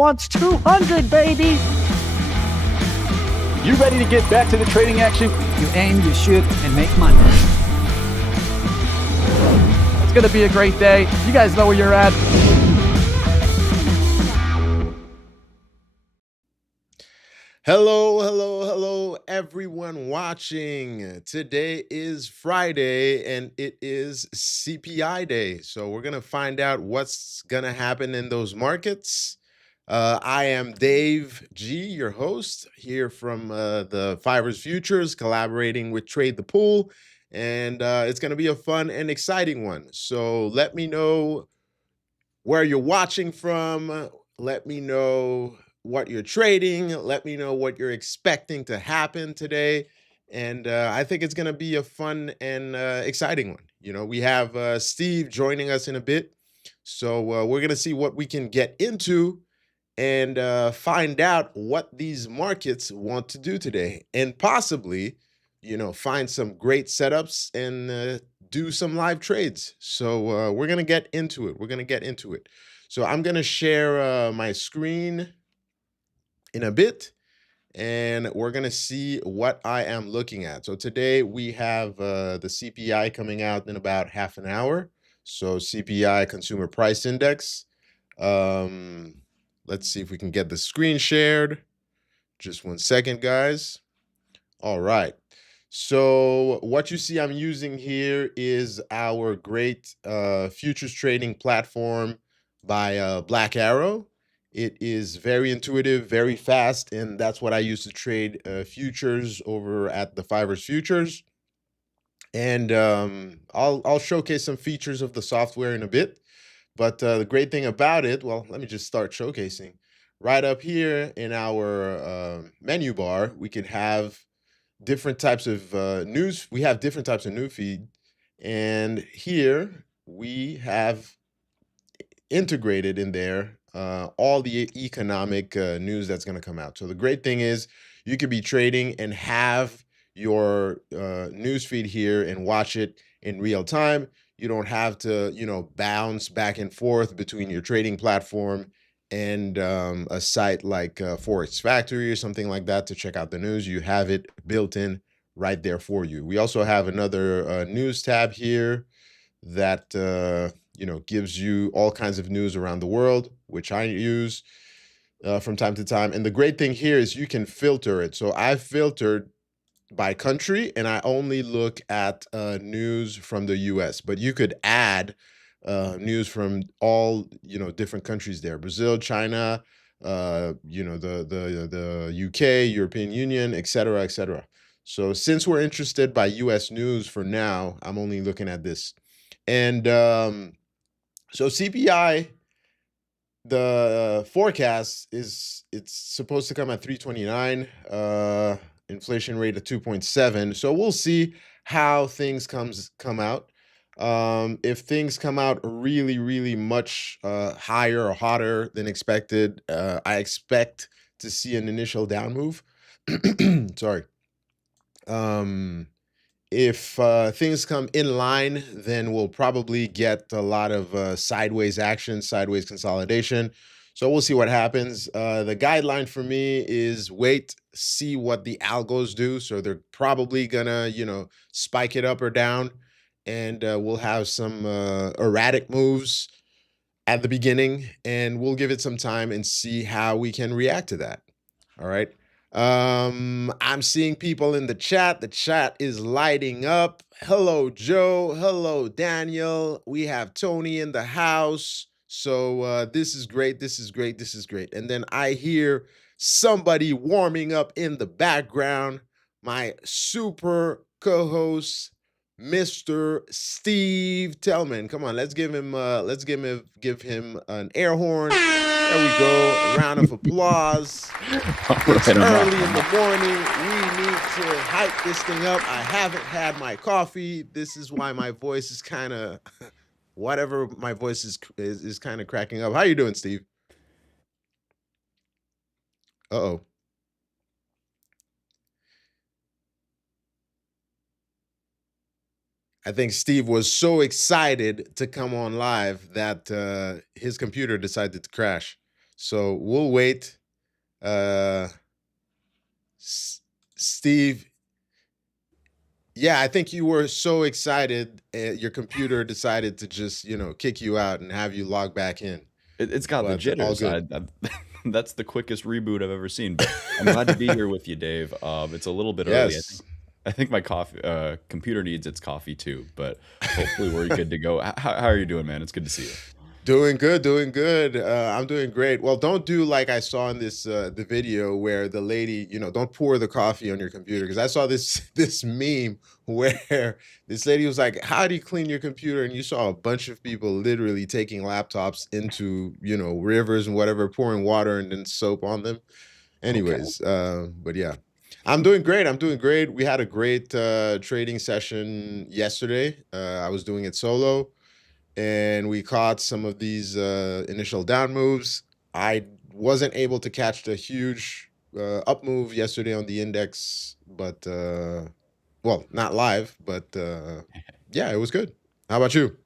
wants 200, baby. You ready to get back to the trading action? You aim, you shoot, and make money. It's going to be a great day. You guys know where you're at. Hello, everyone watching. Today is Friday and it is CPI day. So we're going to find out what's going to happen in those markets. I am Dave G, your host, here from the 5ers Futures, collaborating with Trade the Pool. And it's going to be a fun and exciting one. So let me know where you're watching from. Let me know what you're trading. Let me know what you're expecting to happen today. And I think it's going to be a fun and exciting one. You know, we have Steve joining us in a bit. So we're going to see what we can get into and find out what these markets want to do today, and possibly, you know, find some great setups and do some live trades. So we're going to get into it. So I'm going to share my screen in a bit, and we're going to see what I am looking at. So today we have the CPI coming out in about half an hour. So CPI Consumer Price Index. Let's see if we can get the screen shared. Just 1 second, guys. All right. So what you see I'm using here is our great futures trading platform by Black Arrow. It is very intuitive, very fast, and that's what I use to trade futures over at the 5ers Futures. And I'll showcase some features of the software in a bit. But the great thing about it, well, let me just start showcasing. Right up here in our menu bar, we can have different types of news. We have different types of news feed. And here we have integrated in there all the economic news that's going to come out. So the great thing is you could be trading and have your news feed here and watch it in real time. You don't have to, you know, bounce back and forth between your trading platform and a site like Forex Factory or something like that to check out the news. You have it built in right there for you. We also have another news tab here that you know, gives you all kinds of news around the world, which I use from time to time. And the great thing here is you can filter it. So I've filtered by country, and I only look at news from the US, but you could add news from all, you know, different countries there: Brazil, China, you know, the UK, European Union, et cetera, et cetera. So since we're interested by US news for now, I'm only looking at this. And so CPI, the forecast is it's supposed to come at 329. Inflation rate of 2.7. So we'll see how things come out. If things come out really much higher or hotter than expected, I expect to see an initial down move. Sorry. If things come in line, then we'll probably get a lot of sideways action, sideways consolidation. So we'll see what happens. The guideline for me is wait, see what the algos do. So they're probably gonna, you know, spike it up or down, and we'll have some erratic moves at the beginning, and we'll give it some time and see how we can react to that. All right. I'm seeing people in the chat. The chat is lighting up. Hello, Joe. Hello, Daniel. We have Tony in the house. So this is great. This is great. This is great. And then I hear somebody warming up in the background. My super co-host, Mr. Steve Tellman. Come on, let's give him an air horn. There we go. A round of applause. It's early in the morning. We need to hype this thing up. I haven't had my coffee. This is why my voice is kind of whatever. My voice is kind of cracking up. How you doing, Steve? Uh-oh. I think Steve was so excited to come on live that his computer decided to crash. So we'll wait. Uh, Steve, yeah, I think you were so excited, your computer decided to just, kick you out and have you log back in. It's got the But all jitters. good. That's the quickest reboot I've ever seen. But I'm glad to be here with you, Dave. It's a little bit early. I Yes. think my coffee computer needs its coffee too. But hopefully we're good to go. How are you doing, man? It's good to see you. Doing good, doing good. I'm doing great. Well, don't do like I saw in this the video where the lady, don't pour the coffee on your computer, because I saw this this meme where this lady was like, "How do you clean your computer?" And you saw a bunch of people literally taking laptops into, rivers and whatever, pouring water and then soap on them. Okay. Anyways, but yeah. I'm doing great. I'm doing great. We had a great trading session yesterday. I was doing it solo, and we caught some of these initial down moves. I wasn't able to catch the huge up move yesterday on the index, but well, not live, but yeah, it was good. How about you?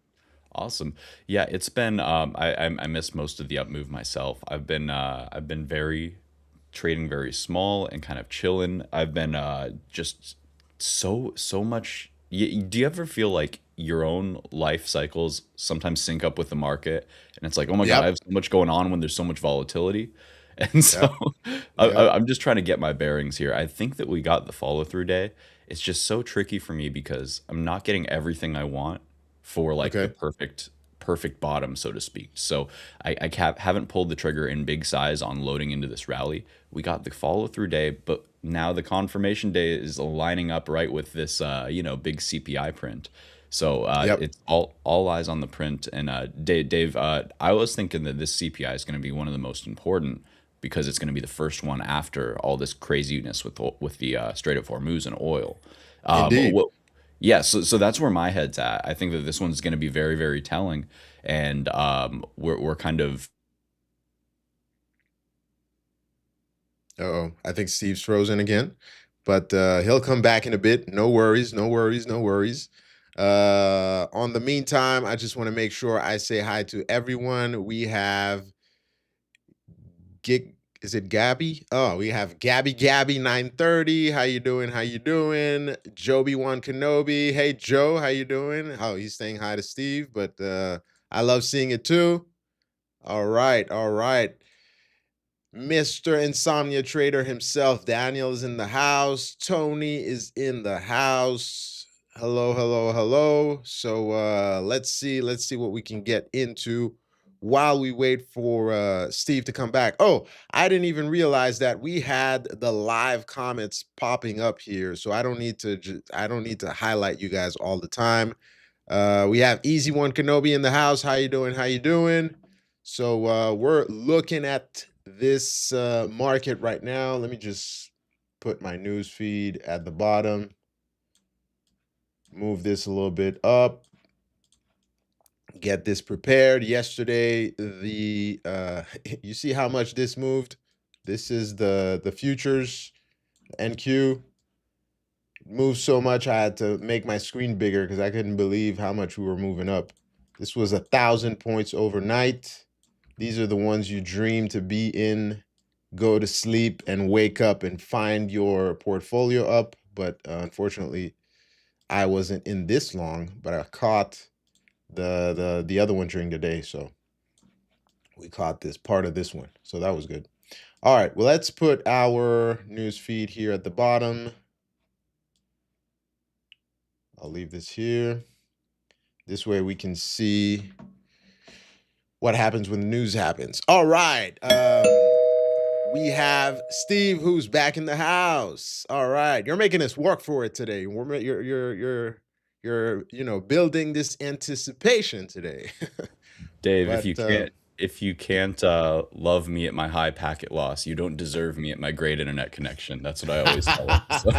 Awesome. Yeah, it's been I missed most of the up move myself. I've been very trading very small and kind of chilling. I've been just so much. Do you ever feel like your own life cycles sometimes sync up with the market, and it's like, oh my God, I Yep. have so much going on when there's so much volatility, and so Yep. Yep. I'm just trying to get my bearings here. I think that we got the follow through day. It's just so tricky for me because I'm not getting everything I want for like the Okay. perfect bottom, so to speak. So haven't pulled the trigger in big size on loading into this rally. We got the follow through day, but now the confirmation day is lining up right with this, big CPI print. So Yep. it's all eyes on the print. And Dave, I was thinking that this CPI is going to be one of the most important because it's going to be the first one after all this craziness with the Strait of Hormuz and oil. Indeed. What yeah, so that's where my head's at. I think that this one's going to be very, very telling, and we're kind of Uh-oh. I think Steve's frozen again, but he'll come back in a bit. No worries, no worries, no worries. On the meantime, I just want to make sure I say hi to everyone. We have Gig. Is it Gabby? Oh, we have Gabby 930. How you doing? How you doing? Joby One Kenobi. Hey Joe, how you doing? Oh, he's saying hi to Steve, but I love seeing it too. All right, all right. Mr. Insomnia Trader himself, Daniel, is in the house. Tony is in the house. Hello, hello, hello. So let's see what we can get into while we wait for Steve to come back. Oh, I didn't even realize that we had the live comments popping up here. So I don't need to highlight you guys all the time. We have Easy One Kenobi in the house. How you doing? How you doing? So we're looking at this market right now. Let me just put my news feed at the bottom. Move this a little bit up. Get this prepared. Yesterday, the you see how much this moved? This is the futures NQ. Moved so much I had to make my screen bigger because I couldn't believe how much we were moving up. This was 1,000 points overnight. These are the ones you dream to be in, go to sleep and wake up and find your portfolio up. But unfortunately, I wasn't in this long, but I caught the other one during the day. So we caught this part of this one. So that was good. All right, well, let's put our news feed here at the bottom. I'll leave this here. This way we can see what happens when the news happens. All right. We have Steve, who's back in the house. All right. You're making us work for it today. You're building this anticipation today. Dave. But If you can't love me at my high packet loss, you don't deserve me at my great internet connection. That's what I always tell them. So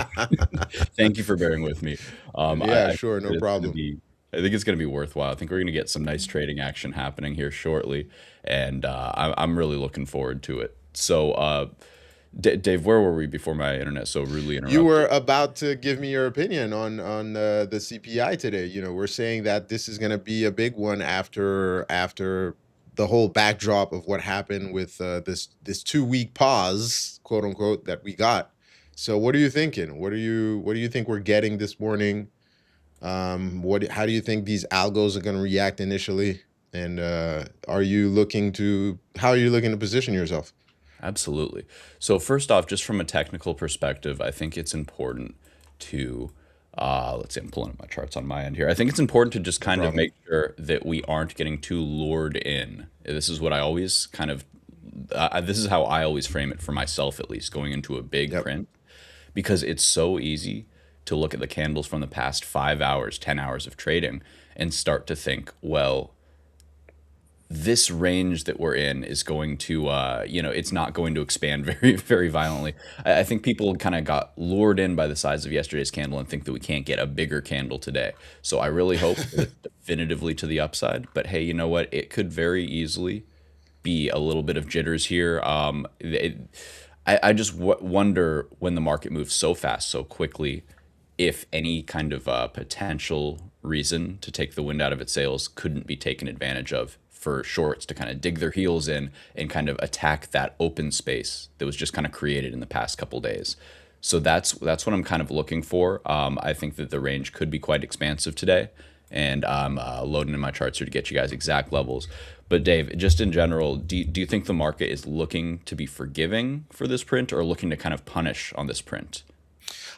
thank you for bearing with me. yeah, I think sure, no that it's going to problem. be. I think it's going to be worthwhile. I think we're going to get some nice trading action happening here shortly, and I'm really looking forward to it. So, Dave, where were we before my internet so rudely You were interrupted? about to give me your opinion on the CPI today. We're saying that this is going to be a big one after the whole backdrop of what happened with this 2 week pause, quote unquote, that we got. So what are you thinking? What do you think we're getting this morning? How do you think these algos are going to react initially? And how are you looking to position yourself? Absolutely. So first off, just from a technical perspective, I think it's important to let's see, I'm pulling up my charts on my end here. I think it's important to just No kind of problem. make sure that we aren't getting too lured in. This is what I always kind of this is how I always frame it for myself, at least going into a big Yep. print, because it's so easy to look at the candles from the past 5 hours, 10 hours of trading and start to think, well, this range that we're in is going to it's not going to expand very very violently. I think people kind of got lured in by the size of yesterday's candle and think that we can't get a bigger candle today. So I really hope that it's definitively to the upside, but hey, you know what, it could very easily be a little bit of jitters here. I just wonder, when the market moves so fast so quickly, if any kind of potential reason to take the wind out of its sails couldn't be taken advantage of for shorts to kind of dig their heels in and kind of attack that open space that was just kind of created in the past couple days. So that's what I'm kind of looking for. I think that the range could be quite expansive today, and I'm loading in my charts here to get you guys exact levels. But Dave, just in general, do you think the market is looking to be forgiving for this print, or looking to kind of punish on this print?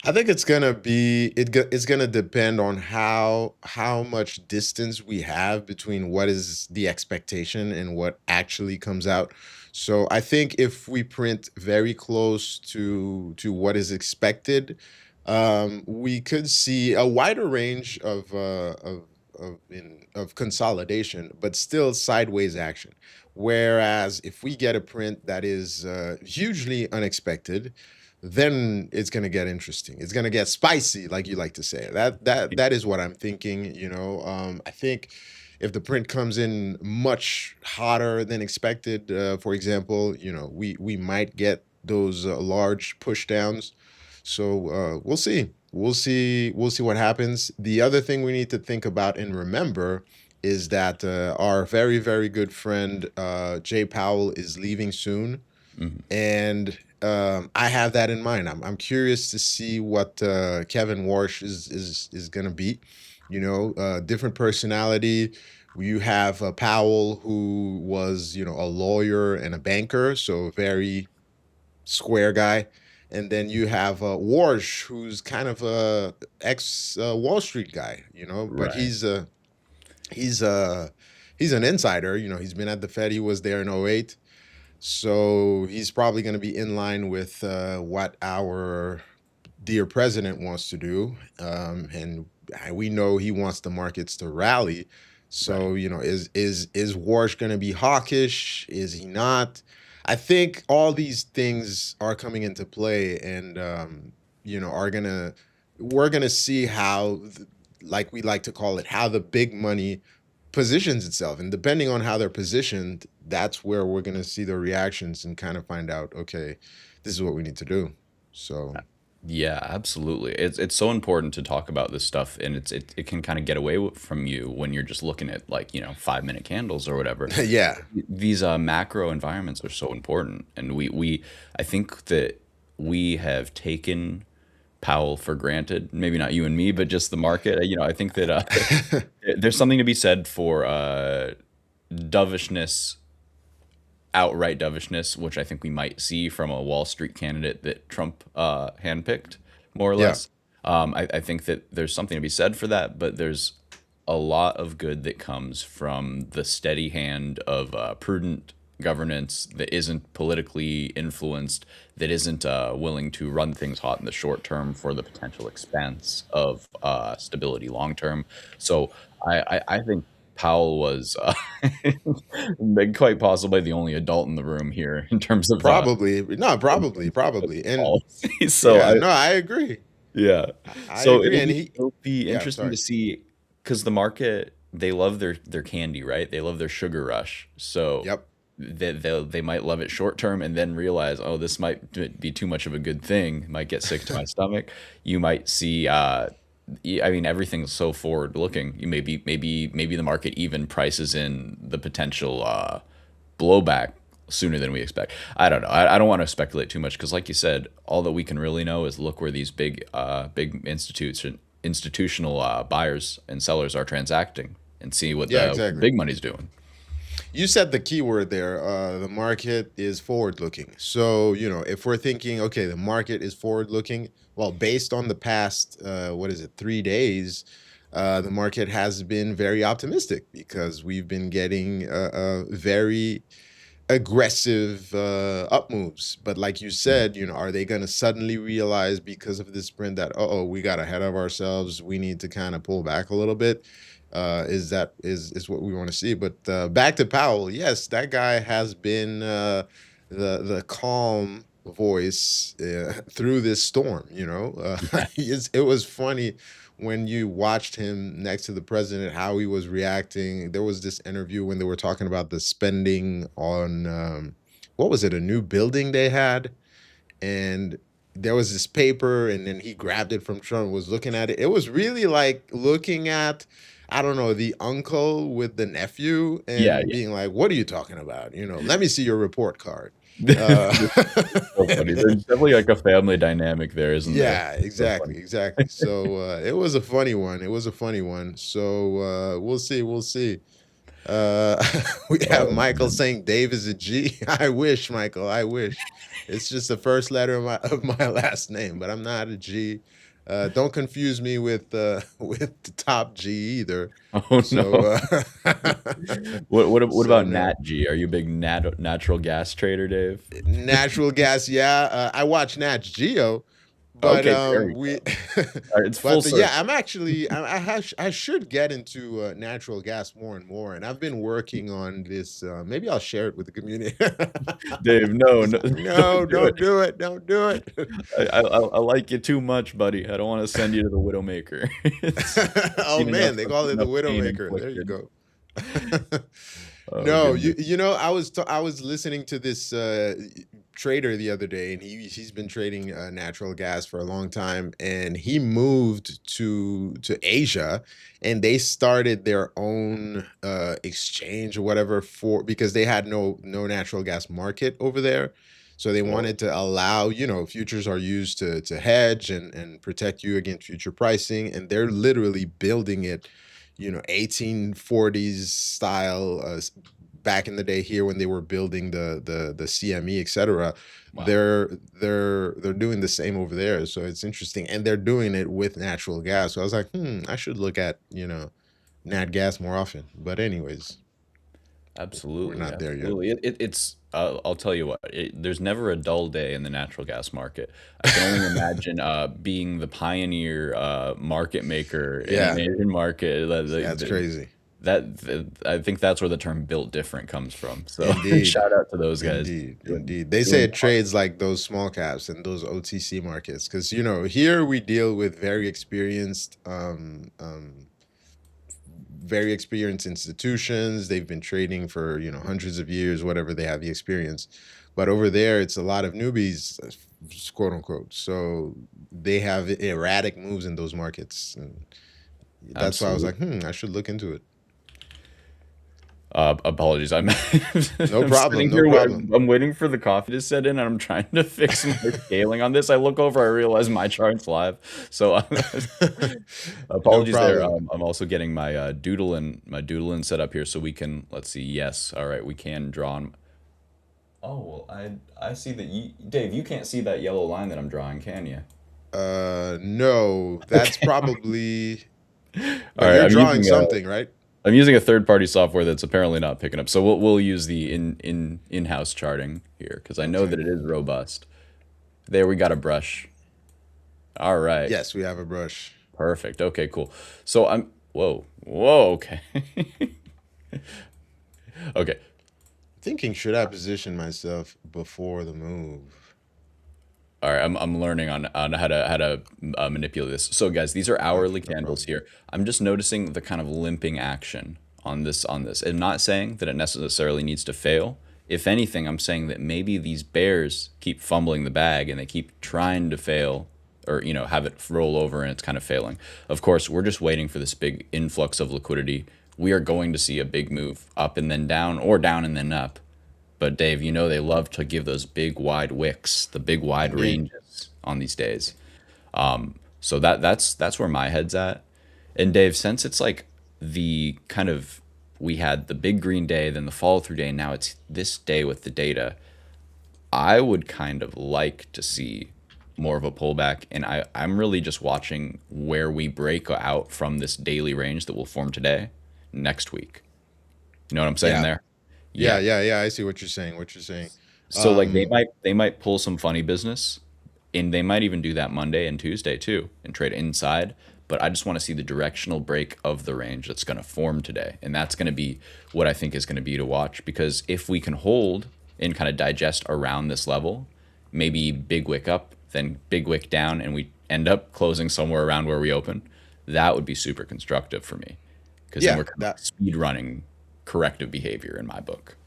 I think it's gonna depend on how much distance we have between what is the expectation and what actually comes out. So I think if we print very close to what is expected, we could see a wider range of consolidation, but still sideways action. Whereas if we get a print that is hugely unexpected, then it's gonna get interesting. It's gonna get spicy, like you like to say. That is what I'm thinking. I think if the print comes in much hotter than expected, for example, we might get those large push downs. So we'll see. We'll see what happens. The other thing we need to think about and remember is that our very, very good friend Jay Powell is leaving soon, Mhm. and I have that in mind. I'm curious to see what Kevin Warsh is gonna be. Different personality. You have Powell, who was a lawyer and a banker, so very square guy. And then you have Warsh, who's kind of a ex Wall Street guy, but Right. he's an insider. He's been at the Fed. He was there in '08. So he's probably going to be in line with what our dear president wants to do. And we know he wants the markets to rally. Right. So, is Warsh going to be hawkish? Is he not? I think all these things are coming into play, and are gonna we're gonna see how, like we like to call it, how the big money positions itself, and depending on how they're positioned, that's where we're gonna see the reactions and kind of find out, okay, this is what we need to do. So Yeah, absolutely. It's so important to talk about this stuff, and it can kind of get away from you when you're just looking at, like, 5 minute candles or whatever. yeah, These macro environments are so important, and we I think that we have taken Powell for granted. Maybe not you and me, but just the market. I think that there's something to be said for dovishness, outright dovishness, which I think we might see from a Wall Street candidate that Trump handpicked, more or yeah, less. I think that there's something to be said for that, but there's a lot of good that comes from the steady hand of prudent governance that isn't politically influenced, that isn't willing to run things hot in the short term for the potential expense of stability long term. So I think Powell was quite possibly the only adult in the room here in terms of probably. No, probably. And policy. So yeah, no, I agree. yeah. I So agree. And it'll be yeah, interesting sorry. to see, because the market, they love their candy, right? They love their sugar rush. So Yep. they might love it short term and then realize, oh, this might be too much of a good thing. Might get sick to my stomach. You might see I mean, everything's so forward looking. You maybe the market even prices in the potential blowback sooner than we expect. I don't know. I don't want to speculate too much because, like you said, all that we can really know is look where these big institutional buyers and sellers are transacting and see what Yeah, the exactly. big money's doing. You said the key word there. The market is forward looking. So, if we're thinking, okay, the market is forward looking, well, based on the past, what is it, 3 days, the market has been very optimistic because we've been getting very aggressive up moves. But like you said, are they going to suddenly realize because of this sprint that, oh, we got ahead of ourselves, we need to kind of pull back a little bit? Is what we want to see. But back to Powell, yes, that guy has been the calm voice through this storm. It was funny when you watched him next to the president, how he was reacting. There was this interview when they were talking about the spending on what was it, a new building they had, and there was this paper, and then he grabbed it from Trump and was looking at it. It was really like looking at, I don't know, the uncle with the nephew Yeah, and being like, what are you talking about? Let me see your report card. yeah. Uh, So funny. There's definitely like a family dynamic there, isn't there? yeah, So funny. exactly. So it was a funny one. It was a funny one. So we'll see. We'll see. Uh, we have Oh Michael man. saying Dave is a G. I wish, Michael. I wish. It's just the first letter of my last name, but I'm not a G. Don't confuse me with with the top G either. Oh So no. What so about no. Nat G? Are you a big natural gas trader, Dave? Natural gas, yeah. I watch Nat Geo, but Okay, there we we, go. All right, it's full but yeah, circle. I'm actually I should get into natural gas more and more, and I've been working on this. Maybe I'll share it with the community. Dave, no, He's no, like, no, don't do it. don't do it, don't do it. I like you too much, buddy. I don't want to send you to the Widowmaker. It's Oh seen man, they call it the enough pain Widowmaker. There you inflicted. go. Oh No, you goodness. you know, I was listening to this trader the other day, and he's been trading natural gas for a long time, and he moved to Asia, and they started their own exchange or whatever for because they had no natural gas market over there. So they Whoa. wanted to allow, futures are used to hedge and protect you against future pricing, and they're literally building it 1840s style back in the day here when they were building the CME, etc. Wow. They're doing the same over there. So it's interesting. And they're doing it with natural gas. So I was like, I should look at, nat gas more often. But anyways, we're Absolutely, not there yet. absolutely. It's I'll tell you what, there's never a dull day in the natural gas market. I can only imagine being the pioneer market maker in an Yeah, Asian market. that's crazy. I think that's where the term "built different" comes from. So Indeed. shout out to those guys Indeed, doing indeed. They say doing it trades like those small caps and those OTC markets because here we deal with very experienced institutions. They've been trading for hundreds of years, whatever they have the experience. But over there, it's a lot of newbies, quote unquote. So they have erratic moves in those markets, and that's why I was absolutely. like, I should look into it. Apologies. No I'm problem, sitting no here. problem. I'm waiting for the coffee to set in, and I'm trying to fix my scaling on this. I look over, I realize my chart's live. So No apologies there. problem. I'm also getting my doodle set up here, so we can. Let's see. Yes. All right. We can draw on. Oh well, I see that you, Dave. You can't see that yellow line that I'm drawing, can you? No, that's probably. All But right. you're drawing something, right? I'm using a third-party software that's apparently not picking up. So we'll use the in-house charting here because I know Okay. that it is robust. There we got a brush. All right. Yes, we have a brush. Perfect. Okay, cool. So I'm whoa, okay. Okay. Thinking, should I position myself before the move? All right, I'm learning on how to manipulate this. So guys, these are Okay, hourly no candles problem. here. I'm just noticing the kind of limping action on this. I'm not saying that it necessarily needs to fail. If anything, I'm saying that maybe these bears keep fumbling the bag and they keep trying to fail or have it roll over and it's kind of failing. Of course, we're just waiting for this big influx of liquidity. We are going to see a big move up and then down, or down and then up. But Dave, they love to give those big wide wicks, the big wide Indeed. ranges on these days. So that's where my head's at. And Dave, since it's like the kind of we had the big green day, then the follow through day, and now it's this day with the data, I would kind of like to see more of a pullback. And I'm really just watching where we break out from this daily range that will form today next week. You know what I'm saying Yeah. there? Yeah, Yeah. yeah, yeah. I see what you're saying. What you're saying. So like they Um, might they might pull some funny business, and they might even do that Monday and Tuesday too, and trade inside. But I just want to see the directional break of the range that's going to form today, and that's going to be what I think is going to be to watch. Because if we can hold and kind of digest around this level, maybe big wick up, then big wick down, and we end up closing somewhere around where we open, that would be super constructive for me. Because then yeah, we're kind of that speed running corrective behavior in my book.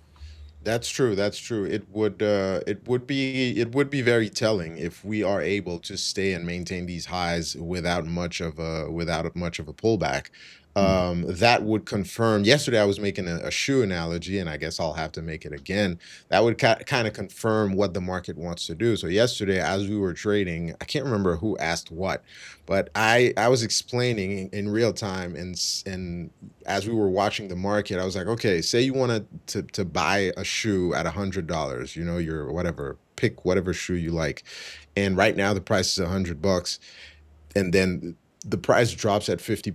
That's true. That's true. It would be very telling if we are able to stay and maintain these highs without much of a pullback. Mhm. That would confirm. Yesterday, I was making a shoe analogy, and I guess I'll have to make it again. That would kind of confirm what the market wants to do. So yesterday, as we were trading, I can't remember who asked what, but I was explaining in real time, and as we were watching the market, I was like, okay, say you wanted to buy a shoe at $100, your whatever, pick whatever shoe you like. And right now the price is $100, and then the price drops at 50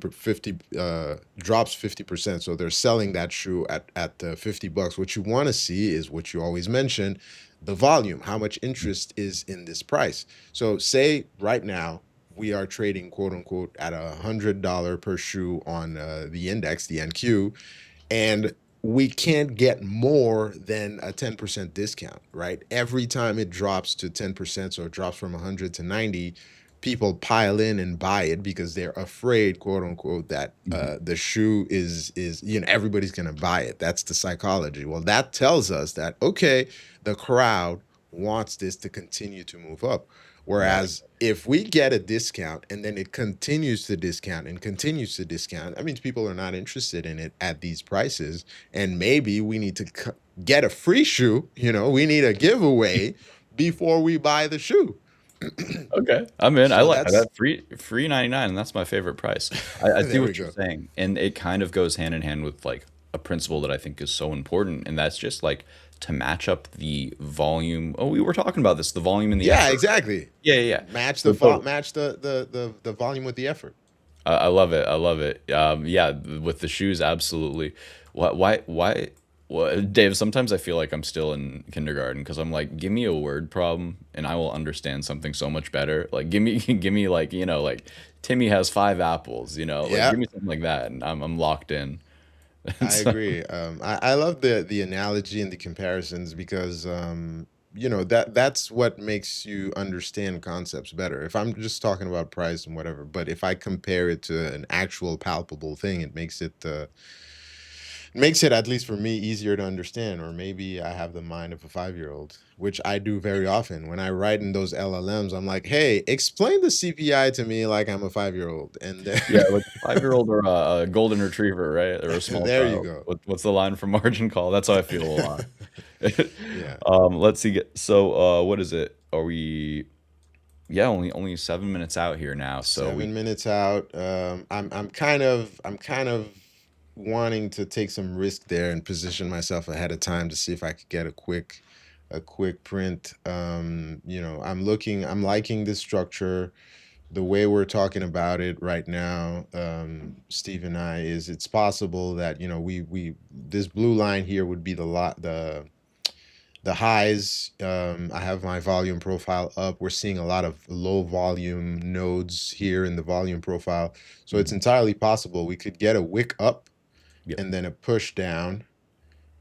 drops 50%. So they're selling that shoe at $50. What you want to see is what you always mention, the volume, how much interest is in this price. So say right now we are trading quote unquote at $100 per shoe on the index, the NQ, and we can't get more than a 10% discount, right? Every time it drops to 10%, so it drops from 100 to 90, people pile in and buy it because they're afraid, quote unquote, that Mhm. the shoe is everybody's going to buy it. That's the psychology. Well, that tells us that, okay, the crowd wants this to continue to move up. Right. Whereas if we get a discount and then it continues to discount and continues to discount, that means people are not interested in it at these prices. And maybe we need to get a free shoe. We need a giveaway before we buy the shoe. Okay, I'm in. I So like that's that free 99, and that's my favorite price. I see there we what you're go. saying, and it kind of goes hand in hand with like a principle that I think is so important, and that's just like to match up the volume. Oh, we were talking about this, the volume and the Yeah, effort. exactly. Yeah, yeah, yeah. Match So totally. match the volume with the effort. I love it. I love it. Yeah, with the shoes, absolutely. Why? Dave, sometimes I feel like I'm still in kindergarten because I'm like, give me a word problem and I will understand something so much better. Like, give me, give me like, like Timmy has 5 apples. Like Yeah, give me something like that, and I'm locked in. And I so, agree. I love the analogy and the comparisons because that's what makes you understand concepts better. If I'm just talking about price and whatever, but if I compare it to an actual palpable thing, it makes it, at least for me, easier to understand. Or maybe I have the mind of a 5-year-old, which I do very often. When I write in those LLMs, I'm like, hey, explain the CPI to me like I'm a 5-year-old. And yeah, like a 5-year-old or a golden retriever, right? Or a small there you child. go. What's the line from Margin Call? That's how I feel a lot. Yeah. Let's see. So, what is it? Are we? Yeah, only 7 minutes out here now. So we 7 minutes out. I'm kind of wanting to take some risk there and position myself ahead of time to see if I could get a quick print. I'm liking this structure. The way we're talking about it right now, Steve and I, is it's possible that we this blue line here would be the highs. I have my volume profile up. We're seeing a lot of low volume nodes here in the volume profile. So it's Mhm. entirely possible we could get a wick up Yep. and then a push down.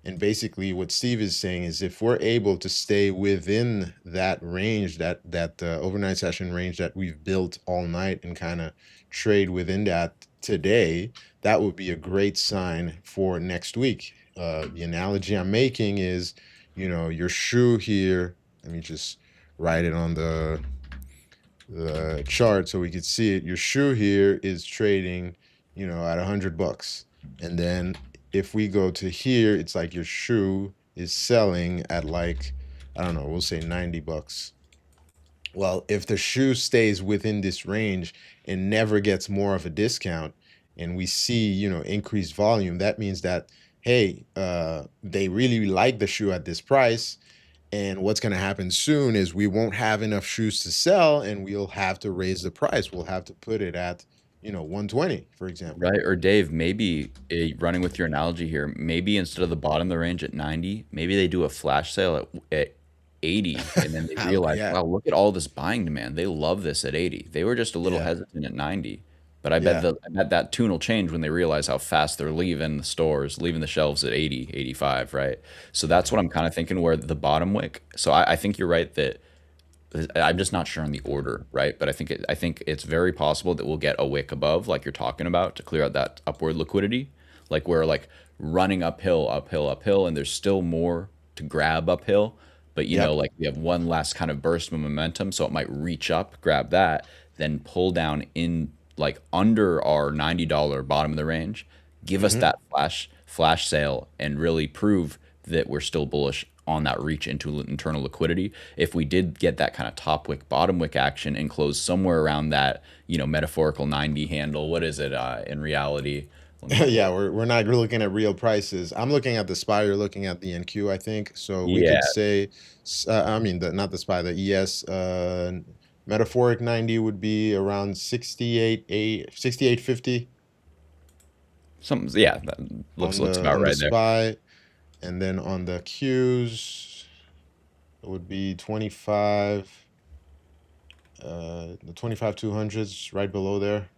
And basically what Steve is saying is if we're able to stay within that range, that overnight session range that we've built all night, and kind of trade within that today, that would be a great sign for next week. The analogy I'm making is, your shoe here. Let me just write it on the the chart so we could see it. Your shoe here is trading, at $100. And then if we go to here, it's like your shoe is selling at like, I don't know, we'll say $90. Well, if the shoe stays within this range and never gets more of a discount, and we see, increased volume, that means that, hey, they really like the shoe at this price. And what's going to happen soon is we won't have enough shoes to sell, and we'll have to raise the price. We'll have to put it at, 120, for example. Right. Or Dave, maybe running with your analogy here, maybe instead of the bottom of the range at 90, maybe they do a flash sale at 80, and then they realize, Yeah, wow, look at all this buying demand. They love this at 80. They were just a little yeah, hesitant at 90. But yeah. I bet that tune will change when they realize how fast they're leaving the stores, leaving the shelves at 80, 85, right? So that's what I'm kind of thinking where the bottom wick. So I think you're right that I'm just not sure on the order, right? But I think it's very possible that we'll get a wick above, like you're talking about, to clear out that upward liquidity. Like we're like running uphill, uphill, uphill, and there's still more to grab uphill. But Yep. like we have one last kind of burst of momentum, so it might reach up, grab that, then pull down in like under our $90 bottom of the range, give us Hmm. that flash sale, and really prove that we're still bullish on that reach into internal liquidity. If we did get that kind of top wick, bottom wick action and close somewhere around that, metaphorical 90 handle, what is it in reality? Let me pull Yeah, it. we're not looking at real prices. I'm looking at the SPY, you're looking at the NQ, I think. So we could Yeah, say, I mean, not the SPY, the ES, metaphoric 90 would be around 68.50 something. Yeah, that looks on looks the about on the right there. SPY, and then on the Qs it would be 25, the 25 200s right below there.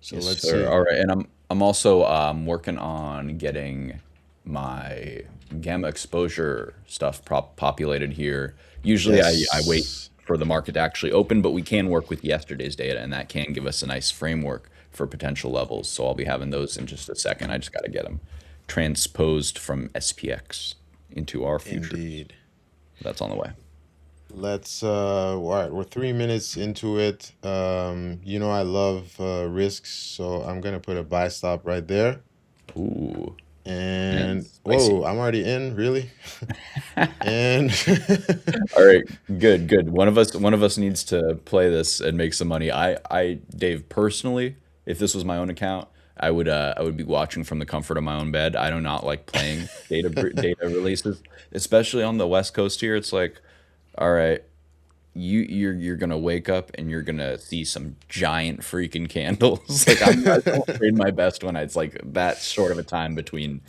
So Yes, let's sir. see. All right, and I'm also working on getting my gamma exposure stuff populated here. Usually, I wait Yes, for the market to actually open, but we can work with yesterday's data, and that can give us a nice framework for potential levels. So I'll be having those in just a second. I just got to get them transposed from SPX into our futures. indeed. That's on the way. Let's all right, we're 3 minutes into it. I love risks, so I'm gonna put a buy stop right there. Ooh, and And spicy. whoa, I'm already in, really? And All right, good, good. One of us needs to play this and make some money. Dave, personally, if this was my own account, I would be watching from the comfort of my own bed. I do not like playing data releases, especially on the West Coast here. It's like, all right, you're gonna wake up and you're gonna see some giant freaking candles. Like I don't trade my best when it's like that short of a time between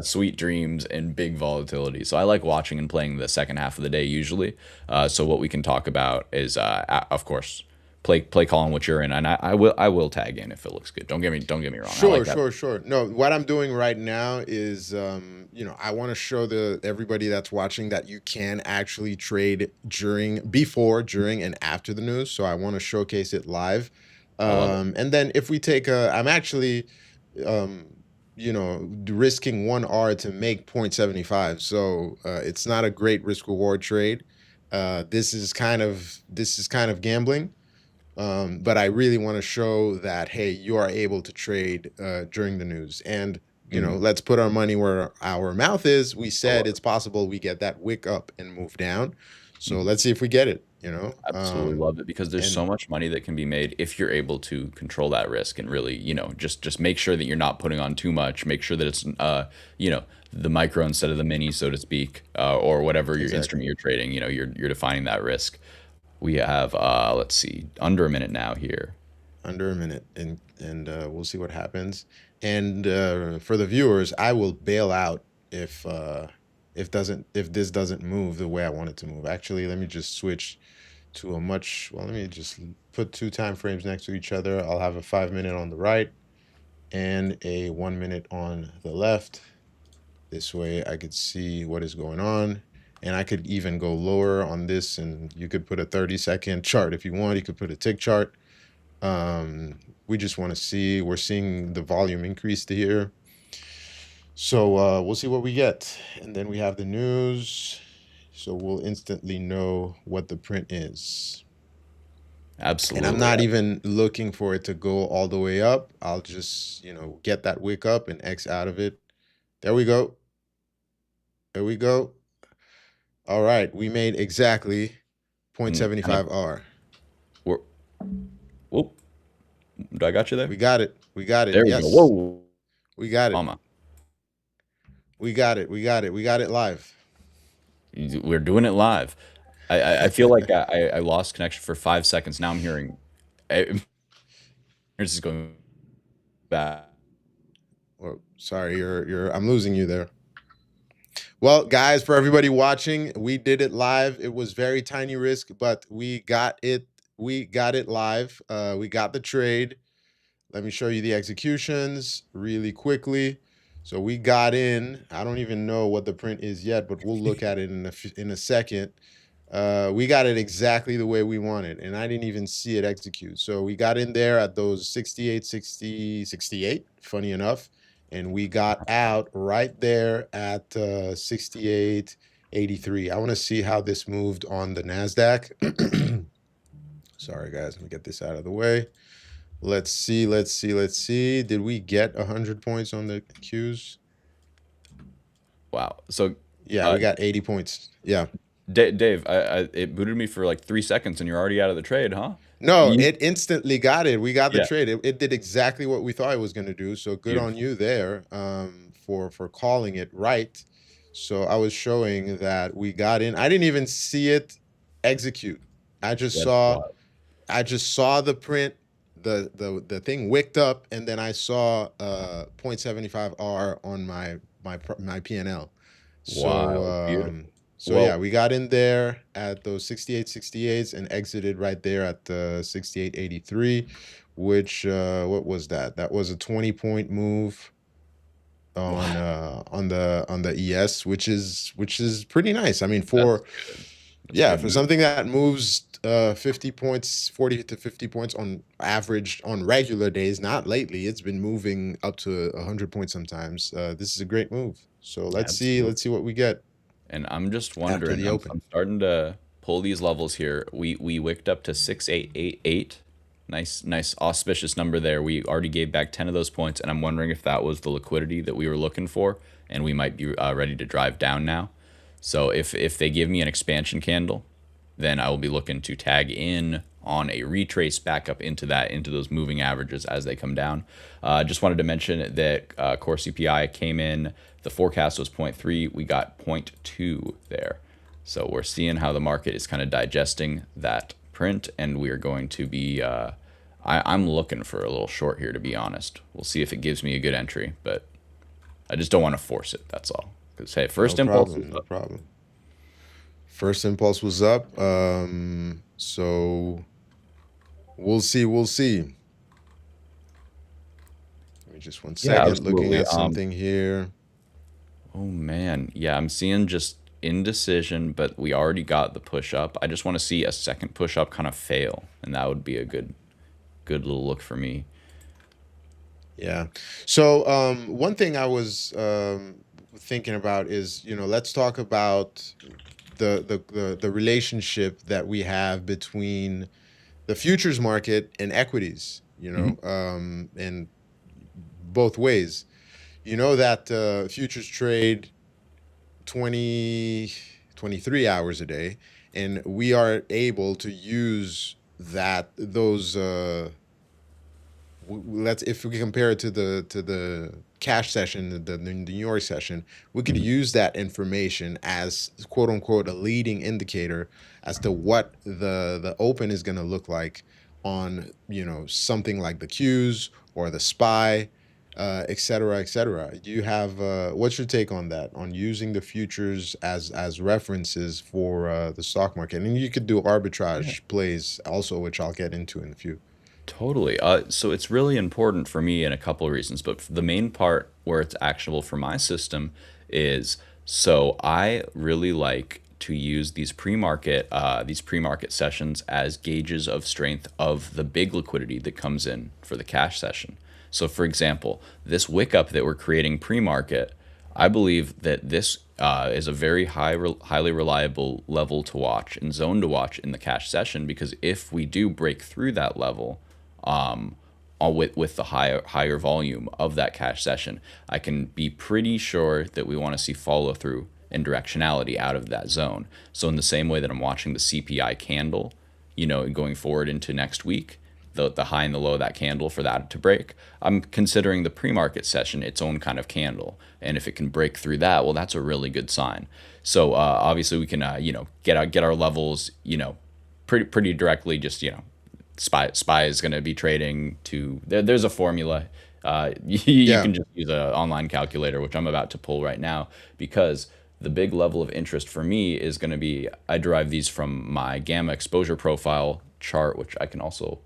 sweet dreams and big volatility. So I like watching and playing the second half of the day usually. So what we can talk about is of course play calling what you're in, and I will tag in if it looks good. Don't get me wrong. I like Sure, that. sure, sure. No, what I'm doing right now is, I want to show the everybody that's watching that you can actually trade before, during, and after the news. So I want to showcase it live. I love it. And then if we take I'm actually, um, risking 1 R to make 0.75. So it's not a great risk reward trade. This is kind of gambling. But I really want to show that, hey, you are able to trade during the news. And, Mhm. let's put our money where our mouth is. We I said love it's possible we get that wick up and move down. it. So let's see if we get it, Absolutely love it because there's so and much money that can be made if you're able to control that risk and really, just make sure that you're not putting on too much. Make sure that it's, the micro instead of the mini, so to speak, or whatever your exactly instrument you're trading. You're defining that risk. We have, let's see, under a minute now here. under a minute, and we'll see what happens. And for the viewers, I will bail out if this doesn't move the way I want it to move. Actually, let me just switch to let me just put two time frames next to each other. I'll have a 5 minute on the right and a 1 minute on the left. This way I could see what is going on. And I could even go lower on this, and you could put a 30-second chart if you want. You could put a tick chart. We just want to see, we're seeing the volume increase to here. So we'll see what we get. And then we have the news. So we'll instantly know what the print is. And I'm Absolutely. not even looking for it to go all the way up. I'll just, get that wick up and X out of it. There we go. There we go. All right. We made exactly And kind of 0.75 R. we're, whoop, do I got you there? We got it. We got it. There we go. Yes. Whoa, We got it. mama. We got it. We got it. We got it live. We're doing it live. I feel like I lost connection for 5 seconds. Now I'm hearing. This is going back. Well, sorry, I'm losing you there. Well, guys, for everybody watching, we did it live. It was very tiny risk, but we got it. We got it live. We got the trade. Let me show you the executions really quickly. So we got in. I don't even know what the print is yet, but we'll look at it in a second. We got it exactly the way we wanted, and I didn't even see it execute. So we got in there at those 68, 60, 68, funny enough, and we got out right there at 68.83. I want to see how this moved on the NASDAQ. Sorry, guys, let me get this out of the way. Let's see. Did we get 100 points on the Qs? Wow. So Yeah, we got 80 points. Yeah. Dave, it booted me for like 3 seconds, and you're already out of the trade, huh? No, You, it instantly got it. We got the yeah, trade. It did exactly what we thought it was going to do. So good on beautiful. you there, for calling it right. So I was showing that we got in. I didn't even see it execute. I just That's saw wild. the print, the thing wicked up, and then I saw 0.75 R on my PNL. So Wild, beautiful. so yeah, Well, we got in there at those 68.68s and exited right there at 68.83, which what was that? That was a 20-point move wow, on the ES, which is pretty nice. I mean, that's for good. That's a yeah, good for move. something that moves 50 points, 40 to 50 points on average on regular days, not lately. It's been moving up to 100 points sometimes. This is a great move. So Absolutely. let's see what we get And I'm just after wondering, the I'm open. starting to pull these levels here. We wicked up to 6888. Nice auspicious number there. We already gave back 10 of those points, and I'm wondering if that was the liquidity that we were looking for, and we might be ready to drive down now. So if they give me an expansion candle, then I will be looking to tag in on a retrace back up into those moving averages as they come down. Just wanted to mention that core CPI came in. The forecast was zero point 0.3. We got 0.2 there. So we're seeing how the market is kind of digesting that print, and we are going to be. I'm looking for a little short here, to be honest. We'll see if it gives me a good entry, but I just don't want to force it. That's all. Because hey, No first impulse is problem, no up. problem. First impulse was up. So we'll see, we'll see. Give me just one Yeah, second, looking absolutely. at something here. Oh man, yeah, I'm seeing just indecision, but we already got the push up. I just want to see a second push up kind of fail, and that would be a good little look for me. Yeah. So one thing I was thinking about is, let's talk about the relationship that we have between the futures market and equities, Hmm. and both ways. You know that futures trade 20, 23 hours a day, and we are able to use those let's if we compare it to the cash session, the New York session, we could Hmm. use that information as quote unquote a leading indicator as to what the open is going to look like on something like the Qs or the SPY, et cetera, et cetera. Do you have what's your take on that, on using the futures as references for the stock market? And you could do Yeah, arbitrage plays also, which I'll get into in a few. totally. So it's really important for me in a couple of reasons, but the main part where it's actionable for my system is so I really like to use these pre-market sessions as gauges of strength of the big liquidity that comes in for the cash session. So for example, this wick up that we're creating pre-market, I believe that this is a very highly reliable level to watch and zone to watch in the cash session, because if we do break through that level, with the higher volume of that cash session, I can be pretty sure that we want to see follow through and directionality out of that zone. So in the same way that I'm watching the CPI candle, going forward into next week, the high and the low of that candle for that to break, I'm considering the pre-market session its own kind of candle. And if it can break through that, well, that's a really good sign. So obviously we can get our levels pretty directly. Just SPY is going to be trading to there's a formula. You Yeah. can just use an online calculator, which I'm about to pull right now, because the big level of interest for me is going to be, I derive these from my gamma exposure profile chart, which I can also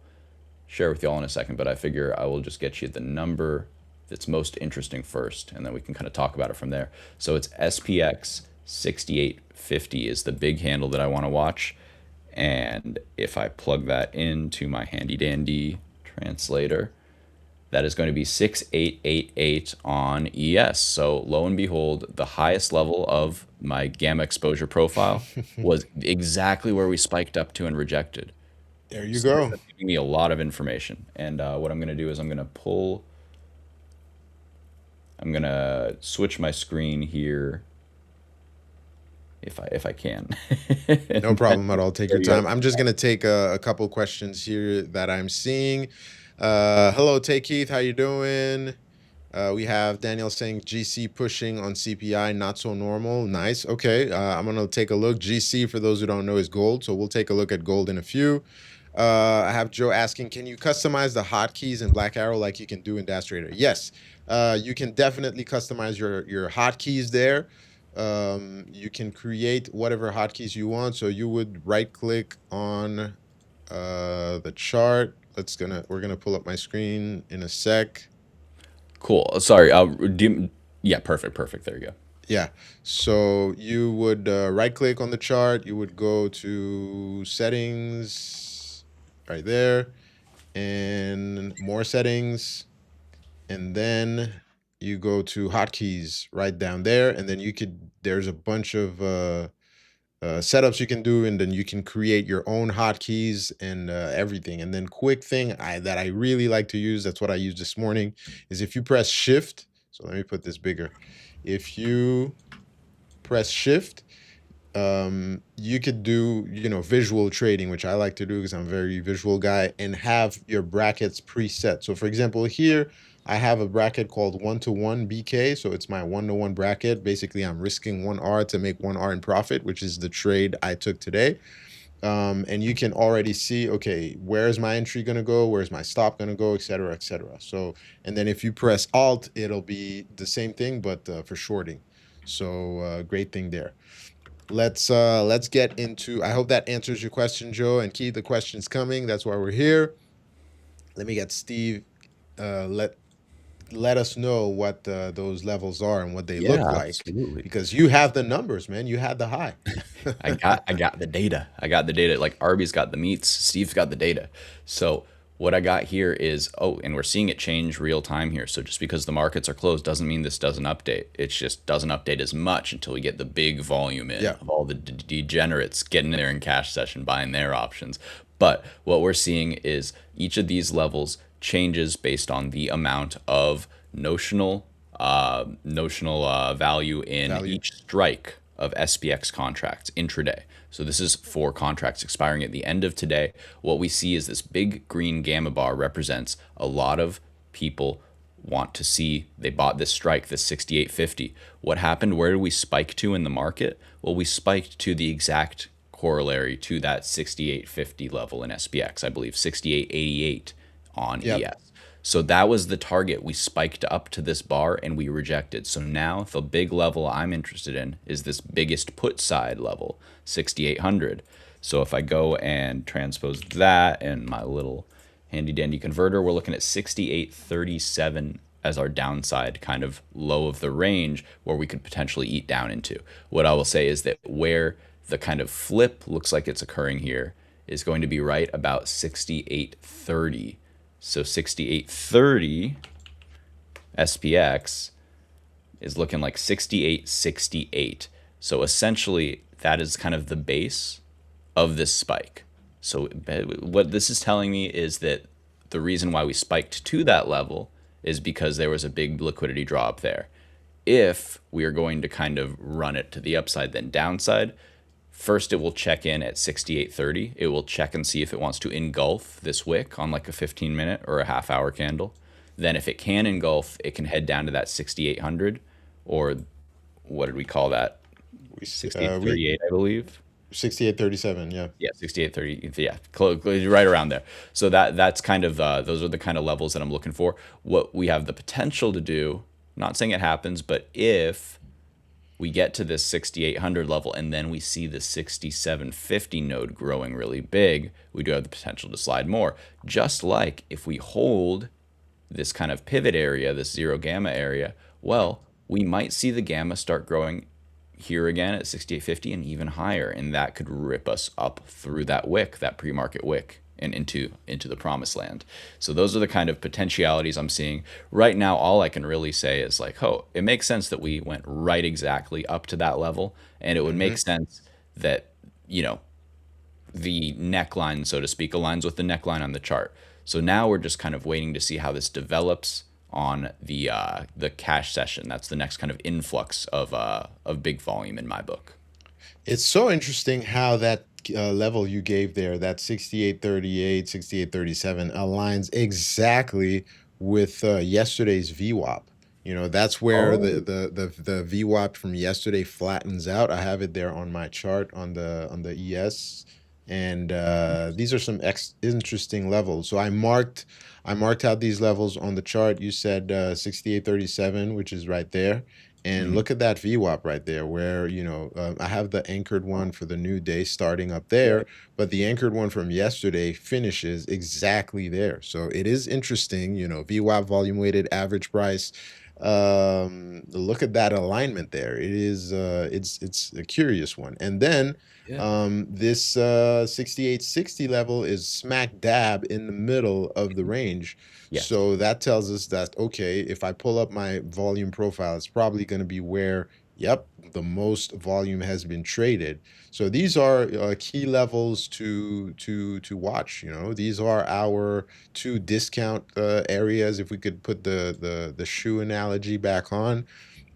share with you all in a second, but I figure I will just get you the number that's most interesting first, and then we can kind of talk about it from there. So it's SPX 6850 is the big handle that I want to watch. And if I plug that into my handy dandy translator, that is going to be 6888 on ES. So lo and behold, the highest level of my gamma exposure profile was exactly where we spiked up to and rejected. There you So go. that's giving me a lot of information. And what I'm going to do is I'm going to switch my screen here if I can. No problem at all. Take There your you go. time. I'm just gonna take a couple questions here that I'm seeing. Hello, Tay Keith. How you doing? We have Daniel saying GC pushing on CPI, not so normal. Nice. Okay. I'm gonna take a look. GC, for those who don't know, is gold. So we'll take a look at gold in a few. I have Joe asking, can you customize the hotkeys in Black Arrow like you can do in Dash Trader? Yes. You can definitely customize your hotkeys there. You can create whatever hotkeys you want. So you would right click on the chart. We're gonna pull up my screen in a sec. Cool. Sorry. Yeah, perfect. There you go. Yeah. So you would right click on the chart. You would go to settings right there and more settings. And then you go to hotkeys right down there. And then there's a bunch of setups you can do, and then you can create your own hotkeys and everything. And then quick thing that I really like to use, that's what I used this morning, is if you press shift. So let me put this bigger. If you press shift, you could do visual trading, which I like to do because I'm a very visual guy, and have your brackets preset. So for example, here I have a bracket called 1-to-1 BK. So it's my 1-to-1 bracket. Basically, I'm risking 1R to make 1R in profit, which is the trade I took today. And you can already see, okay, where's my entry going to go? Where's my stop going to go, et cetera, et cetera. So, and then if you press Alt, it'll be the same thing, but for shorting. So great thing there. Let's get into, I hope that answers your question, Joe, and keep the questions coming. That's why we're here. Let me get Steve. Let us know what those levels are and what they Yeah, look like, absolutely. because you have the numbers, man. You had the high. I got the data. I got the data. Like Arby's got the meats, Steve's got the data. So what I got here is, and we're seeing it change real time here. So just because the markets are closed doesn't mean this doesn't update. It just doesn't update as much until we get the big volume in Yeah. of all the degenerates getting there in cash session, buying their options. But what we're seeing is each of these levels changes based on the amount of notional value in each strike of SPX contracts intraday. So this is for contracts expiring at the end of today. What we see is this big green gamma bar represents a lot of people want to see, they bought this strike, this 6850. What happened? Where did we spike to in the market? Well, we spiked to the exact corollary to that 6850 level in SPX, I believe 6888 on Yep. ES. So that was the target. We spiked up to this bar and we rejected. So now the big level I'm interested in is this biggest put side level, 6,800. So if I go and transpose that in my little handy dandy converter, we're looking at 6837 as our downside kind of low of the range where we could potentially eat down into. What I will say is that where the kind of flip looks like it's occurring here is going to be right about 6830. So 6830 SPX is looking like 68.68. So essentially, that is kind of the base of this spike. So what this is telling me is that the reason why we spiked to that level is because there was a big liquidity draw up there. If we are going to kind of run it to the upside then downside, first it will check in at 68.30. It will check and see if it wants to engulf this wick on like a 15-minute or a half-hour candle. Then if it can engulf, it can head down to that 6800, or what did we call that? We 6838, I believe. 68.37. Yeah. Yeah, 6830. Yeah, right around there. So that's kind of those are the kind of levels that I'm looking for. What we have the potential to do, not saying it happens, but if we get to this 6800 level and then we see the 6750 node growing really big, we do have the potential to slide more. Just like if we hold this kind of pivot area, this zero gamma area, well, we might see the gamma start growing here again at 6850 and even higher, and that could rip us up through that wick, that pre-market wick, and into the promised land. So those are the kind of potentialities I'm seeing right now. All I can really say is like, oh, it makes sense that we went right exactly up to that level, and it would make sense that, you know, the neckline, so to speak, aligns with the neckline on the chart. So now we're just kind of waiting to see how this develops on the cash session. That's the next kind of influx of big volume in my book. It's so interesting how that level you gave there, that 68.38, 68.37, aligns exactly with yesterday's VWAP. You know, that's where the VWAP from yesterday flattens out. I have it there on my chart on the ES, and these are some interesting levels. So I marked out these levels on the chart. You said 68.37, which is right there. And look at that VWAP right there, where, you know, I have the anchored one for the new day starting up there, but the anchored one from yesterday finishes exactly there. So it is interesting, you know, VWAP, volume weighted average price. Look at that alignment there. It is it's a curious one. And then this 6860 level is smack dab in the middle of the range. Yes. So that tells us that, okay, if I pull up my volume profile, it's probably going to be where, yep, the most volume has been traded. So these are key levels to watch. You know, these are our two discount areas. If we could put the shoe analogy back on,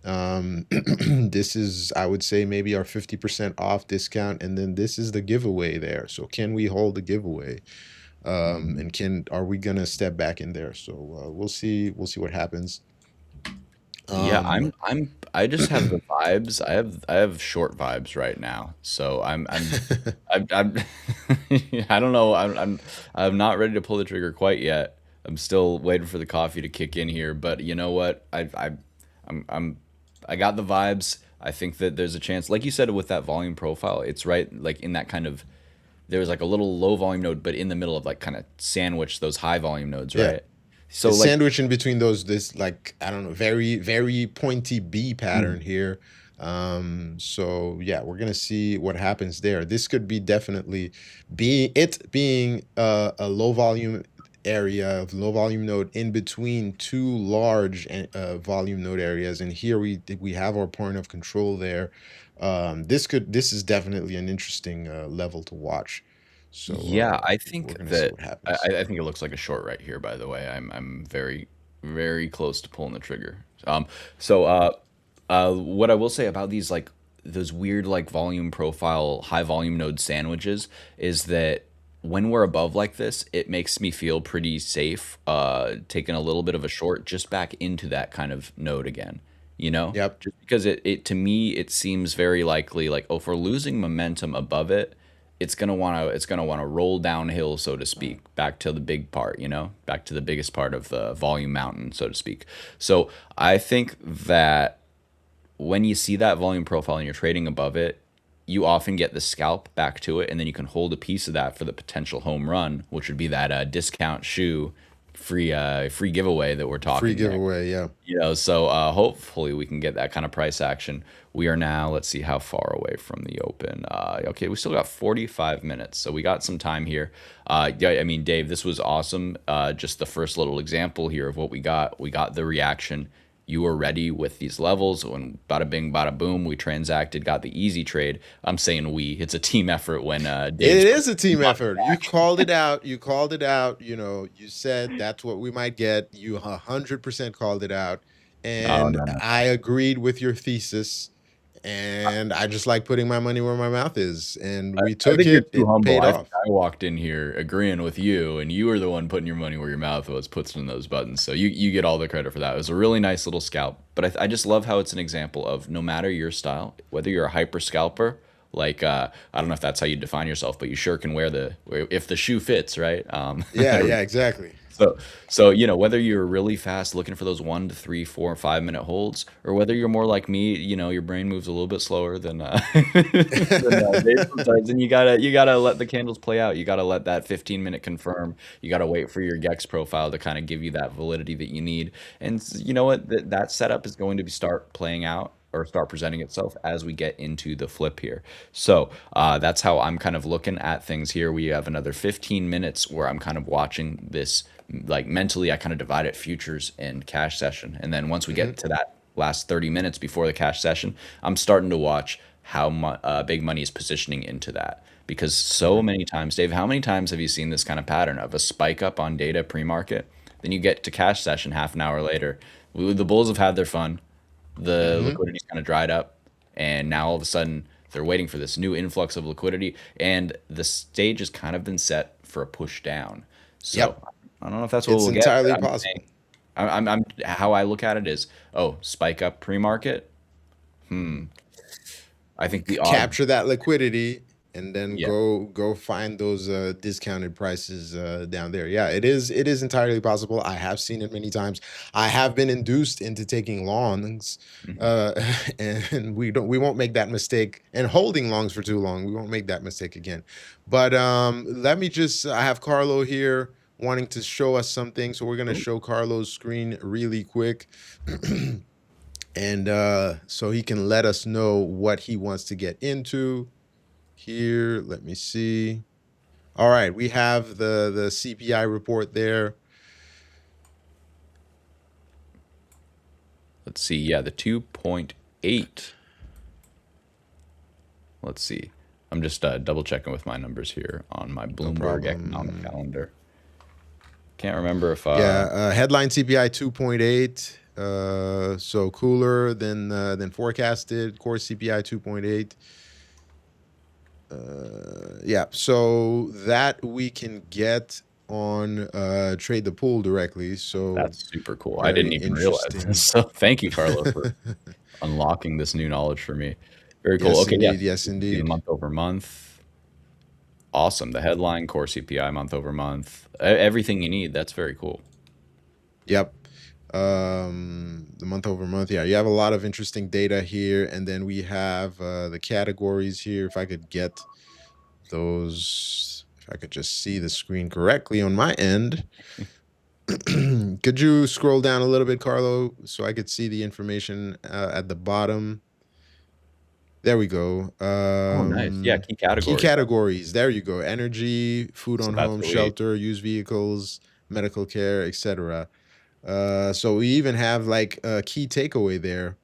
this is, I would say, maybe our 50% off discount, and then this is the giveaway there. So can we hold the giveaway? And are we gonna step back in there? So we'll see what happens. Yeah, I just have the vibes. I have short vibes right now. So I'm I don't know. I'm not ready to pull the trigger quite yet. I'm still waiting for the coffee to kick in here, but you know what? I got the vibes. I think that there's a chance, like you said, with that volume profile, it's right like in that kind of, there was like a little low volume node, but in the middle of like kind of sandwich those high volume nodes, Yeah. right? So It's like, sandwiched in between those, this, like, I don't know, very, very pointy B pattern here. So yeah, we're gonna see what happens there. This could be definitely being a low volume area of low volume node in between two large volume node areas, and here we have our point of control there. This is definitely an interesting level to watch. So yeah, I we're think gonna see that what happens. I think it looks like a short right here, by the way. I'm very, very close to pulling the trigger. What I will say about these, like those weird like volume profile high volume node sandwiches, is that when we're above like this, it makes me feel pretty safe taking a little bit of a short just back into that kind of node again, you know? Yep. Just because it to me it seems very likely, like, oh, if we're losing momentum above it, it's gonna wanna roll downhill, so to speak, back to the big part, you know, back to the biggest part of the volume mountain, so to speak. So I think that when you see that volume profile and you're trading above it, you often get the scalp back to it, and then you can hold a piece of that for the potential home run, which would be that discount shoe free giveaway that we're Free talking there. giveaway, yeah. You know, so hopefully we can get that kind of price action. We are now, let's see how far away from the open. Okay, we still got 45 minutes, so we got some time here. Yeah, I mean, Dave, this was awesome. Just the first little example here of what we got. We got the reaction. you were ready with these levels. When bada bing, bada boom, we transacted, got the easy trade. I'm saying we. It's a team effort when Dave's It is a team effort. You called it out. You called it out. You know, you said that's what we might get. You 100% called it out. Oh And no. I agreed with your thesis. And I just like putting my money where my mouth is. And we I took think you're it. too It humble. paid I think off. I walked in here agreeing with you, and you were the one putting your money where your mouth was, pushing those buttons. So you get all the credit for that. It was a really nice little scalp. But I just love how it's an example of no matter your style, whether you're a hyper scalper, like I don't know if that's how you define yourself, but you sure can wear if the shoe fits, right? Yeah, yeah, exactly. So whether you're really fast looking for those 1 to 3, 4, 5 minute holds, or whether you're more like me, your brain moves a little bit slower than Dave sometimes, and you gotta let the candles play out. You gotta let that 15-minute confirm. You gotta wait for your Gex profile to kind of give you that validity that you need. And you know what? That setup is going to start playing out or start presenting itself as we get into the flip here. So that's how I'm kind of looking at things here. We have another 15 minutes where I'm kind of watching this, like mentally, I kind of divide it futures and cash session. And then once we get to that last 30 minutes before the cash session, I'm starting to watch how big money is positioning into that. Because so many times, Dave, how many times have you seen this kind of pattern of a spike up on data pre-market? Then you get to cash session half an hour later. The bulls have had their fun, the liquidity's kind of dried up, and now all of a sudden they're waiting for this new influx of liquidity, and the stage has kind of been set for a push down. So Yep. I don't know if that's what It's we'll get, but entirely I'm possible. saying I'm how I look at it is, oh, spike up pre-market. I think the odds, Capture that liquidity and then yeah, go find those discounted prices down there. Yeah, it is entirely possible. I have seen it many times. I have been induced into taking longs, mhm. uh and we won't make that mistake, and holding longs for too long. We won't make that mistake again. But let me just, I have Carlo here wanting to show us something, so we're going to Ooh, show Carlo's screen really quick. And so he can let us know what he wants to get into here. Let me see. All right, we have the CPI report there. let's see. Yeah, the 2.8. Let's see. I'm just double checking with my numbers here on my No Bloomberg economic problem. calendar. Can't remember if Yeah, headline CPI 2.8. So cooler than forecasted. Core CPI 2.8. Yeah, so that we can get on Trade the Pool directly. So that's super cool. I very didn't even realize this. interesting. So thank you, Carlo, for unlocking this new knowledge for me. Very cool. Yes, Okay, yeah. indeed. Yes, You can see the indeed. month over month. Awesome. The headline, core CPI month over month. Everything you need. That's very cool. Yep. The month over month. Yeah, you have a lot of interesting data here, and then we have the categories here. If I could get those, if I could just see the screen correctly on my end. Could you scroll down a little bit, Carlo, so I could see the information at the bottom? There we go. Oh, nice. Yeah, key Key categories. categories. There you go. Energy, food So on that's home, what we shelter, used vehicles, medical care, etc. So we even have like a key takeaway there.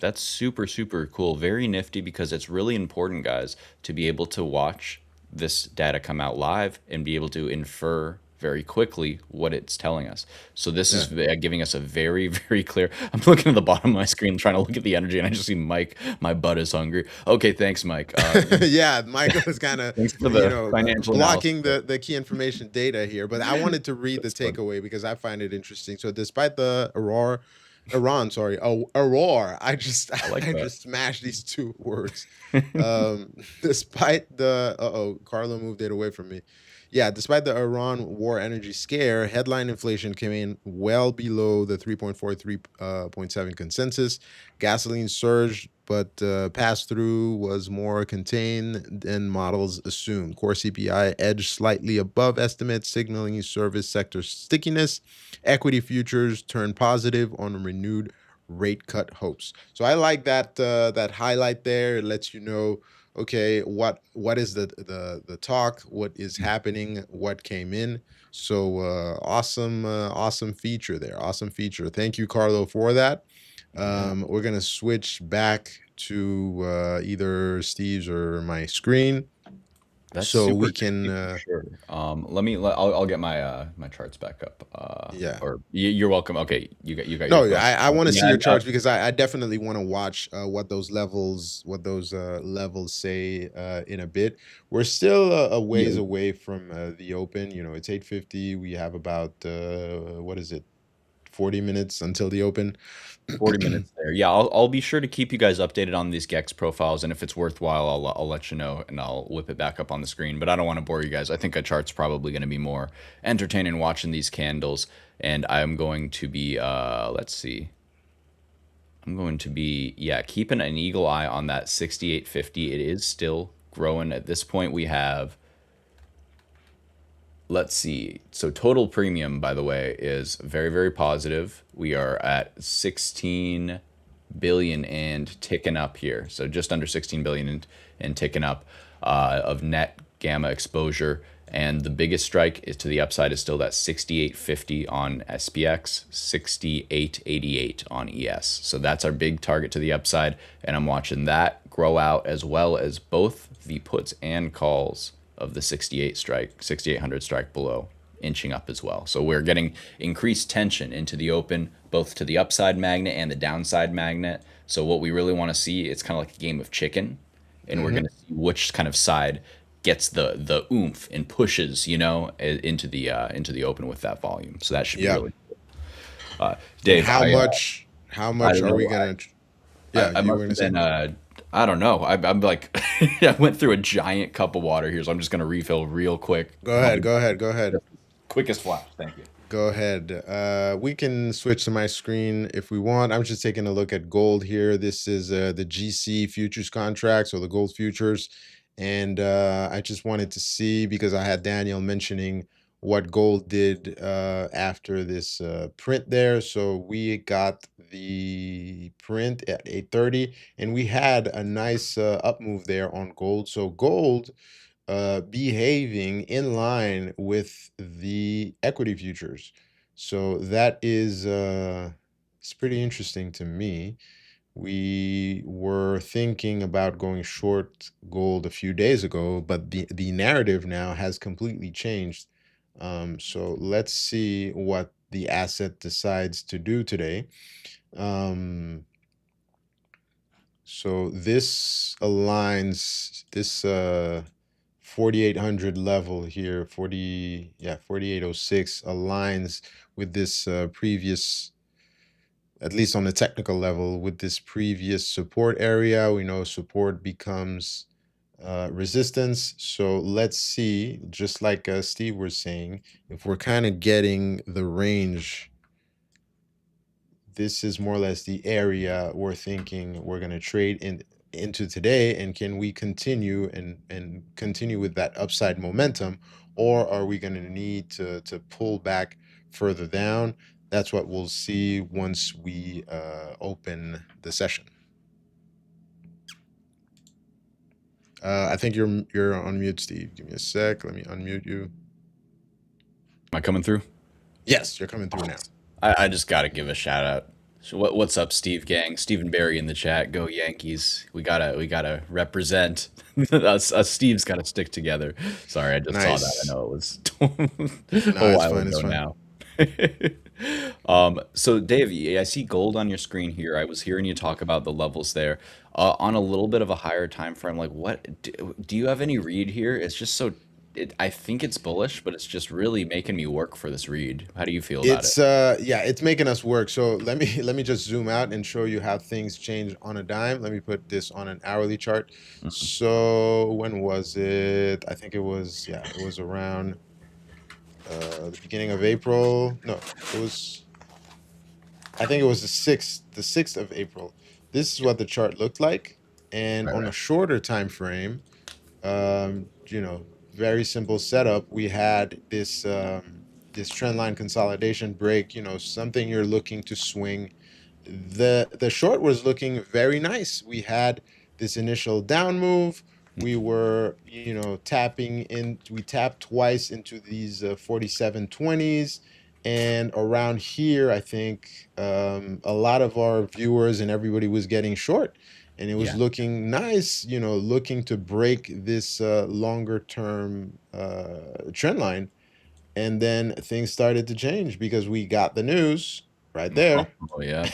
That's super, super cool. Very nifty because it's really important, guys, to be able to watch this data come out live and be able to infer very quickly what it's telling us. So this is Yeah. giving us a very, very clear. I'm looking at the bottom of my screen trying to look at the energy, and I just see Mike. My butt is hungry. Okay, thanks, Mike. Yeah, Michael is kind of, Thanks for the financial analysis. blocking the key information data here, but I wanted to read the That's fun. takeaway because I find it interesting. So despite the Iran, sorry, oh, Aurora, I just I like I that. just smashed these two words. Despite the Carlo moved it away from me. Yeah, despite the Iran war energy scare, headline inflation came in well below the 3.43.7 consensus. Gasoline surged, but pass through was more contained than models assumed. Core CPI edged slightly above estimates, signaling service sector stickiness. Equity futures turned positive on renewed rate cut hopes. So I like that highlight there. It lets you know, okay, what is the talk, what is happening, what came in. So awesome feature there. Awesome feature. Thank you, Carlo, for that. We're gonna switch back to either Steve's or my screen, That's so super we can. nifty for sure. I'll get my my charts back up. Yeah. Or you're welcome. Okay, you got your No, question. I want to see Yeah, your charts because I definitely want to watch what those levels say in a bit. We're still a ways yeah, away from the open. You know, it's 8:50. We have about what is it, 40 minutes until the open. 40 minutes there. Yeah, I'll be sure to keep you guys updated on these GEX profiles, and if it's worthwhile, I'll let you know, and I'll whip it back up on the screen. But I don't want to bore you guys. I think a chart's probably going to be more entertaining watching these candles, and I'm going to be let's see. I'm going to be, yeah, keeping an eagle eye on that 68.50. It is still growing. At this point, we have, let's see. So total premium, by the way, is very, very positive. We are at 16 billion and ticking up here. So just under 16 billion and ticking up of net gamma exposure. And the biggest strike is to the upside is still that 68.50 on SPX, 68.88 on ES. So that's our big target to the upside. And I'm watching that grow out as well as both the puts and calls of the 6800 strike below inching up as well. So we're getting increased tension into the open, both to the upside magnet and the downside magnet. So what we really want to see, it's kind of like a game of chicken, and we're going to see which kind of side gets the oomph and pushes, into the open with that volume. So that should be Yeah. really cool. And Dave, how I much don't are we know. gonna? Yeah, I you were must gonna have say. been I don't know. I'm like I went through a giant cup of water here, so I'm just gonna refill real quick. Go I'll ahead. be Go ahead. Go ahead. quickest flash. Thank you. Go ahead. We can switch to my screen if we want. I'm just taking a look at gold here. This is the GC futures contracts or the gold futures. And I just wanted to see because I had Daniel mentioning what gold did after this print there. So we got the print at 8:30 and we had a nice up move there on gold. So gold behaving in line with the equity futures. So that is it's pretty interesting to me. We were thinking about going short gold a few days ago, but the narrative now has completely changed. So let's see what the asset decides to do today. So this aligns this 4800 level here, 4806 aligns with this previous, at least on the technical level, with this previous support area. We know support becomes resistance. So let's see, just like Steve was saying, if we're kind of getting the range, this is more or less the area we're thinking we're going to trade into today. And can we continue and continue with that upside momentum, or are we going to need to pull back further down? That's what we'll see once we open the session. I think you're on mute, Steve. Give me a sec. Let me unmute you. Am I coming through? Yes, you're coming through now. I just got to give a shout out. So what's up, Steve gang? Stephen Barry in the chat. Go Yankees. We gotta represent. us Steve's got to stick together. Sorry, I just saw that. I Nice. know it was No, a it's while fine. It's ago fine. now. So Dave, I see gold on your screen here. I was hearing you talk about the levels there. On a little bit of a higher time frame, like do you have any read here? It's just so I think it's bullish, but it's just really making me work for this read. How do you feel about it? It's yeah, it's making us work. So let me just zoom out and show you how things change on a dime. Let me put this on an hourly chart. Mhm. So when was it? I think it was, yeah, it was around the beginning of April. No, it was, I think it was the 6th of April. This is what the chart looked like. And Right, on a right. shorter time frame, you know, very simple setup. We had this this trend line consolidation break, you know, something you're looking to swing. The short was looking very nice. We had this initial down move. We were, you know, tapping in, we tapped twice into these 4720s, And around here, I think a lot of our viewers and everybody was getting short, and it was Yeah. looking nice, looking to break this longer term trend line. And then things started to change because we got the news right there. Oh, yeah.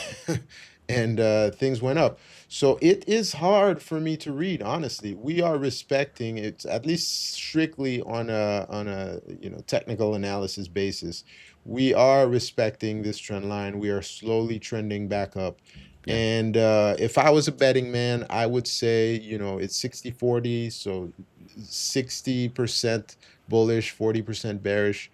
And things went up. So it is hard for me to read, honestly. We are respecting it, at least strictly on a technical analysis basis. We are respecting this trend line. We are slowly trending back up. Yeah. And if I was a betting man, I would say, it's 60-40, so 60% bullish, 40% bearish.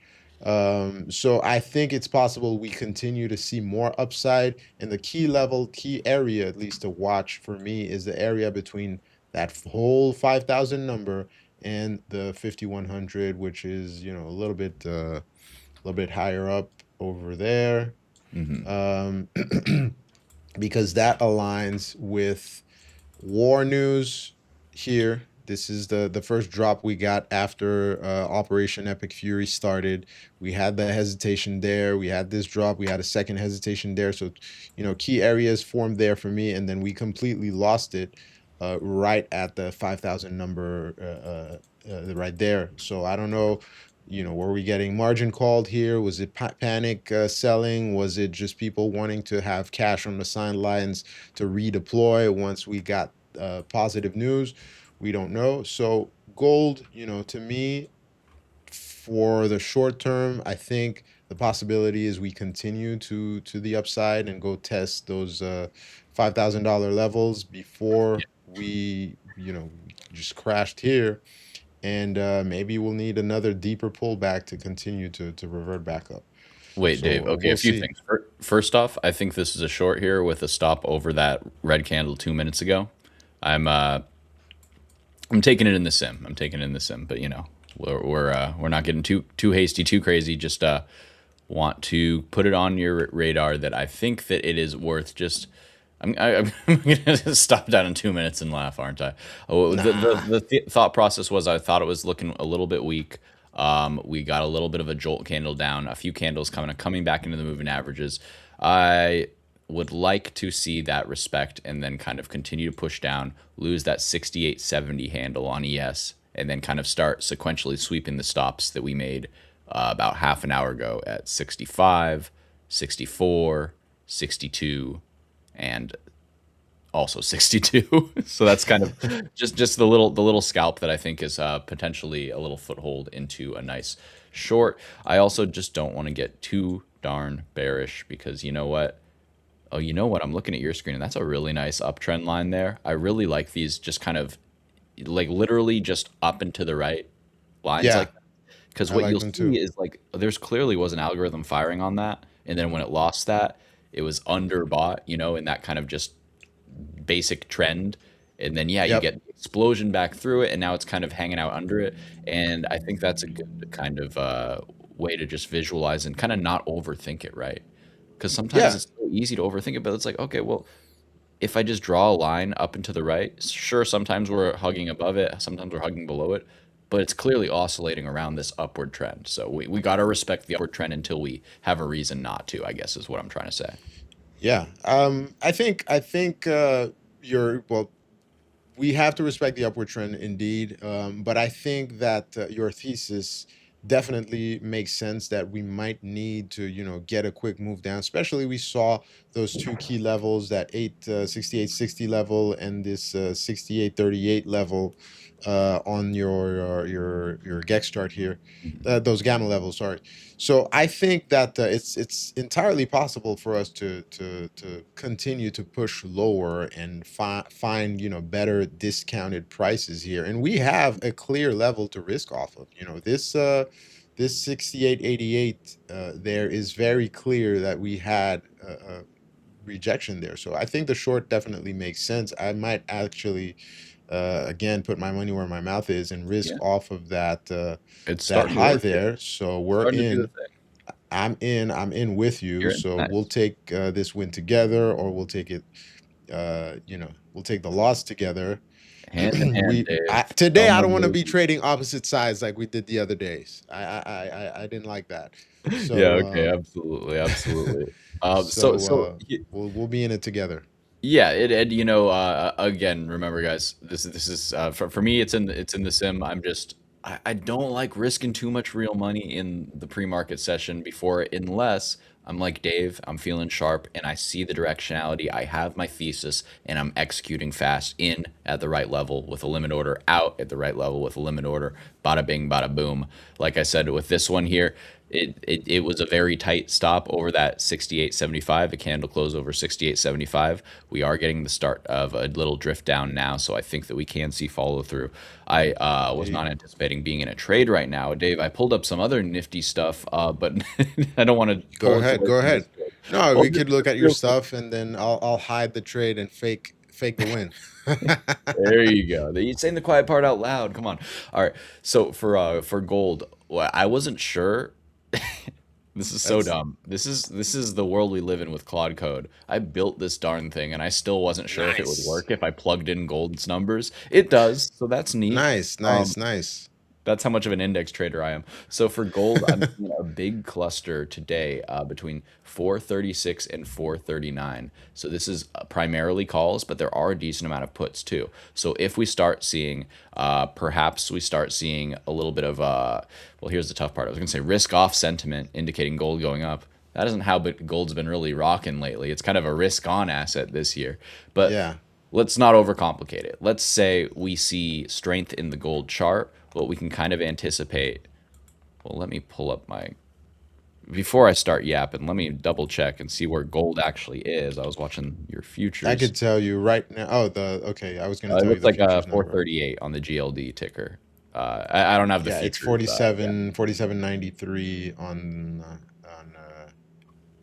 So I think it's possible we continue to see more upside. And the key area, at least to watch for me, is the area between that whole 5,000 number and the 5,100, which is, a little bit higher up over there. Hmm. Um, because that aligns with war news here. This is the first drop we got after Operation Epic Fury started. We had the hesitation there. We had this drop. We had a second hesitation there. So, key areas formed there for me, and then we completely lost it right at the 5,000 number right there. So I don't know. Were we getting margin called here? Was it panic selling? Was it just people wanting to have cash on the sidelines to redeploy once we got positive news? We don't know. So gold, to me, for the short term, I think the possibility is we continue to the upside and go test those $5,000 levels before we, just crashed here. And maybe we'll need another deeper pullback to continue to revert back up. Wait, Dave. So Okay, a we'll few see. things. First off, I think this is a short here with a stop over that red candle 2 minutes ago. I'm uh I'm taking it in the sim. I'm taking it in the sim, but we're not getting too hasty, too crazy. Just want to put it on your radar that I think that it is worth just. I'm gonna stop down in 2 minutes and laugh, aren't I? Oh, Nah. thought process was I thought it was looking a little bit weak. We got a little bit of a jolt candle down, a few candles coming back into the moving averages. I would like to see that respect and then kind of continue to push down, lose that 68.70 handle on ES, and then kind of start sequentially sweeping the stops that we made about half an hour ago at 65, 64, 62, and also 62. So that's kind of just the little scalp that I think is potentially a little foothold into a nice short. I also just don't want to get too darn bearish because you know what? Oh, you know what? I'm looking at your screen and that's a really nice uptrend line there. I really like these just kind of like literally just up and to the right lines Yeah, like that. Because I what like you'll them see too. is like there's clearly was an algorithm firing on that, and then when it lost that, it was underbought, in that kind of just basic trend. And then, yeah, you Yep. get the explosion back through it, and now it's kind of hanging out under it. And I think that's a good kind of way to just visualize and kind of not overthink it, right? Because sometimes Yeah. it's so easy to overthink it, but it's like, okay, well, if I just draw a line up and to the right, sure, sometimes we're hugging above it, sometimes we're hugging below it, but it's clearly oscillating around this upward trend. So we got to respect the upward trend until we have a reason not to, I guess is what I'm trying to say. Yeah. I think you're well, we have to respect the upward trend indeed. But I think that your thesis definitely makes sense that we might need to, get a quick move down. Especially we saw those two key levels, that 6860 level and this 6838 level on your Gex chart here. Mhm. Those gamma levels, sorry. So I think that it's entirely possible for us to continue to push lower and find better discounted prices here, and we have a clear level to risk off of. This 6888 there is very clear that we had a rejection there. So I think the short definitely makes sense. I might actually again put my money where my mouth is and risk Yeah, off of that it's that starting to high work here. there. So we're Starting to do the in. thing. I'm in with you. You're in. So we'll Nice. take this win together, or we'll take it. We'll take the loss together. Hand in hand, Dave. Today No I more don't want to be emojis. trading opposite sides like we did the other days. I didn't like that. Yeah, So okay, absolutely, absolutely. So so so we'll be in it together. yeah, it you know again, remember guys, this is for me it's in the sim. I don't like risking too much real money in the pre-market session before it unless I'm like Dave, I'm feeling sharp and I see the directionality, I have my thesis and I'm executing fast in at the right level with a limit order, out at the right level with a limit order, bada bing, bada boom. Like I said with this one here, it was a very tight stop over that 68.75, a candle close over 68.75. We are getting the start of a little drift down now, so I think that we can see follow through. I was Indeed. not anticipating being in a trade right now, Dave. I pulled up some other nifty stuff, but I don't want to Go pull us ahead, away go from this ahead. trade. No, Well, we could look just at your real quick. stuff and then I'll hide the trade and fake the win. There you go. You saying the quiet part out loud. Come on. All right. So for gold, well, I wasn't sure. This is so That's dumb. This is the world we live in with Claude Code. I built this darn thing and I still wasn't sure if it would nice. work if I plugged in gold's numbers. It does, so that's neat. Nice, Um, nice, nice. that's how much of an index trader I am. So for gold, I'm seeing a big cluster today between 436 and 439. So this is primarily calls, but there are a decent amount of puts too. So if we start seeing, perhaps we start seeing a little bit of, well, here's the tough part. I was going to say risk off sentiment indicating gold going up. That isn't how gold's been really rocking lately. It's kind of a risk on asset this year. But Yeah. let's not overcomplicate it. Let's say we see strength in the gold chart, what we can kind of anticipate. Well, let me pull up my before I start yapping, let me double check and see where gold actually is. I was watching your I futures. could tell you right now. Oh, okay. I was going to It tell you looks the like futures number. 438 on the GLD ticker. I don't have the Yeah, it's futures yet. 47.93 on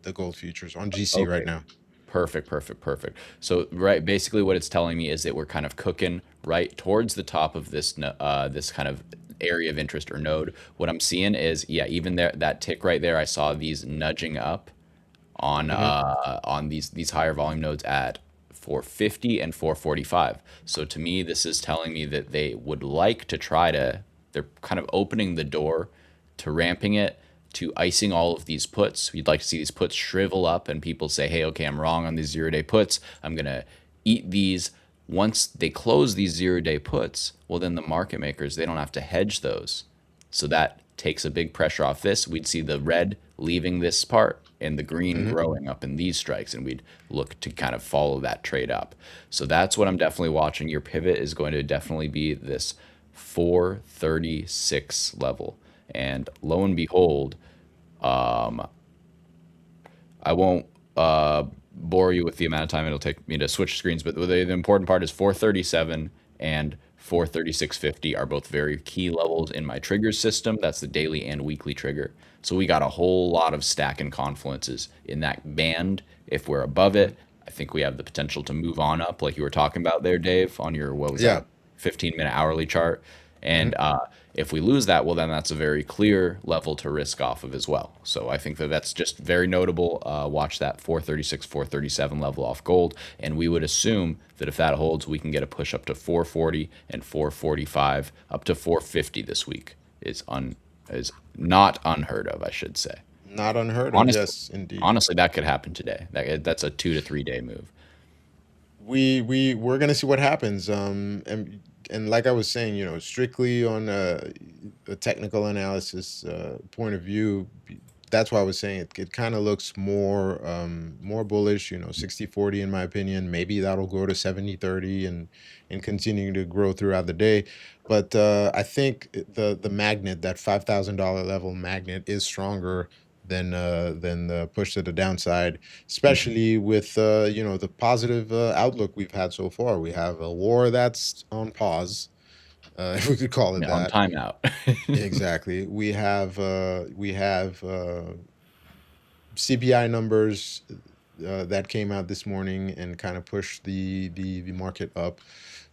the gold futures on GC right Okay. now. Perfect, perfect, perfect. So, right, basically, what it's telling me is that we're kind of cooking right towards the top of this this kind of area of interest or node. What I'm seeing is, yeah, even there, that tick right there, I saw these nudging up Hmm. on these higher volume nodes at 450 and 445. So to me, this is telling me that they would like to try to. They're kind of opening the door to ramping it to icing all of these puts. We'd like to see these puts shrivel up and people say, hey, okay, I'm wrong on these 0 day puts. I'm going to eat these. Once they close these 0 day puts, well, then the market makers, they don't have to hedge those. So that takes a big pressure off this. We'd see the red leaving this part and the green Hmm. growing up in these strikes, and we'd look to kind of follow that trade up. So that's what I'm definitely watching. Your pivot is going to definitely be this 436 level. And lo and behold, I won't bore you with the amount of time it'll take me to switch screens, but the important part is 437 and 436.50 are both very key levels in my trigger system. That's the daily and weekly trigger. So we got a whole lot of stack and confluences in that band. If we're above it, I think we have the potential to move on up, like you were talking about there, Dave, on your, what was Yeah. that, 15-minute hourly chart. Hmm. And if we lose that, well, then that's a very clear level to risk off of as well. So I think that that's just very notable. Watch that 436, 437 level off gold. And we would assume that if that holds, we can get a push up to 440 and 445, up to 450 this week is not unheard of, I should say. Not unheard of. Honestly, Yes, indeed. honestly, that could happen today. That's a 2 to 3 day move. We're gonna see what happens. And like I was saying, strictly on a technical analysis point of view, that's why I was saying it kind of looks more bullish. 60/40 in my opinion. Maybe that'll go to 70/30 and continue to grow throughout the day. But I think the magnet, that $5,000 level magnet, is stronger than the push to the downside, Mhm. especially with the positive outlook we've had so far. We have a war that's on pause, if we could call it Yeah, on that. timeout. Exactly. We have CPI numbers that came out this morning and kind of pushed the market up,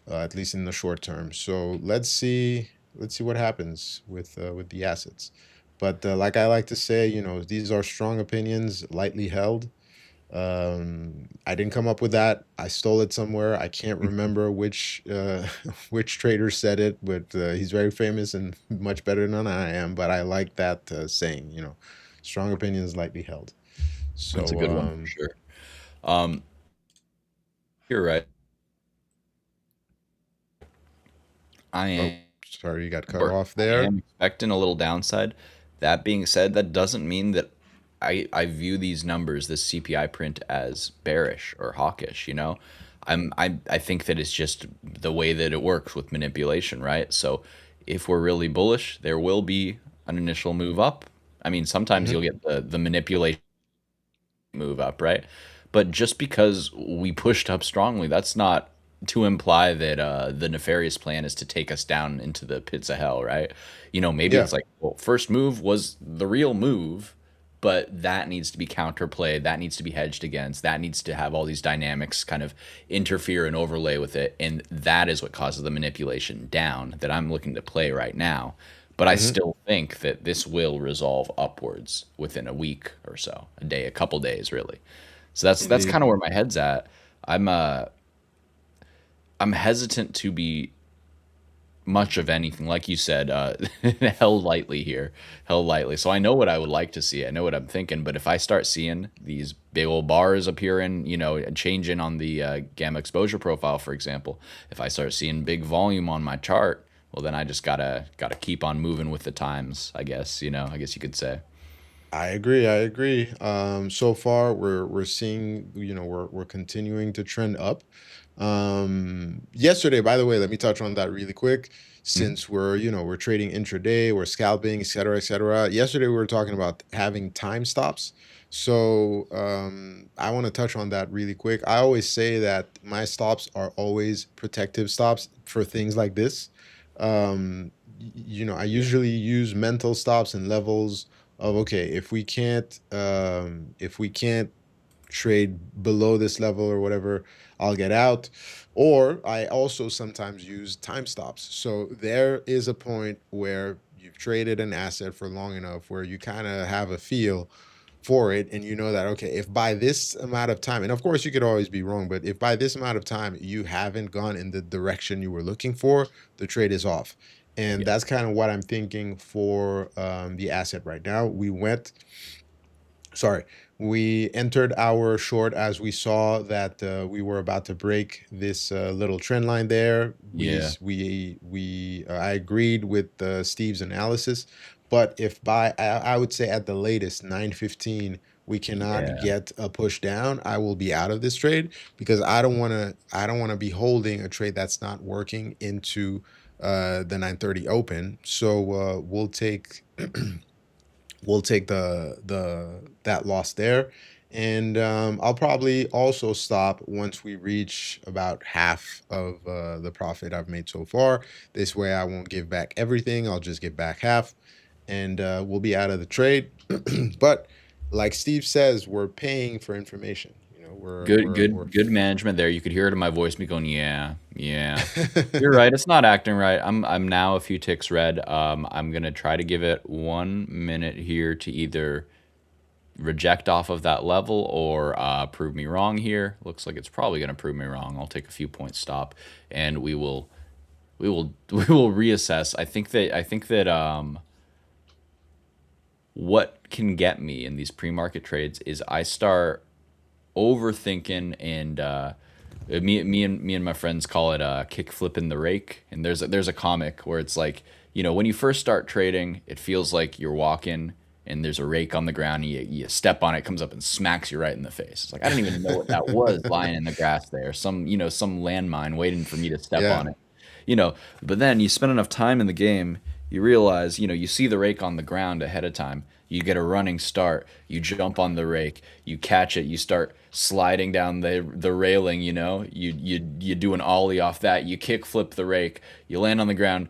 at least in the short term. So let's see what happens with the assets. But like I like to say, these are strong opinions, lightly held. I didn't come up with that. I stole it somewhere. I can't remember which which trader said it, but he's very famous and much better than I am. But I like that saying. Strong opinions lightly held. That's a So good one for sure. Um, you're right. I oh, am. sorry, you got cut Or off I there. am expecting a little downside. That being said, that doesn't mean that I view these numbers, this CPI print, as bearish or hawkish, you know? I think that it's just the way that it works with manipulation, right? So if we're really bullish, there will be an initial move up. I mean, sometimes Hmm. you'll get the manipulation move up, right? But just because we pushed up strongly, that's not to imply that the nefarious plan is to take us down into the pits of hell, right? Maybe Yeah. it's like, well, first move was the real move, but that needs to be counterplayed, that needs to be hedged against, that needs to have all these dynamics kind of interfere and overlay with it, and that is what causes the manipulation down that I'm looking to play right now. But I Hmm. still think that this will resolve upwards within a week or so, a day, a couple days, really. So that's Indeed. kind of where my head's at. I'm uh I'm hesitant to be much of anything, like you said, held lightly here, held lightly. So I know what I would like to see. I know what I'm thinking. But if I start seeing these big old bars appearing, changing on the gamma exposure profile, for example, if I start seeing big volume on my chart, well, then I just gotta keep on moving with the times. I guess I guess you could say. I agree. I agree. So far, we're seeing, we're continuing to trend up. Yesterday, by the way, let me touch on that really quick. Mhm. Since we're trading intraday, we're scalping, et cetera, et cetera. Yesterday, we were talking about having time stops. So I want to touch on that really quick. I always say that my stops are always protective stops for things like this. I Yeah. usually use mental stops and levels of, okay, if we can't trade below this level or whatever, I'll get out. Or I also sometimes use time stops. So there is a point where you've traded an asset for long enough where you kind of have a feel for it, and you know that, okay, if by this amount of time, and of course you could always be wrong, but if by this amount of time you haven't gone in the direction you were looking for, the trade is off. And Yeah. that's kind of what I'm thinking for the asset right now. Sorry, we entered our short as we saw that we were about to break this little trend line there. Yeah. I agreed with Steve's analysis, but if I would say at the latest 9:15 we cannot Yeah. get a push down, I will be out of this trade, because I don't want to be holding a trade that's not working into the 9:30 open. So we'll take the that loss there. And I'll probably also stop once we reach about half of the profit I've made so far. This way I won't give back everything, I'll just give back half, and we'll be out of the trade. But like Steve says, we're paying for information. we're Good, we're we're good, good management there. You could hear it in my voice, me going, "Yeah, yeah." You're right. It's not acting right. I'm now a few ticks red. I'm gonna try to give it 1 minute here to either reject off of that level or prove me wrong here. Looks like it's probably gonna prove me wrong. I'll take a few points stop, and we will reassess. I think that what can get me in these pre-market trades is I start overthinking and me and my friends call it kick flipping the rake. And there's a comic where it's like, when you first start trading, it feels like you're walking and there's a rake on the ground, and you step on it, comes up and smacks you right in the face. It's like, I didn't even know what that was lying in the grass there, some landmine waiting for me to step Yeah. on it. you know but then you spend enough time in the game, you realize, you see the rake on the ground ahead of time, you get a running start, you jump on the rake, you catch it, you start sliding down the railing, you do an ollie off that, you kick flip the rake, you land on the ground,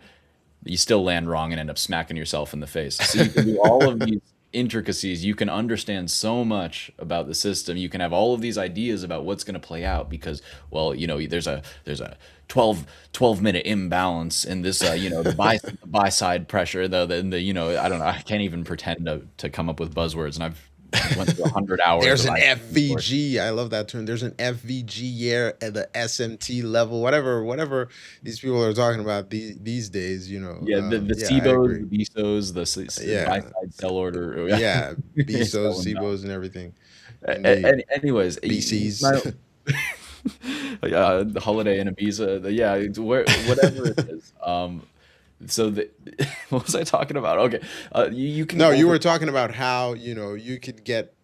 you still land wrong and end up smacking yourself in the face. So you can do all of these intricacies. You can understand so much about the system. You can have all of these ideas about what's going to play out because, well, there's a 12 minute imbalance in this, the buy side pressure, the I don't know. I can't even pretend to come up with buzzwords, and I've went through 100 hours There's of an IQ course. FVG. I love that term. There's an FVG here at the SMT level. Whatever these people are talking about these days. Yeah, the Yeah, I SIBOs, agree. the BISOs, buy Yeah, side sell order. yeah. It's BSOs, going down. SIBOs, and everything. Indeed. Anyways, BCs. the holiday in Ibiza, yeah, whatever it is. So what was I talking about? Okay, you can No, you were talking about how you could get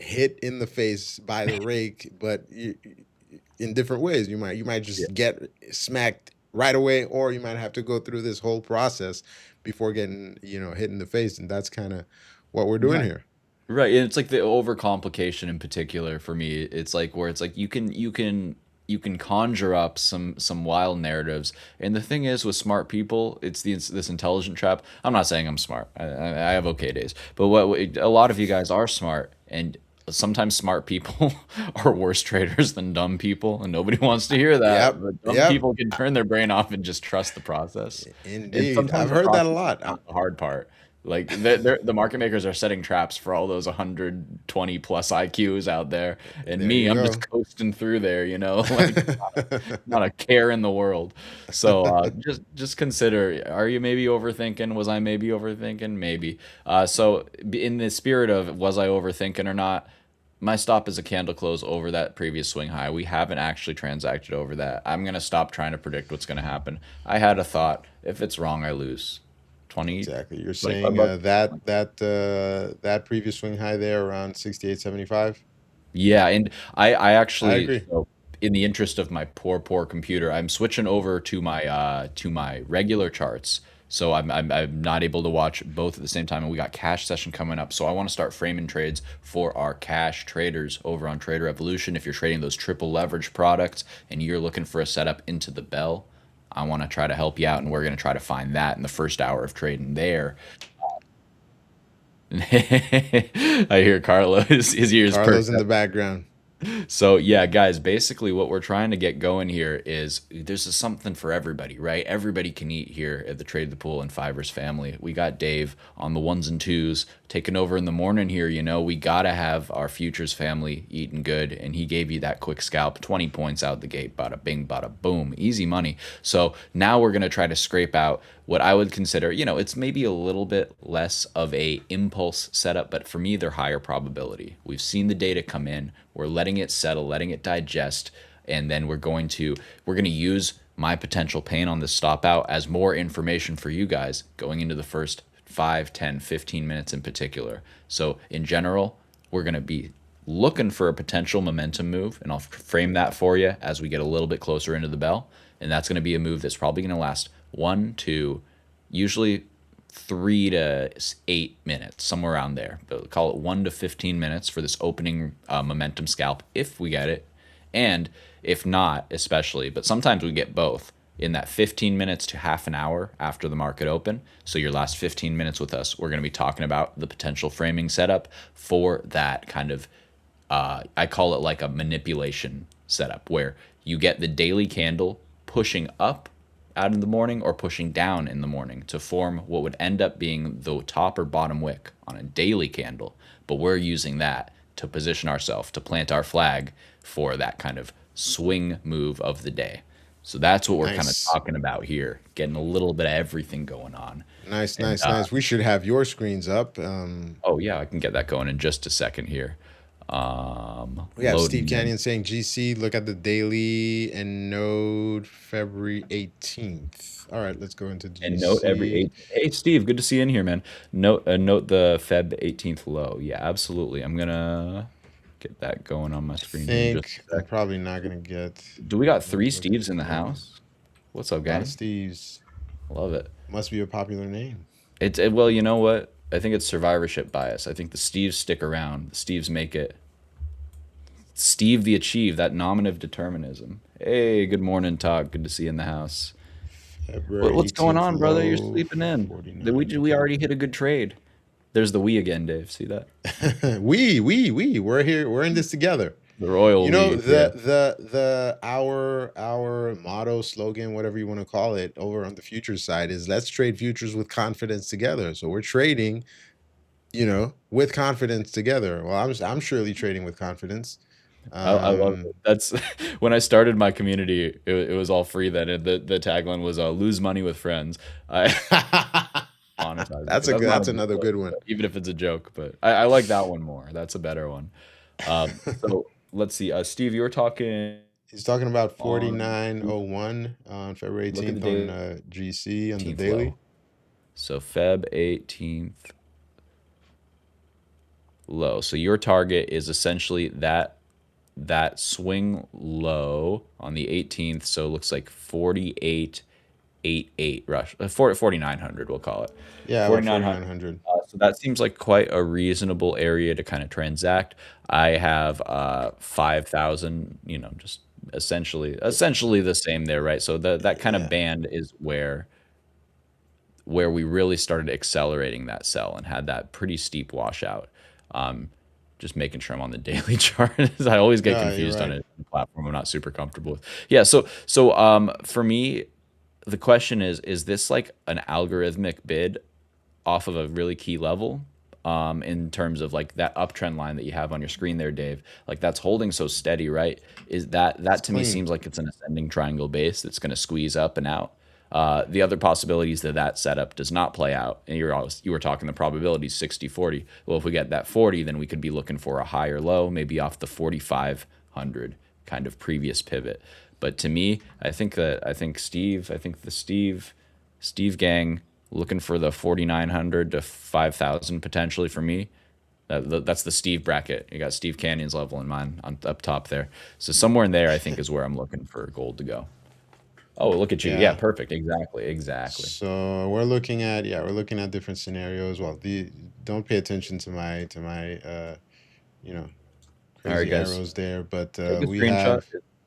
hit in the face by the rake, but in different ways. You might Yeah. just get smacked right away, or you might have to go through this whole process before getting hit in the face, and that's kind of what we're doing Right. here. Right, and it's like the overcomplication in particular for me. It's like where it's like you can conjure up some wild narratives. And the thing is with smart people, it's this intelligent trap. I'm not saying I'm smart. I have okay days, but a lot of you guys are smart, and sometimes smart people are worse traders than dumb people, and nobody wants to hear that. Yep, But dumb yep. people can turn their brain off and just trust the process. And Indeed, I've sometimes the heard that a process is lot. not the hard part. Like the market makers are setting traps for all those 120 plus IQs out there, and There me, you I'm go. just coasting through there, like not a care in the world. So just consider: are you maybe overthinking? Was I maybe overthinking? Maybe. So in the spirit of was I overthinking or not? My stop is a candle close over that previous swing high. We haven't actually transacted over that. I'm gonna stop trying to predict what's gonna happen. I had a thought. If it's wrong, I lose. 20, Exactly. You're 25 saying bucks. that previous swing high there around 68.75. Yeah, and I I actually, agree. so in the interest of my poor computer, I'm switching over to my regular charts. So I'm not able to watch both at the same time, and we got cash session coming up. So I want to start framing trades for our cash traders over on Trader Evolution. If you're trading those triple leverage products and you're looking for a setup into the bell, I want to try to help you out, and we're going to try to find that in the first hour of trading there. I hear Carlos, his ears Carlos perked in up. the background. So yeah, guys, basically what we're trying to get going here is there's something for everybody, right? Everybody can eat here at the Trade the Pool and 5ers family. We got Dave on the ones and twos taking over in the morning here. We gotta have our futures family eating good, and he gave you that quick scalp, 20 points out the gate, bada bing, bada boom, easy money. So now we're gonna try to scrape out what I would consider, it's maybe a little bit less of a impulse setup, but for me, they're higher probability. We've seen the data come in, we're letting it settle, letting it digest, and then we're going to use my potential pain on this stop out as more information for you guys going into the first 5, 10, 15 minutes in particular. So in general, we're going to be looking for a potential momentum move, and I'll frame that for you as we get a little bit closer into the bell. And that's going to be a move that's probably going to last 1 to usually 3 to 8 minutes, somewhere around there. But call it 1 to 15 minutes for this opening momentum scalp if we get it, and if not, especially. But sometimes we get both in that 15 minutes to half an hour after the market open. So your last 15 minutes with us, we're going to be talking about the potential framing setup for that kind of I call it like a manipulation setup where you get the daily candle pushing up out in the morning or pushing down in the morning to form what would end up being the top or bottom wick on a daily candle. But we're using that to position ourselves, to plant our flag for that kind of swing move of the day. So that's what we're kind of Nice. talking about here, getting a little bit of everything going on. Nice, And nice, nice. We should have your screens up. oh yeah, I can get that going in just a second here. We have Steve Loading in. Canyon saying GC, look at the daily and node February 18th. All right, let's go into And note every GC. 8th. Hey, Steve, good to see you in here, man. Note the Feb 18th low. Yeah, absolutely. I'm gonna get that going on my I screen here in just think a I'm sec. probably not gonna get. Do we got Let me 3 look at Steves in the the house? What's up, a lot of gang? Steves. Love it. Must be a popular name. Well, you know what? I think it's survivorship bias. I think the Steves stick around. The Steves make it. Steve the Achieve, that nominative determinism. Hey, good morning, Todd. Good to see you in the house. February What's going 18th on, brother? You're low, sleeping in. We 49. we Okay. already hit a good trade. There's the we again, Dave. See that? We're here. We're in this together. The royal we. Yeah. Our motto, slogan, whatever you want to call it, over on the futures side is let's trade futures with confidence together. So we're trading with confidence together. Well, I'm surely trading with confidence. I love Um, it. That's when I started my community. It was all free then. And the tagline was "Lose money with friends." I monetize it, but that's not a that's good another look, good one. even if it's a joke. But I like that one more. That's a better one. So let's see. Steve, you were talking He's talking about on. 49.01 on February Look at 18th on the GC on the 18th daily. low. So Feb 18th low. So your target is essentially that swing low on the 18th. So it looks like 48.88 rush, 4900 we'll call it. Yeah, about 4900. 4,900. So that seems like quite a reasonable area to kind of transact. I have 5,000, just essentially the same there, right? So that kind of Yeah. band is where we really started accelerating that sell and had that pretty steep washout. Um, just making sure I'm on the daily chart. I always get Yeah, you're confused on right. a platform I'm not super comfortable with. Yeah, so for me, the question is this like an algorithmic bid off of a really key level? In terms of like that uptrend line that you have on your screen there, Dave, like that's holding so steady, right? Is It's that to me clean. seems like it's an ascending triangle base that's going to squeeze up and out. The other possibilities that setup does not play out, and you were talking the probability 60-40. Well, if we get that 40, then we could be looking for a higher low, maybe off the 4,500 kind of previous pivot. But to me, I think the Steve gang looking for the 4,900 to 5,000 potentially for me. That's the Steve bracket. You got Steve Canyon's level in mine on up top there. So somewhere in there, I think is where I'm looking for gold to go. Oh, look at you. Yeah, Yeah. perfect. Exactly. So we're looking at different scenarios. Well, the don't pay attention to my you know, All right, crazy guys, arrows there, but take a we screenshot. have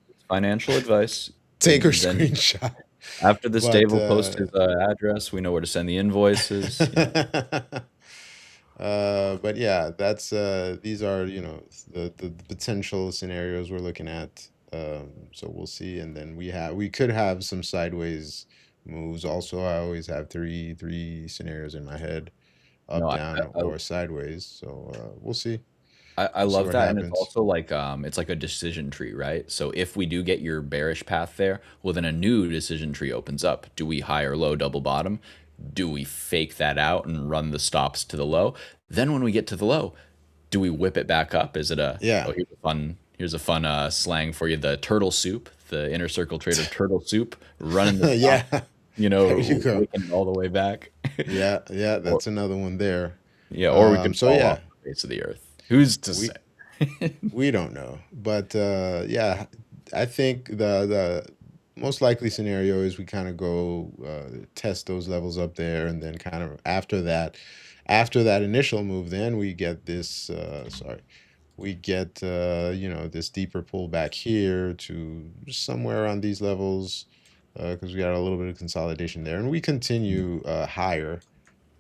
It's financial advice. take a Then screenshot. after this, Dave But will post his address. We know where to send the invoices. but yeah, that's these are, the potential scenarios we're looking at. So we'll see, and then we could have some sideways moves. Also, I always have three scenarios in my head, No, up, down, or sideways. So we'll see. I We'll see love what that, and it's happens. also like it's like a decision tree, right? So if we do get your bearish path there, well, then a new decision tree opens up. Do we high or low double bottom? Do we fake that out and run the stops to the low? Then when we get to the low, do we whip it back up? Is it Yeah. here's a fun slang for you, the turtle soup, the inner circle trader turtle soup, running the Yeah. stop, There you go. wicking it all the way back. Yeah, yeah, Or that's another one there. yeah, or we could So fall yeah, off the face of the earth. Who's to say? we we don't know, but yeah, I think the most likely scenario is we kind of go test those levels up there, and then kind of after that initial move, then we get this. Sorry, we get this deeper pullback here to somewhere around these levels, because we got a little bit of consolidation there, and we continue higher.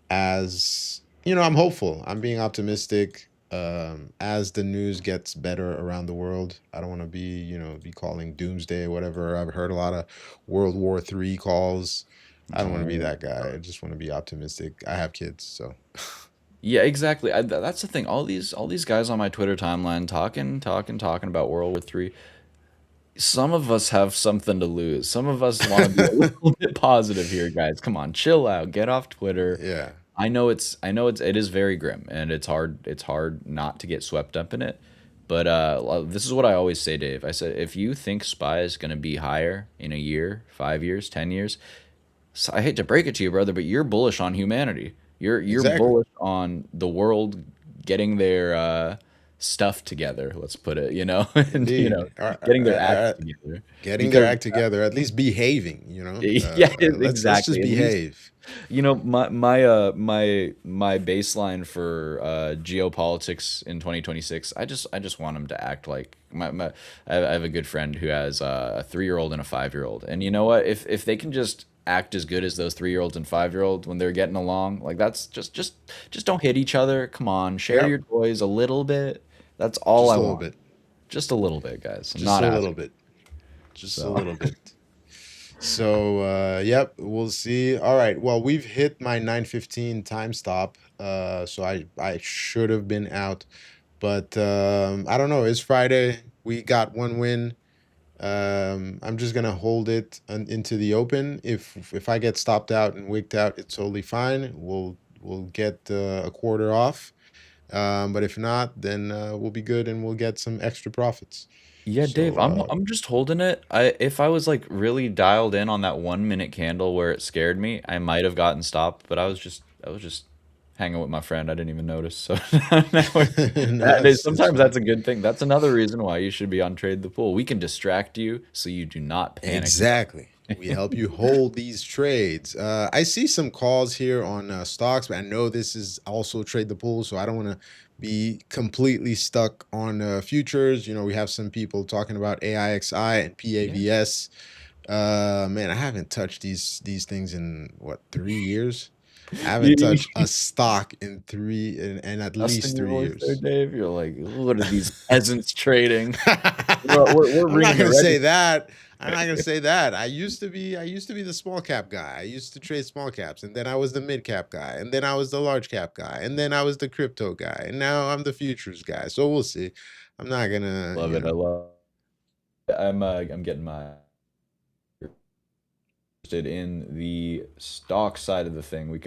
As I'm hopeful. I'm being optimistic. As the news gets better around the world, I don't want to be calling doomsday or whatever. I've heard a lot of World War III calls. I don't want to be Oh. that guy. I just want to be optimistic. I have kids, so Yeah, exactly. That's the thing. All these guys on my Twitter timeline talking about World War III. Some of us have something to lose. Some of us want to be a little bit positive here, guys. Come on, chill out. Get off Twitter. yeah, It is very grim, and it's hard not to get swept up in it. But this is what I always say, Dave. I said if you think SPY is going to be higher in a year, 5 years, 10 years, so I hate to break it to you, brother, but you're bullish on humanity. You're exactly. bullish on the world getting their stuff together. Let's put it, and Indeed. getting their act together. Getting their Because act together, at least behaving. yeah, Let's just exactly. At least behave. my baseline for geopolitics in 2026. I just want them to act like I have a good friend who has a 3-year-old and a 5-year-old, and you know what? If they can just act as good as those 3-year-olds and 5-year-olds when they're getting along, like that's just don't hit each other. Come on, share your Yep, toys a little bit. That's all I just a little want. bit. Just a little bit, guys. I'm Just not a little asking. bit. Just a So little bit. So, yep, we'll see. All right. Well, we've hit my 9:15 time stop. So I should have been out, but I don't know. It's Friday. We got one win. I'm just gonna hold it into the open. If I get stopped out and wigged out, it's totally fine. We'll get a quarter off. But if not, then we'll be good and we'll get some extra profits. Yeah, Dave, So I'm just holding it. If I was like really dialed in on that 1 minute candle where it scared me, I might have gotten stopped, but I was just hanging with my friend. I didn't even notice. So now no, it's sometimes fine. that's a good thing. That's another reason why you should be on Trade the Pool. We can distract you so you do not panic. Exactly. We help you hold these trades. I see some calls here on stocks, but I know this is also trade the pool, so I don't want to be completely stuck on futures. We have some people talking about AIXI and Yeah. PAVS. Man, I haven't touched these things in what, 3 years? I haven't You touched a stock in in at dusting least your three voice there, years. Dave. You're like, what are these peasants trading? We're I'm not ringing the gonna say register. that. I'm not gonna say that. I used to be the small cap guy. I used to trade small caps, and then I was the mid cap guy, and then I was the large cap guy, and then I was the crypto guy, and now I'm the futures guy. So we'll see. I'm not gonna, Love it. I love. I'm getting my interested in the stock side of the thing. We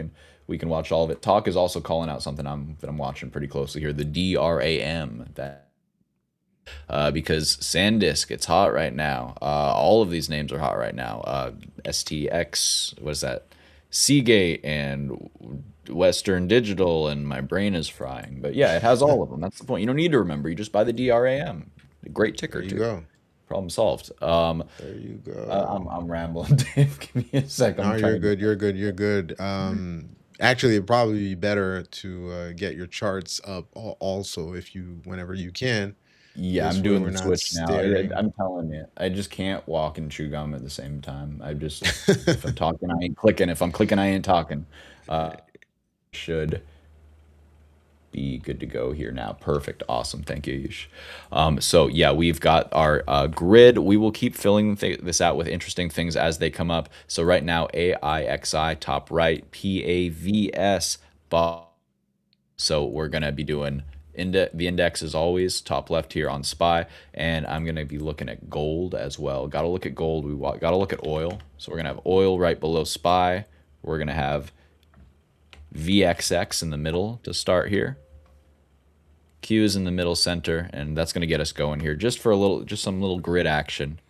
can watch all of it. Talk is also calling out something I'm watching pretty closely here. The DRAM that because SanDisk, it's hot right now. All of these names are hot right now. STX, what is that? Seagate and Western Digital, and my brain is frying. But yeah, it has all of them. That's the point. You don't need to remember. You just buy the DRAM. Great There ticker you too. go. Problem solved. There you I'm go. rambling, Dave. Give me a sec. No, I'm you're trying to. good. You're good. You're good. Actually, it'd probably be better to get your charts up also if you, whenever you can. Yeah, This I'm way doing we're the not switch now. staring. I'm telling you, I just can't walk and chew gum at the same time. If I'm talking, I ain't clicking. If I'm clicking, I ain't talking. Should be good to go here now. Perfect. Awesome. Thank you, Yush. So yeah, we've got our grid. We will keep filling this out with interesting things as they come up. So right now, AIXI top right, PAVS bottom. So we're gonna be doing the index as always, top left here on SPY, and I'm gonna be looking at gold as well. Got to look at gold. Got to look at oil. So we're gonna have oil right below SPY. We're gonna have VXX in the middle to start here. Q is in the middle center, and that's gonna get us going here just for just some little grid action.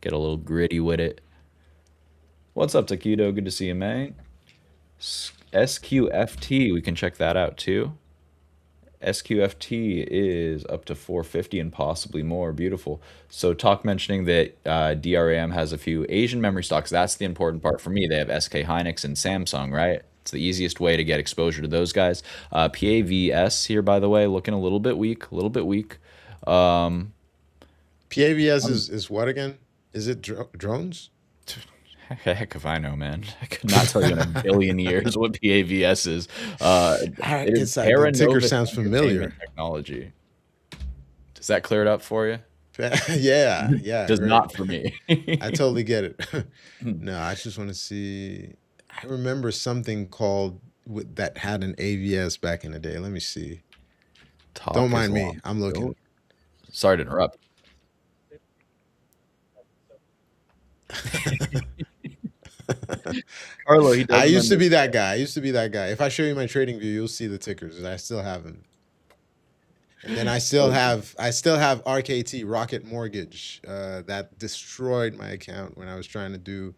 Get a little gritty with it. What's up, Taquito? Good to see you, man. SQFT, we can check that out too. SQFT is up to 450 and possibly more. Beautiful. So talk mentioning that DRAM has a few Asian memory stocks. That's the important part for me. They have SK Hynix and Samsung, right? It's the easiest way to get exposure to those guys. PAVS here, by the way, looking a little bit weak. A little bit weak. Um, PAVS I'm is what again? Is it drones? heck if I know, man. I could not tell you in a billion years what PAVS is. It is The Terra ticker Novus sounds Entertainment familiar. Technology. Does that clear it up for you? Yeah, yeah, Does great. not for me. I totally get it. No, I just want to see. I remember something called that had an AVS back in the day. Let me see. Don't Talk is mind me. long. I'm looking. Oh, sorry to interrupt. Carlo, he I doesn't used to be that understand. guy. I used to be that guy. If I show you my trading view, you'll see the tickers. I still have them. And then I still have RKT Rocket Mortgage that destroyed my account when I was trying to do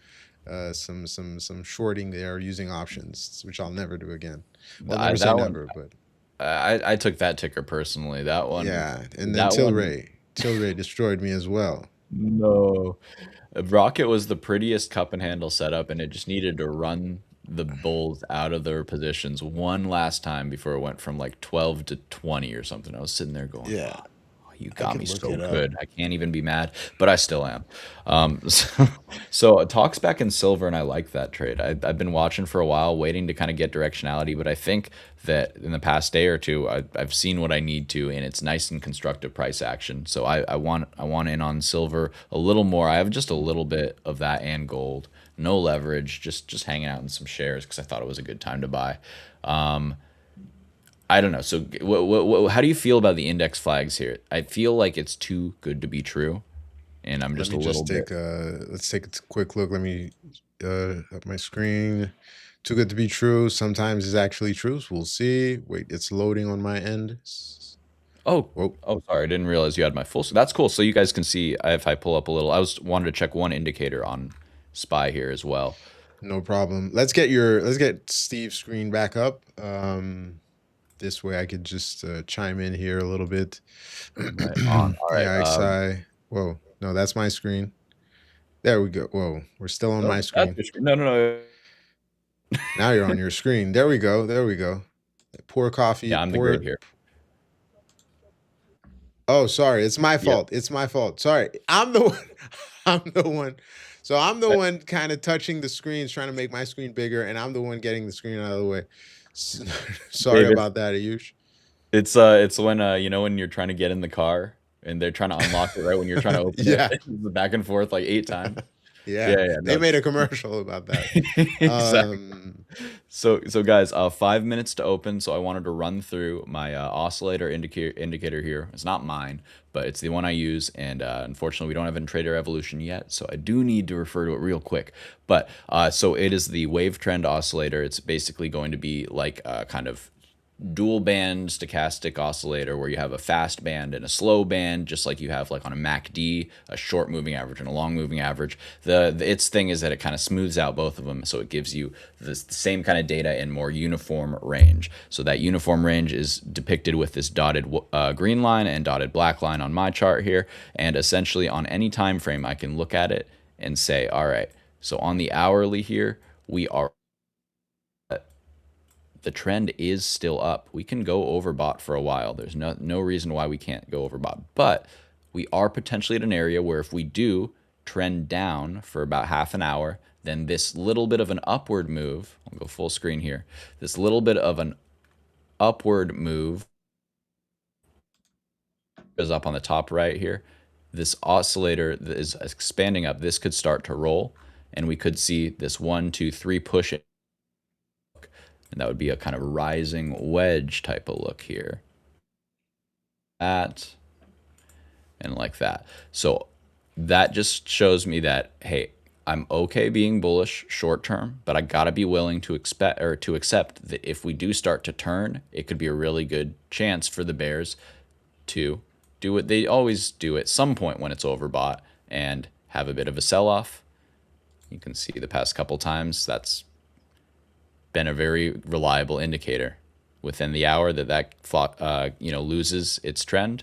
some shorting there using options, which I'll never do again. Well, never say That one, never, but I took that ticker personally. yeah. And then That one, Tilray destroyed me as well. no. Rocket was the prettiest cup and handle setup, and it just needed to run the bulls out of their positions one last time before it went from like 12 to 20 or something. I was sitting there going, Yeah, "Oh, you I got could me look so it up. good. I can't even be mad, but I still am." So talks back in silver, and I like that trade. I've been watching for a while, waiting to kind of get directionality, but I think that in the past day or two, I've seen what I need to, and it's nice and constructive price action. So I want in on silver a little more. I have just a little bit of that and gold, no leverage, just hanging out in some shares because I thought it was a good time to buy. I don't know. So, how do you feel about the index flags here? I feel like it's too good to be true, and I'm Let just me a little just bit. take let's take a quick look. Let me up my screen. Too good to be true. Sometimes it's actually true. So we'll see. Wait, it's loading on my end. Oh, Whoa, oh, sorry, I didn't realize you had my full. So that's cool. So you guys can see if I pull up a little. I was wanted to check one indicator on SPY here as well. no problem. Let's get Steve's screen back up. This way I could just chime in here a little bit. Right on. All right. Yeah, XI. Whoa, no, that's my screen. There we go. Whoa, we're still on Oh, my that's screen. your screen. No, no, no. Now you're on your screen. There we go. There we go. Pour coffee. Yeah, I'm the Pour. grid here. Oh, sorry. It's my Yeah. fault. It's my fault. Sorry. I'm the one. I'm the one. So I'm the one kind of touching the screens, trying to make my screen bigger, and I'm the one getting the screen out of the way. Sorry David, about that, Ayush. it's when when you're trying to get in the car and they're trying to unlock it right when you're trying to open it, Yeah. the back and forth like 8 times. Yeah. Yeah, yeah, They no, made a commercial about that. exactly. So guys, 5 minutes to open. So I wanted to run through my oscillator indicator here. It's not mine, but it's the one I use. And unfortunately, we don't have Trader Evolution yet, so I do need to refer to it real quick. But so it is the wave trend oscillator. It's basically going to be like kind of dual band stochastic oscillator where you have a fast band and a slow band, just like you have like on a MACD, a short moving average and a long moving average. Its thing is that it kind of smooths out both of them, so it gives you the same kind of data in more uniform range. So that uniform range is depicted with this dotted green line and dotted black line on my chart here, and essentially on any time frame I can look at it and say, all right, so on the hourly here, we are the trend is still up. We can go overbought for a while. There's no reason why we can't go overbought. But we are potentially at an area where if we do trend down for about half an hour, then this little bit of an upward move, I'll go full screen here, this little bit of an upward move is up on the top right here. This oscillator that is expanding up, this could start to roll, and we could see this 1, 2, 3 push it. And that would be a kind of rising wedge type of look here. That and like that. So that just shows me that, hey, I'm okay being bullish short term, but I gotta be willing to accept that if we do start to turn, it could be a really good chance for the bears to do what they always do at some point when it's overbought and have a bit of a sell-off. You can see the past couple times that's been a very reliable indicator. Within the hour that loses its trend,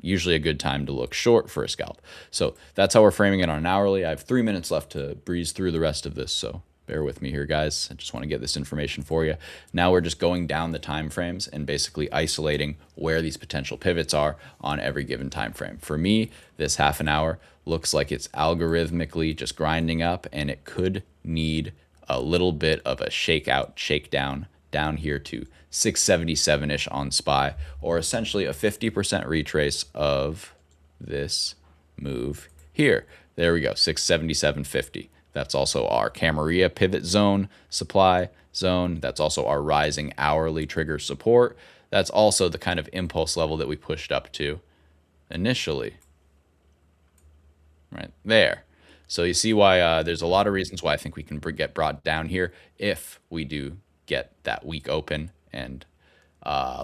usually a good time to look short for a scalp. So that's how we're framing it on an hourly. I have 3 minutes left to breeze through the rest of this, so bear with me here, guys. I just want to get this information for you. Now we're just going down the time frames and basically isolating where these potential pivots are on every given time frame. For me, this half an hour looks like it's algorithmically just grinding up, and it could need a little bit of a shakedown down here to 677-ish on SPY, or essentially a 50% retrace of this move here. There we go, 677.50. That's also our Camarilla pivot zone, supply zone. That's also our rising hourly trigger support. That's also the kind of impulse level that we pushed up to initially. Right there. So you see why there's a lot of reasons why I think we can get brought down here if we do get that weak open and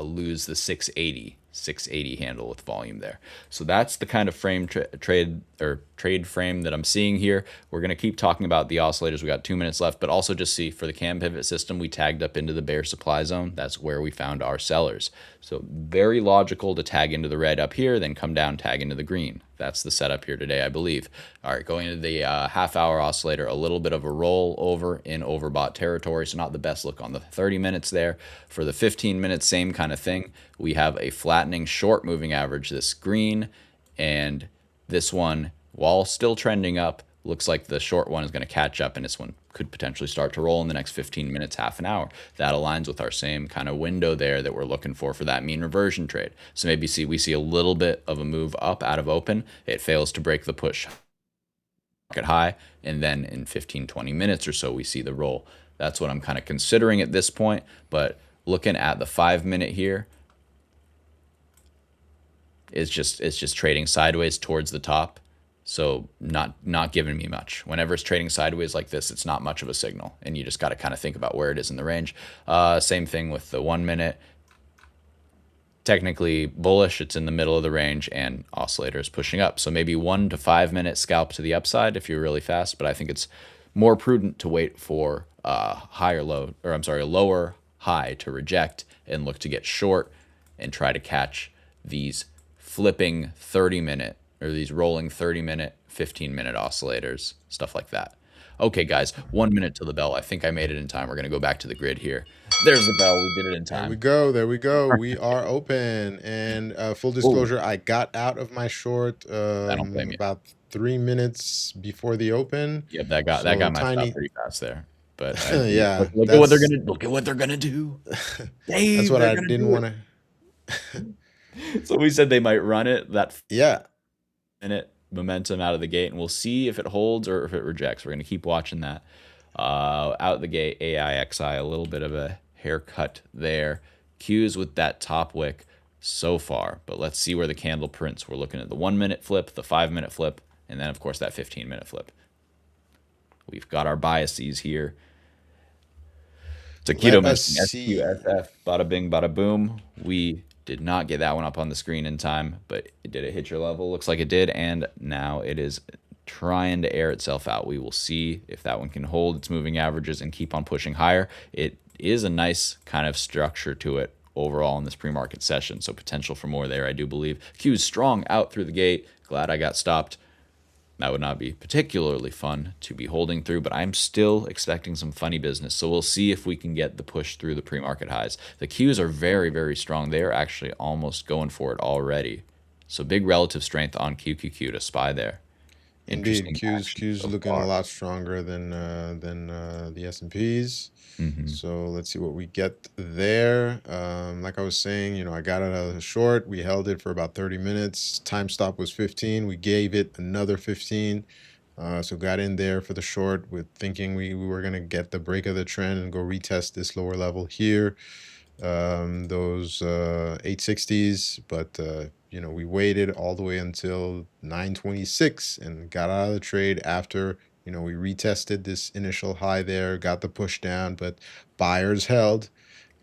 lose the 680 handle with volume there. So that's the kind of trade frame that I'm seeing here. We're going to keep talking about the oscillators. We got 2 minutes left, but also just see for the cam pivot system, we tagged up into the bear supply zone. That's where we found our sellers. So very logical to tag into the red up here, then come down, tag into the green. That's the setup here today, I believe. All right, going into the half-hour oscillator, a little bit of a roll over in overbought territory, so not the best look on the 30 minutes there. For the 15 minutes, same kind of thing. We have a flattening short moving average, this green, and this one, while still trending up, looks like the short one is going to catch up, and this one could potentially start to roll in the next 15 minutes, half an hour. That aligns with our same kind of window there that we're looking for that mean reversion trade. So maybe we see a little bit of a move up out of open. It fails to break the push market high, and then in 15-20 minutes or so we see the roll. That's what I'm kind of considering at this point, but Looking at the 5 minute here, it's just trading sideways towards the top. So not giving me much. Whenever it's trading sideways like this, it's not much of a signal, and you just got to kind of think about where it is in the range. Same thing with the 1 minute. Technically bullish, it's in the middle of the range, and oscillator is pushing up. So maybe 1 to 5 minute scalp to the upside if you're really fast, but I think it's more prudent to wait for higher low, or I'm sorry, a lower high to reject and look to get short and try to catch these flipping 30-minute or these rolling 30-minute, 15-minute oscillators, stuff like that. Okay, guys, 1 minute till the bell. I think I made it in time. We're going to go back to the grid here. There's the bell. We did it in There we time. go. There we go. We are open. And full disclosure, I got out of my short I don't blame you. about 3 minutes before the open. Yep, that got So my stop pretty fast there. But yeah, look at what they're gonna look at what they're gonna do. Dave, that's what they're I gonna didn't do want to. it. So we said they might run it that Yeah. minute momentum out of the gate, and we'll see if it holds or if it rejects. We're gonna keep watching that. Out the gate, AIXI, a little bit of a haircut there. Qs with that top wick so far, but let's see where the candle prints. We're looking at the 1 minute flip, the 5 minute flip, and then of course that 15-minute flip. We've got our biases here. Taquito mentioned SQSF, bada bing, bada boom. We did not get that one up on the screen in time, but did it hit your level? Looks like it did, and now it is trying to air itself out. We will see if that one can hold its moving averages and keep on pushing higher. It is a nice kind of structure to it overall in this pre-market session, so potential for more there, I do believe. Q is strong out through the gate. Glad I got stopped. That would not be particularly fun to be holding through, but I'm still expecting some funny business. So we'll see if we can get the push through the pre-market highs. The Qs are very, very strong. They are actually almost going for it already. So big relative strength on QQQ to spy there. Indeed, Interesting Q's so looking far. a lot stronger than the S&Ps. So let's see what we get there. Like I was saying, I got it out of the short. We held it for about 30 minutes. Time stop was 15. We gave it another 15. So got in there for the short with thinking we were going to get the break of the trend and go retest this lower level here. Those 860s, but we waited all the way until 926 and got out of the trade after we retested this initial high there, got the push down, but buyers held,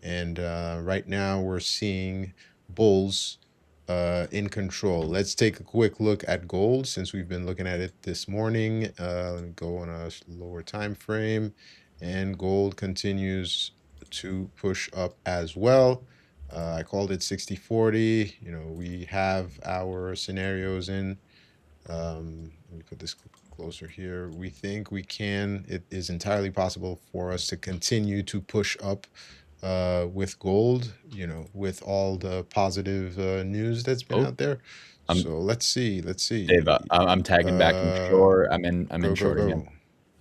and right now we're seeing bulls in control. Let's take a quick look at gold since we've been looking at it this morning. Let me go on a lower time frame, and gold continues to push up as well. I called it 60-40. We have our scenarios in. Let me put this closer here. We think we can. It is entirely possible for us to continue to push up with gold, with all the positive news that's been out there. So let's see. Dave, I'm tagging back in short. I'm in short again.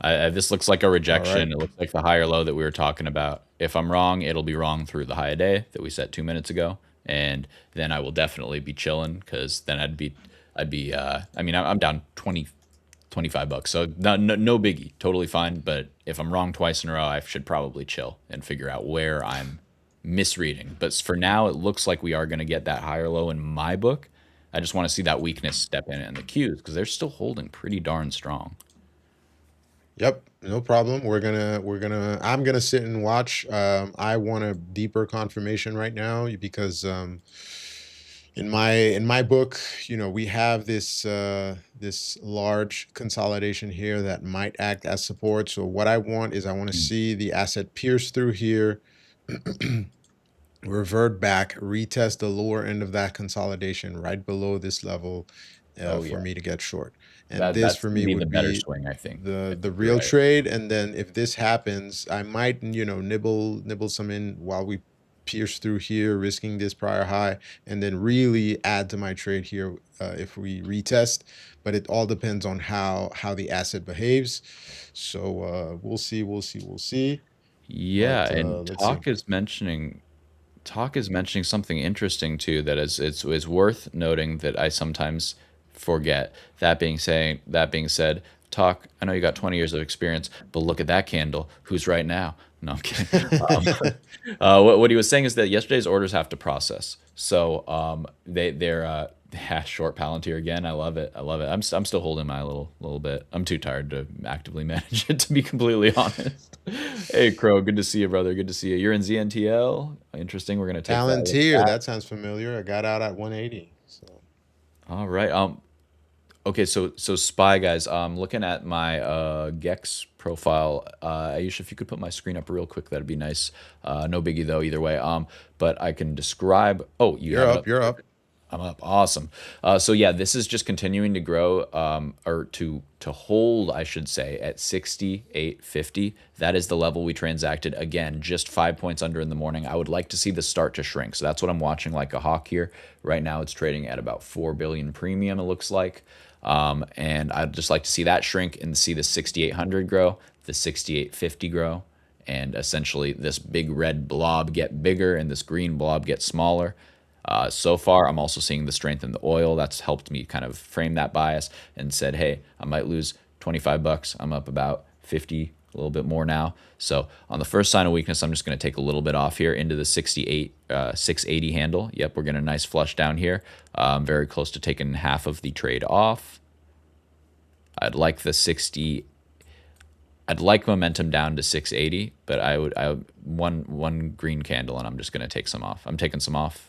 Go. This looks like a rejection. Right. It looks like the higher low that we were talking about. If I'm wrong, it'll be wrong through the high a day that we set 2 minutes ago, and then I will definitely be chilling because then I'd be. I'm down 20, $25, so no biggie, totally fine. But if I'm wrong twice in a row, I should probably chill and figure out where I'm misreading. But for now, it looks like we are going to get that higher low in my book. I just want to see that weakness step in the Qs because they're still holding pretty darn strong. Yep, no problem. I'm gonna sit and watch. I want a deeper confirmation right now because in my book, we have this this large consolidation here that might act as support. So what I want to see the asset pierce through here, revert back, retest the lower end of that consolidation right below this level for me to get short. And this for me would the better be swing, I think. the real trade. And then if this happens, I might nibble some in while we pierce through here, risking this prior high, and then really add to my trade here if we retest. But it all depends on how the asset behaves. So we'll see. Yeah, But, and let's Talk see. is mentioning something interesting too that is worth noting that I sometimes forget. That being said, Talk, I know you got 20 years of experience, but look at that candle. Who's right now? No, I'm kidding. What he was saying is that yesterday's orders have to process. So they're yeah, short Palantir again. I love it. I love it. I'm still holding my little bit. I'm too tired to actively manage it, to be completely honest. Hey Crow, good to see you, brother. Good to see you. You're in ZNTL. Interesting. We're gonna take that. Palantir, that sounds familiar. I got out at 180. So All right. Okay, so SPY guys, looking at my Gex profile, Aisha, if you could put my screen up real quick, that'd be nice. No biggie though, either way. But I can describe. Oh, you you're have it up. You're up. I'm up. Awesome. So yeah, this is just continuing to grow, or to hold, I should say, at 68.50. That is the level we transacted. Again, just 5 points under in the morning. I would like to see this start to shrink. So that's what I'm watching like a hawk here. Right now, it's trading at about 4 billion premium. It looks like. And I'd just like to see that shrink and see the 6,800 grow, the 6,850 grow, and essentially this big red blob get bigger and this green blob get smaller. So far, I'm also seeing the strength in the oil. That's helped me kind of frame that bias and said, hey, I might lose 25 bucks. I'm up about 50, a little bit more now. So on the first sign of weakness, I'm just going to take a little bit off here into the 68, 680 handle. Yep, we're getting a nice flush down here. Very close to taking half of the trade off. I'd like the 60. I'd like momentum down to 680, but I would one green candle, and I'm just going to take some off. I'm taking some off.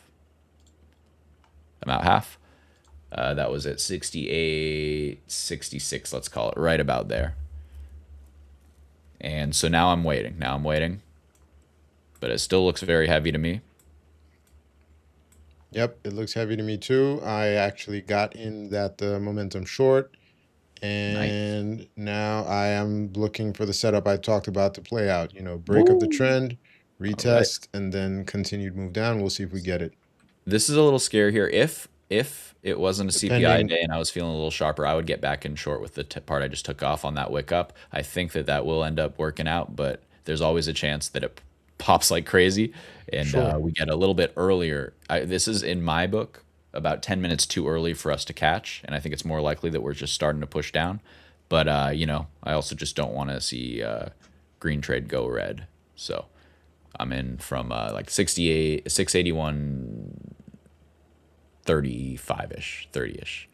I'm out half. That was at 68, 66, let's call it, right about there. And so now I'm waiting. But it still looks very heavy to me. Yep, it looks heavy to me too. I actually got in that momentum short. And now I am looking for the setup I talked about to play out. Break of the trend, retest, and then continued move down. We'll see if we get it. This is a little scary here. If it wasn't a CPI day and I was feeling a little sharper, I would get back in short with the part I just took off on that wick up. I think that will end up working out, but there's always a chance that it pops like crazy and we get a little bit earlier. This is, in my book, about 10 minutes too early for us to catch, and I think it's more likely that we're just starting to push down. But I also just don't want to see green trade go red. So I'm in from like 68, 681, 35-ish, 30-ish.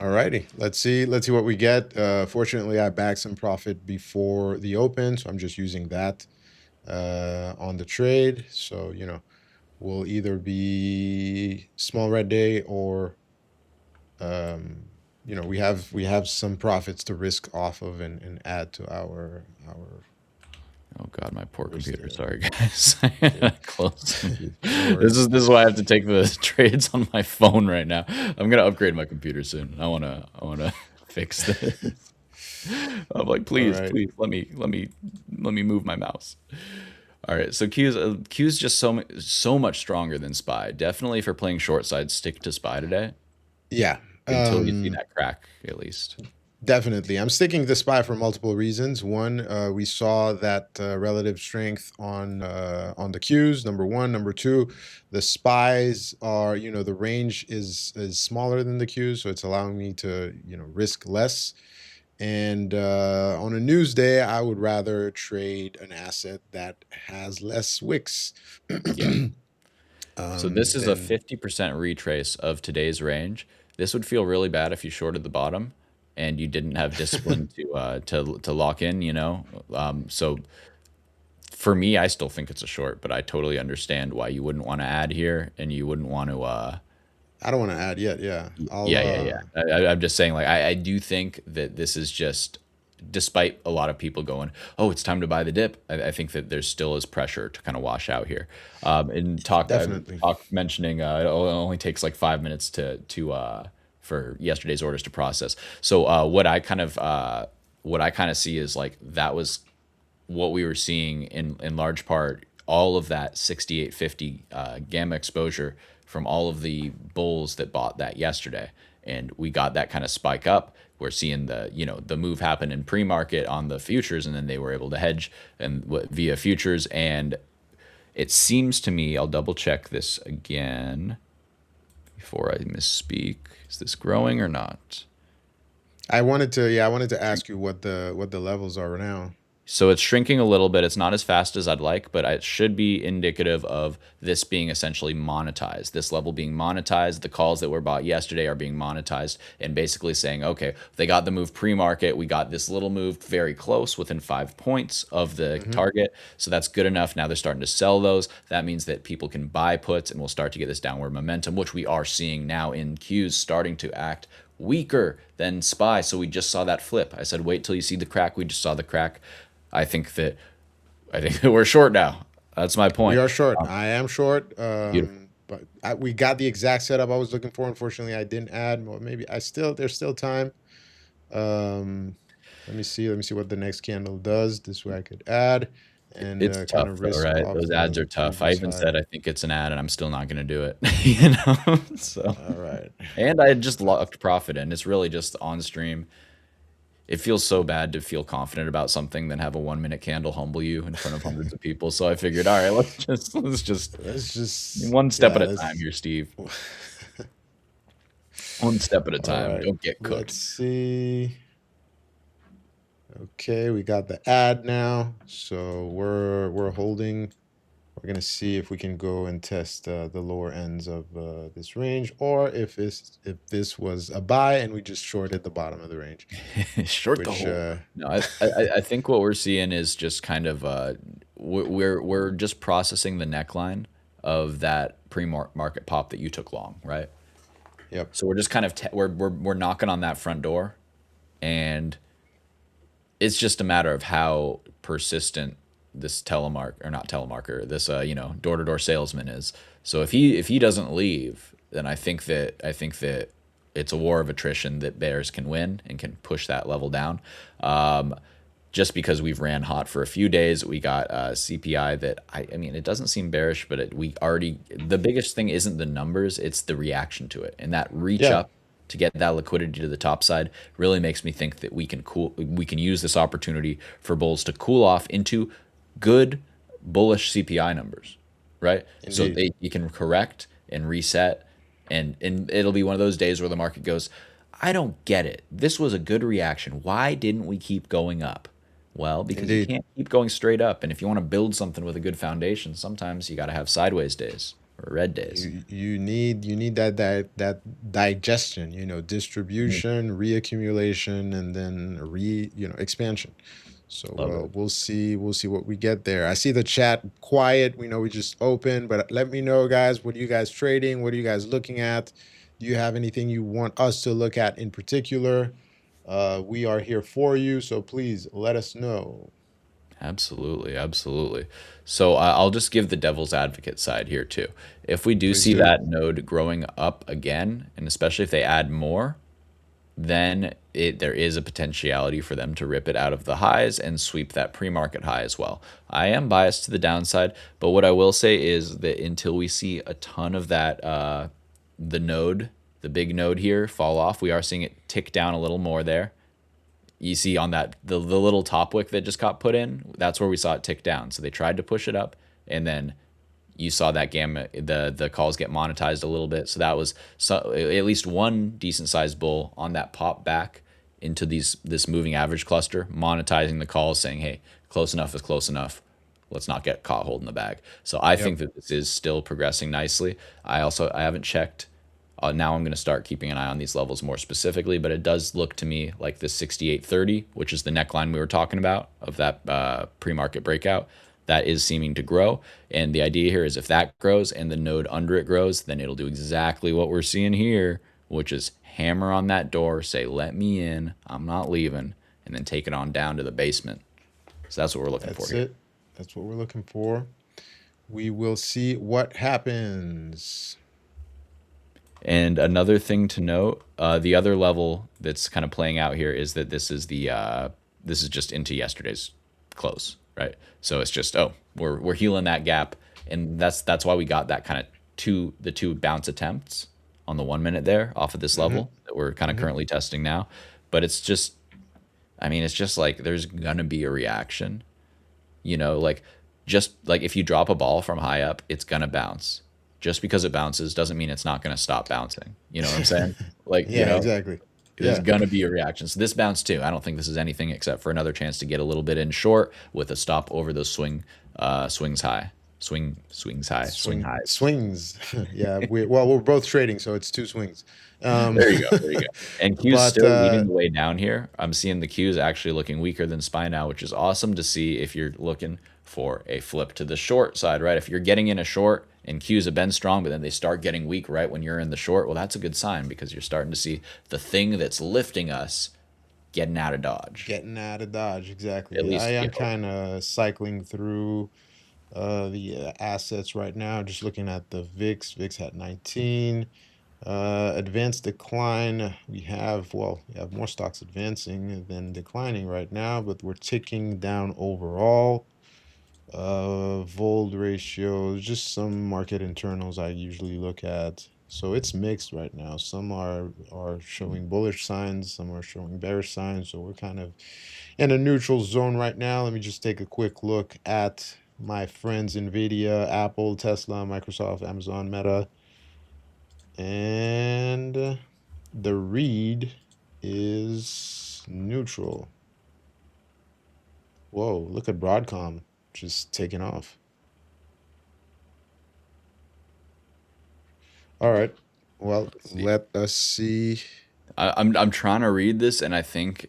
All righty, let's see what we get. Fortunately, I bagged some profit before the open, so I'm just using that on the trade. So will either be small red day or we have some profits to risk off of and add to our Oh God, my poor computer. Sorry guys. Close. This is why I have to take the trades on my phone right now. I'm gonna upgrade my computer soon. I wanna fix this. I'm like, please let me move my mouse. All right, so Q's just so much stronger than SPY. Definitely, if you're playing short side, stick to SPY today. Yeah, until you see that crack, at least. Definitely, I'm sticking to SPY for multiple reasons. One, we saw that relative strength on the Qs. Number one, number two, the SPYs are the range is smaller than the Qs, so it's allowing me to risk less. And on a news day, I would rather trade an asset that has less wicks. Yeah. So this is a 50% retrace of today's range. This would feel really bad if you shorted the bottom and you didn't have discipline to lock in. So for me, I still think it's a short, but I totally understand why you wouldn't want to add here and you wouldn't want to. I don't want to add yet. Yeah. Yeah. I'm just saying, like, I do think that this is just, despite a lot of people going, oh, it's time to buy the dip, I think that there still is pressure to kind of wash out here. And talk mentioning it only takes like 5 minutes for yesterday's orders to process. So what I kind of see is like that was what we were seeing in large part, all of that 6850 gamma exposure from all of the bulls that bought that yesterday. And we got that kind of spike up. We're seeing the move happen in pre-market on the futures, and then they were able to hedge and via futures. And it seems to me, I'll double check this again before I misspeak. Is this growing or not? I wanted to ask you what the levels are now. So it's shrinking a little bit. It's not as fast as I'd like, but it should be indicative of this being essentially monetized. This level being monetized. The calls that were bought yesterday are being monetized and basically saying, okay, they got the move pre-market. We got this little move very close within 5 points of the Mm-hmm. target. So that's good enough. Now they're starting to sell those. That means that people can buy puts and we'll start to get this downward momentum, which we are seeing now in Qs starting to act weaker than SPY. So we just saw that flip. I said, wait till you see the crack. We just saw the crack. I think that we're short now. That's my We point. are short. I am short. Beautiful. But we got the exact setup I was looking for. Unfortunately, I didn't add. Well, maybe there's still time. Let me see. Let me see what the next candle does. This way I could add and It's kind tough of though, risk right? off Those ads the are tough. I previous even high. said I think it's an ad, and I'm still not going to do it. You know. So, All right. and I had just locked profit in. It's really just on stream. It feels so bad to feel confident about something than have a 1 minute candle humble you in front of hundreds of people. So I figured, all right, let's just Let's just one step yeah. at a time here, Steve. One step at a All time. right. Don't get Let's cooked. see. Okay, we got the ad now. So we're holding. We're gonna see if we can go and test the lower ends of this range, or if this was a buy and we just shorted the bottom of the range, Short the which hole. No, I think what we're seeing is just kind of we're just processing the neckline of that pre-market pop that you took long, right? yep. So we're just kind of we're knocking on that front door, and it's just a matter of how persistent this this door-to-door salesman is. So if he doesn't leave, then I think that it's a war of attrition that bears can win and can push that level down. Just because we've ran hot for a few days, we got CPI that I mean it doesn't seem bearish, but the biggest thing isn't the numbers, it's the reaction to it, and that reach Yeah, up to get that liquidity to the top side really makes me think that we can use this opportunity for bulls to cool off into good bullish CPI numbers, right? So indeed. you can correct and reset, and it'll be one of those days where the market goes, I don't get it. This was a good reaction. Why didn't we keep going up? Well, because you Indeed. can't keep going straight up, and if you want to build something with a good foundation, sometimes you got to have sideways days or red days. You need that digestion, Mhm. distribution, reaccumulation, and then expansion. So Love it. we'll see what we get there. I see the chat quiet. We know we just opened, but let me know, guys. What are you guys trading? What are you guys looking at? Do you have anything you want us to look at in particular? We are here for you, so please let us know. Absolutely, absolutely. So I'll just give the devil's advocate side here too. If we do Please see do. that node growing up again, and especially if they add more, then there is a potentiality for them to rip it out of the highs and sweep that pre-market high as well. I am biased to the downside, but what I will say is that until we see a ton of that the big node here fall off, we are seeing it tick down a little more there. You see on that the little top wick that just got put in, that's where we saw it tick down. So they tried to push it up, and then you saw that gamma the calls get monetized a little bit. So that was at least one decent sized bull on that pop back into this moving average cluster, monetizing the calls, saying, hey, close enough is close enough. Let's not get caught holding the bag. So I Yep. think that this is still progressing nicely. I haven't checked. Now I'm going to start keeping an eye on these levels more specifically, but it does look to me like this 68.30, which is the neckline we were talking about of that pre-market breakout, that is seeming to grow. And the idea here is if that grows and the node under it grows, then it'll do exactly what we're seeing here, which is hammer on that door, say, let me in, I'm not leaving, and then take it on down to the basement. So that's what we're looking for That's here. it. That's what we're looking for. We will see what happens. And another thing to note, the other level that's kind of playing out here is that this is just into yesterday's close, right? So it's just we're healing that gap, and that's why we got that kind of the two bounce attempts on the 1 minute there off of this Hmm. level that we're kind of Hmm. currently testing now. But it's just, I mean, it's just like there's gonna be a reaction, like just like if you drop a ball from high up, it's gonna bounce. Just because it bounces doesn't mean it's not gonna stop bouncing. You know what I'm saying? Like, Yeah, exactly. There's Yeah. gonna be a reaction. So this bounce too. I don't think this is anything except for another chance to get a little bit in short with a stop over those swings high, swing highs. Swings. Yeah, we're both trading, so it's two swings. There you go. There you go. And Q's But still leading the way down here. I'm seeing the Q's actually looking weaker than SPY now, which is awesome to see if you're looking for a flip to the short side, right? If you're getting in a short and Q's have been strong, but then they start getting weak right when you're in the short, well, that's a good sign because you're starting to see the thing that's lifting us getting out of Dodge. getting out of Dodge, exactly. At I least, am kind of cycling through the assets right now, just looking at the VIX. VIX had 19. Advanced decline. We have more stocks advancing than declining right now, but we're ticking down overall. Vold ratios, just some market internals I usually look at. So it's mixed right now. Some are showing bullish signs, some are showing bearish signs. So we're kind of in a neutral zone right now. Let me just take a quick look at my friends Nvidia, Apple, Tesla, Microsoft, Amazon, Meta, and the read is neutral. Whoa, look at Broadcom just taking off. All right. Well, let us see. I'm trying to read this, and I think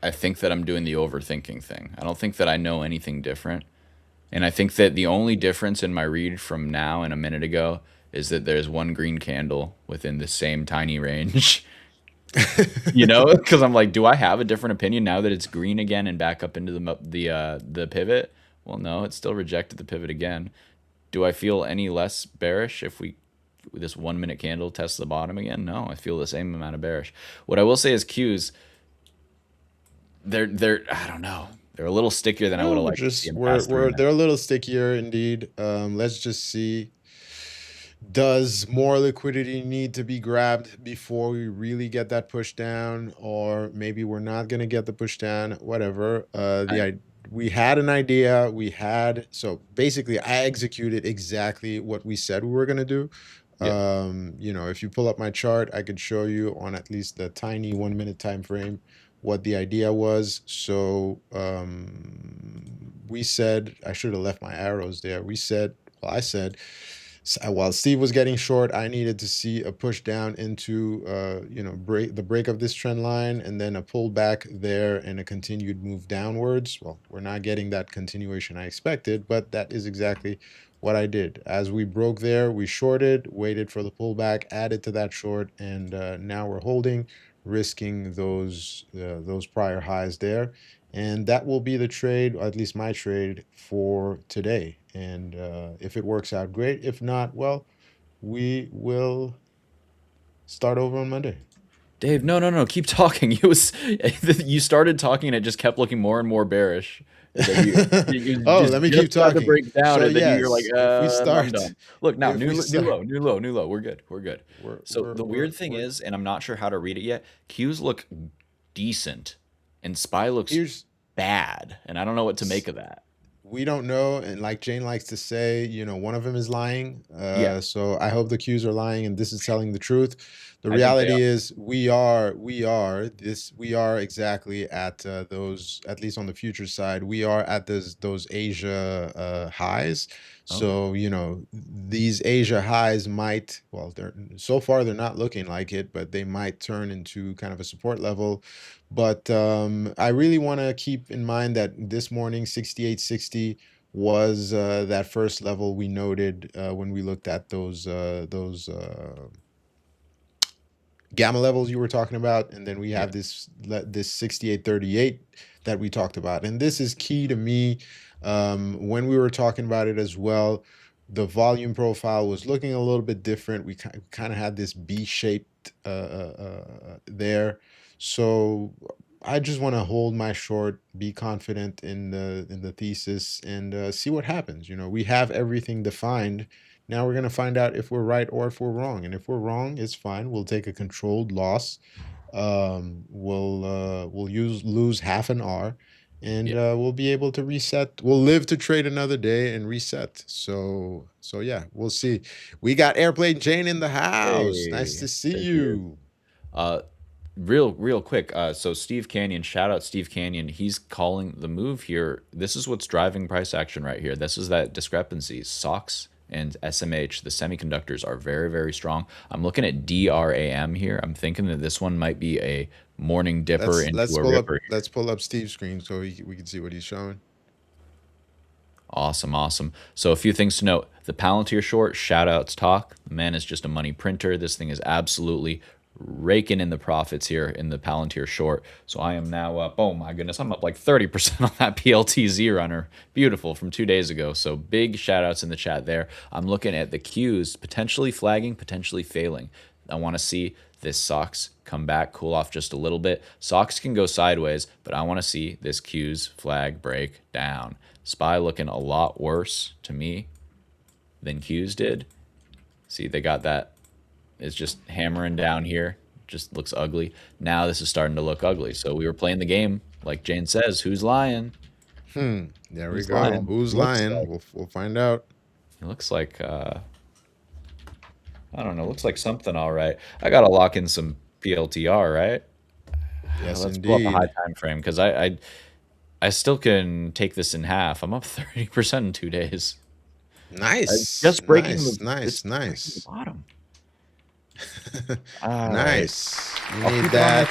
that I'm doing the overthinking thing. I don't think that I know anything different. And I think that the only difference in my read from now and a minute ago is that there's one green candle within the same tiny range. Because I'm like, do I have a different opinion now that it's green again and back up into the pivot? Well, no, it still rejected the pivot again. Do I feel any less bearish if this 1 minute candle tests the bottom again? No, I feel the same amount of bearish. What I will say is Qs, they're I don't know. They're a little stickier than I would have liked to see in the past 3 minutes. They're a little stickier indeed. Let's just see. Does more liquidity need to be grabbed before we really get that push down, or maybe we're not going to get the push down? Whatever. We had an idea. So basically, I executed exactly what we said we were going to do. Yeah. If you pull up my chart, I could show you on at least the tiny 1 minute time frame what the idea was. So we said, I should have left my arrows there. I said, while Steve was getting short, I needed to see a push down into break of this trend line, and then a pullback there and a continued move downwards. Well, we're not getting that continuation I expected, but that is exactly what I did. As we broke there, we shorted, waited for the pullback, added to that short, and now we're holding, risking those prior highs there. And that will be the trade, or at least my trade, for today. And if it works out, great. If not, well, we will start over on Monday. Dave, no, keep talking. You started talking and it just kept looking more and more bearish. Let me keep talking. To break down, So and then yes, you're like, if we I'm start, done. Look now, if new we start- low. We're good. So the weird thing is, and I'm not sure how to read it yet. Qs look decent, and SPY looks bad, and I don't know what to make of that. we don't know, and like Jane likes to say, one of them is lying. Yeah. So I hope the Qs are lying, and this is telling the truth. The I think they reality are. is we are exactly at those, at least on the futures side, we are at those Asia highs. So these Asia highs might, so far they're not looking like it, but they might turn into kind of a support level. But I really want to keep in mind that this morning 68.60 was that first level we noted when we looked at those gamma levels you were talking about, and then we have this 68.38 that we talked about. And this is key to me. When we were talking about it as well, the volume profile was looking a little bit different. We kind of had this B-shaped there. So I just want to hold my short, be confident in the thesis, and see what happens. We have everything defined. Now we're going to find out if we're right or if we're wrong. And if we're wrong, it's fine. We'll take a controlled loss. We'll lose half an R, and we'll be able to reset. We'll live to trade another day and reset. So yeah, we'll see. We got Airplane Jane in the house. Nice to see you. real quick. So Steve Canyon, shout out Steve Canyon. He's calling the move here. This is what's driving price action right here. This is that discrepancy. SOX and SMH, the semiconductors, are very, very strong. I'm looking at DRAM here. I'm thinking that this one might be a morning dipper into a ripper. Let's pull up Steve's screen so we can see what he's showing. Awesome, awesome. So a few things to note. The Palantir short, shout outs talk. The man is just a money printer. This thing is absolutely raking in the profits here in the Palantir short. So I am now up, oh my goodness, I'm up like 30% on that PLTZ runner. Beautiful, from 2 days ago. So big shout outs in the chat there. I'm looking at the Qs potentially flagging, potentially failing. I want to see this SOX come back, cool off just a little bit. SOX can go sideways, but I want to see this Qs flag break down. SPY looking a lot worse to me than Qs did. See, they got that. It's just hammering down here. Just looks ugly. Now this is starting to look ugly. So we were playing the game, like Jane says, who's lying? There we Who's go. lying? Who's Looks lying? like- We'll find out. It looks like I don't know. Looks like something all right. I gotta lock in some PLTR, right? Yes, Let's pull up a indeed. high time frame because I still can take this in half. I'm up 30% in 2 days. Nice. Just breaking nice, the nice, it's breaking the nice. bottom. All right. Nice. You I'll need keep it on that.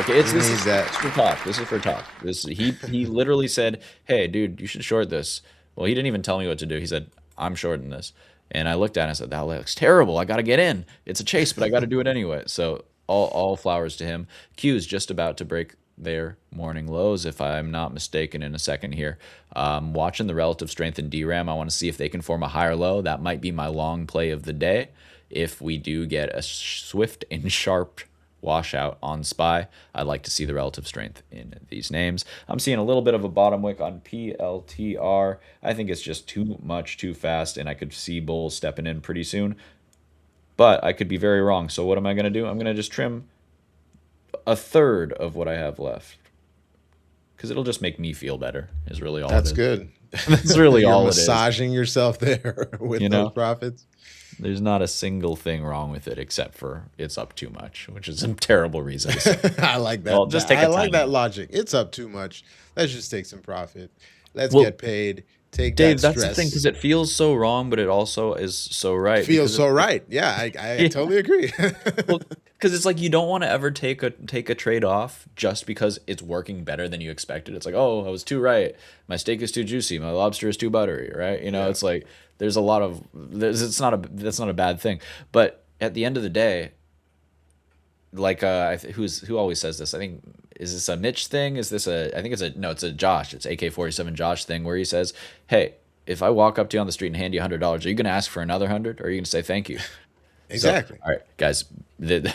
Okay. It's You this need is that. for talk. This is for talk. He literally said, "Hey, dude, you should short this." Well, he didn't even tell me what to do. He said, "I'm shorting this," and I looked at it and I said, "That looks terrible. I got to get in. It's a chase, but I got to do it anyway." So all flowers to him. Q is just about to break their morning lows, if I'm not mistaken, in a second here. Watching the relative strength in DRAM, I want to see if they can form a higher low. That might be my long play of the day. If we do get a swift and sharp washout on SPY, I'd like to see the relative strength in these names. I'm seeing a little bit of a bottom wick on PLTR. I think it's just too much, too fast, and I could see bulls stepping in pretty soon. But I could be very wrong. So what am I going to do? I'm going to just trim a third of what I have left. Because it'll just make me feel better, is really all That's it is. good. That's really You're all it is. massaging yourself there with You those know? profits. There's not a single thing wrong with it except for it's up too much, which is a terrible reason to say. I like that. Well, just take I a like time. that logic. It's up too much. Let's just take some profit. Let's Well, get paid. Take Dave, that that's the thing, stress. because it feels so wrong, but it also is so right. Feels because so right. Yeah, I Yeah. totally agree. Well, because it's like you don't want to ever take a trade off just because it's working better than you expected. It's like, oh, I was too right. My steak is too juicy. My lobster is too buttery, right? You know, Yeah. it's like there's a lot of that's not a bad thing. But at the end of the day, like who always says this? I think is this a Mitch thing? Is this a I think it's a Josh. It's AK-47 Josh thing where he says, "Hey, if I walk up to you on the street and hand you $100, are you going to ask for another 100 or are you going to say thank you?" Exactly. So, all right, guys, this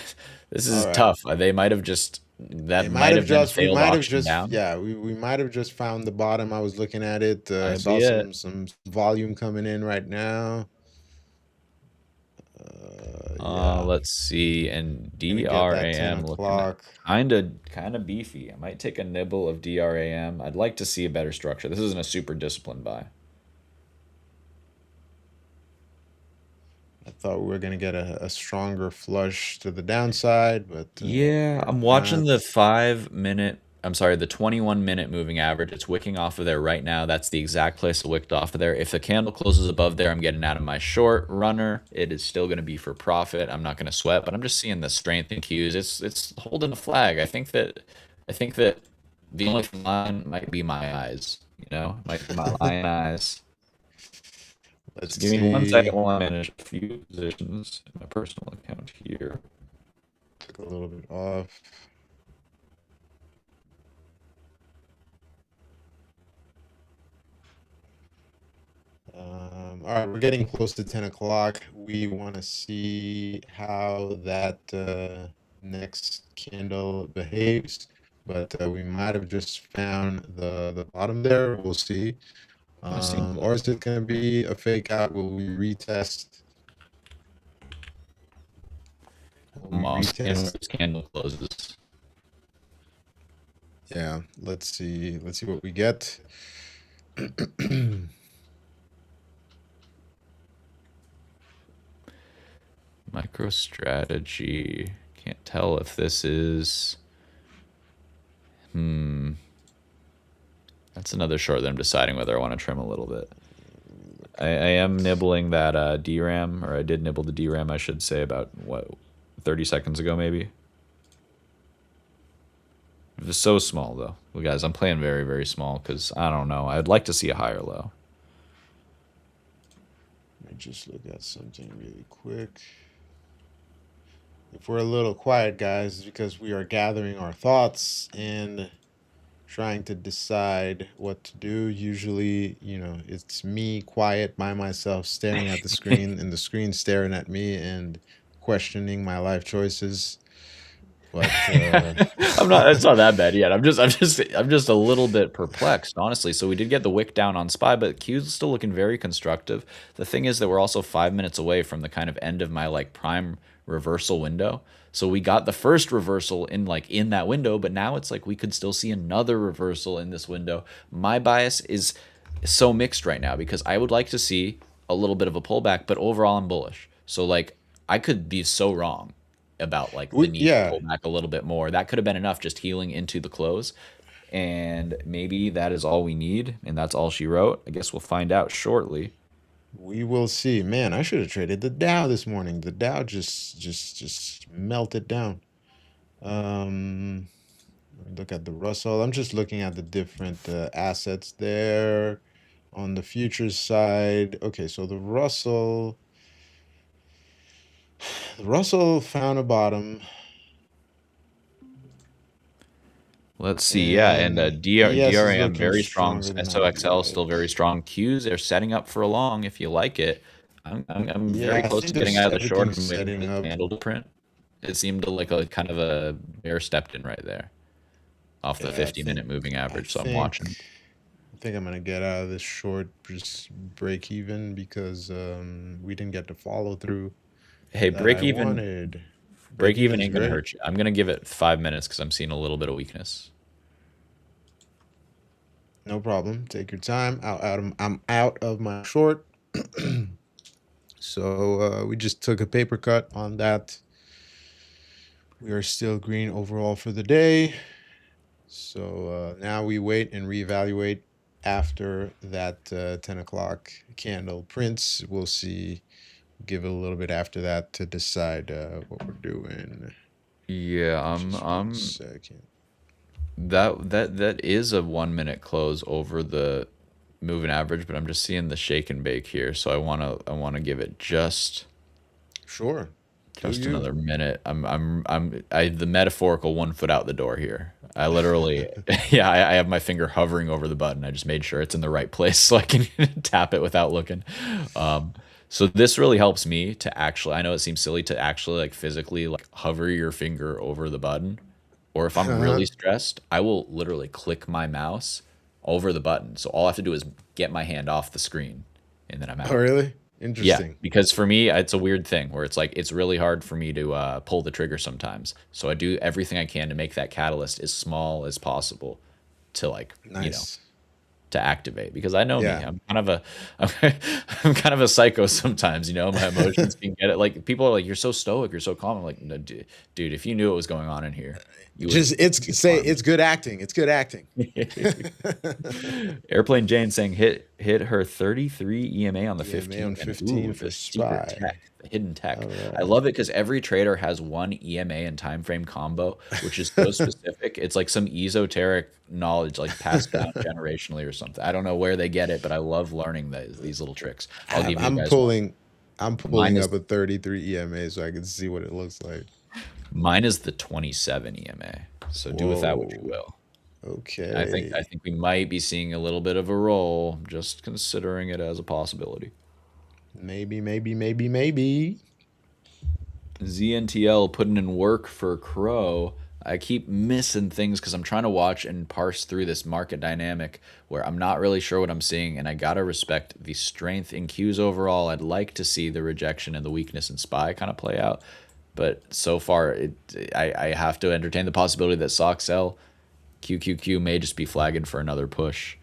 is All right. tough. They might have just that It might have been we failed might have auction just down. yeah, we might have just found the bottom. I was looking at it. I Might saw be it. some volume coming in right now. Yeah, Let's see. And gonna get that 10 DRAM looking o'clock. kind of beefy. I might take a nibble of DRAM. I'd like to see a better structure. This isn't a super disciplined buy. I thought we were gonna get a stronger flush to the downside, but Yeah, I'm watching the 5 minute, I'm sorry, the 21-minute moving average. It's wicking off of there right now. That's the exact place it wicked off of there. If the candle closes above there, I'm getting out of my short runner. It is still going to be for profit. I'm not going to sweat, but I'm just seeing the strength in cues. It's holding a flag. I think that the only line might be my eyes. You know, might be my lion eyes. let's Give me 1 see. second while I manage a few positions in my personal account here. Took a little bit off. All right, we're getting close to 10 o'clock. We want to see how that next candle behaves, but we might have just found the bottom there. We'll see. Or is it going to be a fake out? Will we retest? This candle closes. Yeah, let's see what we get. MicroStrategy Can't tell if this is. That's another short that I'm deciding whether I want to trim a little bit. I am nibbling that DRAM, or I did nibble the DRAM, I should say, about, 30 seconds ago maybe? It was so small, though. Well, guys, I'm playing very, very small because, I don't know, I'd like to see a higher low. Let me just look at something really quick. If we're a little quiet, guys, it's because we are gathering our thoughts and trying to decide what to do. Usually, it's me quiet by myself staring at the screen and the screen staring at me and questioning my life choices. But It's not that bad yet. I'm just a little bit perplexed, honestly. So we did get the wick down on SPY, but Q's still looking very constructive. The thing is that we're also 5 minutes away from the kind of end of my prime reversal window. So we got the first reversal in that window, but now it's we could still see another reversal in this window. My bias is so mixed right now because I would like to see a little bit of a pullback, but overall I'm bullish. So I could be so wrong about the need to pull back a little bit more. That could have been enough just healing into the close. And maybe that is all we need, and that's all she wrote. I guess we'll find out shortly. We will see. Man, I should have traded the Dow this morning. The Dow just melted down. Look at the Russell. I'm just looking at the different assets there on the futures side. Okay, so the Russell found a bottom. Let's see. Yeah, and ES is DRAM looking very strong. stronger than SOXL IBI. still very strong. Qs are setting up for a long if you like it. I'm very I close think to getting out of the short everything's and waiting setting for the up. candle to print. It seemed like a kind of a bear stepped in right there off the 50-minute moving average. So I'm watching. I think I'm gonna get out of this short, just break even because we didn't get the follow through. Hey, break I even. wanted. Break even ain't gonna great. hurt you. I'm gonna give it 5 minutes because I'm seeing a little bit of weakness. No problem. Take your time. I'm out of my short. So we just took a paper cut on that. We are still green overall for the day. So now we wait and reevaluate after that 10 o'clock candle prints. We'll see. Give it a little bit after that to decide what we're doing. Yeah, I'm second. That is a 1 minute close over the moving average, but I'm just seeing the shake and bake here, so I wanna give it just another minute. I the metaphorical 1 foot out the door here. I literally I have my finger hovering over the button. I just made sure it's in the right place so I can tap it without looking. So this really helps me to actually, I know it seems silly to actually physically hover your finger over the button. Or if I'm really stressed, I will literally click my mouse over the button. So all I have to do is get my hand off the screen and then I'm out. Oh, really? Interesting. Yeah, because for me, it's a weird thing where it's really hard for me to pull the trigger sometimes. So I do everything I can to make that catalyst as small as possible to nice. To activate, because I know Yeah. me. I'm kind of a psycho sometimes. My emotions can get it. People are like, "You're so stoic. You're so calm." I'm like, "No, dude. If you knew what was going on in here, you would it's good acting. It's good acting. Airplane Jane saying hit her 33 EMA on the 15 on 15 for SPY. tech, the hidden tech. Right. I love it because every trader has one EMA and time frame combo, which is so specific. It's like some esoteric knowledge passed down generationally or something. I don't know where they get it, but I love learning these little tricks. I'll give you guys I'm pulling up a 33 EMA so I can see what it looks like. Mine is the 27 EMA. So do with that what you will. Okay. I think we might be seeing a little bit of a roll, just considering it as a possibility. Maybe. ZNTL putting in work for Crow. I keep missing things because I'm trying to watch and parse through this market dynamic where I'm not really sure what I'm seeing, and I gotta respect the strength in Qs overall. I'd like to see the rejection and the weakness in SPY kind of play out, but so far I have to entertain the possibility that SOXL QQQ may just be flagging for another push.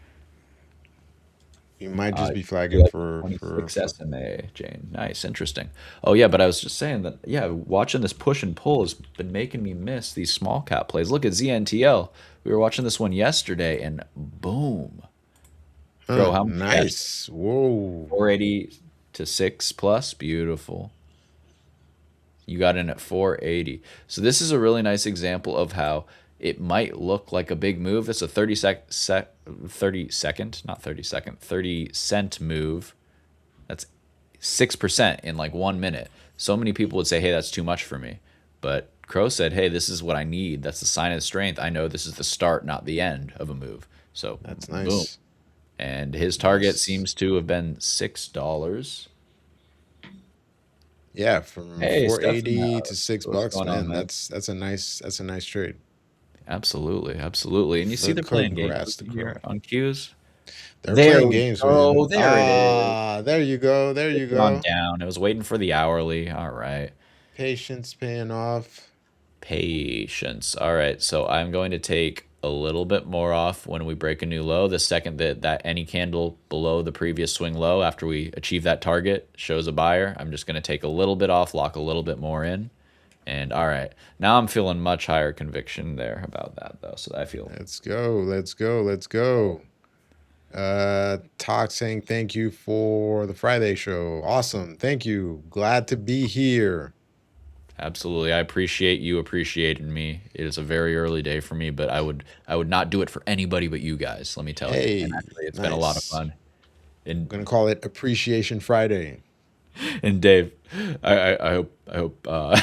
You might just be You flagging like for 26 SMA, Jane. Nice, interesting. Oh yeah, but I was just saying that yeah, watching this push and pull has been making me miss these small cap plays. Look at ZNTL. We were watching this one yesterday, and boom, Crow. How much you catch? nice. Whoa. 480 to 6 plus. Beautiful. You got in at 480. So this is a really nice example of how it might look like a big move. That's a 30 second, not 30 second, 30 cent move. That's 6% in like 1 minute. So many people would say, hey, that's too much for me. But Crow said, hey, this is what I need. That's the sign of strength. I know this is the start, not the end of a move. So That's boom. nice. And his target Nice. seems to have been $6. Yeah, from Hey, Stefan, 480 to what's $6, going on, man. man? That's a nice trade. Absolutely, absolutely. And you see For they're playing games congrats with to me Crow. here on cues. They're There playing we games, go. man. There it is. Ah, there you go. There It's you gone go. down. I was waiting for the hourly. All right. Patience paying off. Patience. All right. So I'm going to take a little bit more off when we break a new low. The second that any candle below the previous swing low after we achieve that target shows a buyer, I'm just going to take a little bit off, lock a little bit more in. And all right. Now I'm feeling much higher conviction there about that though. So I feel Let's go. Let's go. Let's go. Talk saying thank you for the Friday show. Awesome. Thank you. Glad to be here. absolutely. I appreciate you appreciating me. It is a very early day for me, but I would not do it for anybody but you guys, let me tell you. And Hey, actually it's been a lot of nice. fun. I'm And gonna call it Appreciation Friday. and Dave, I hope What?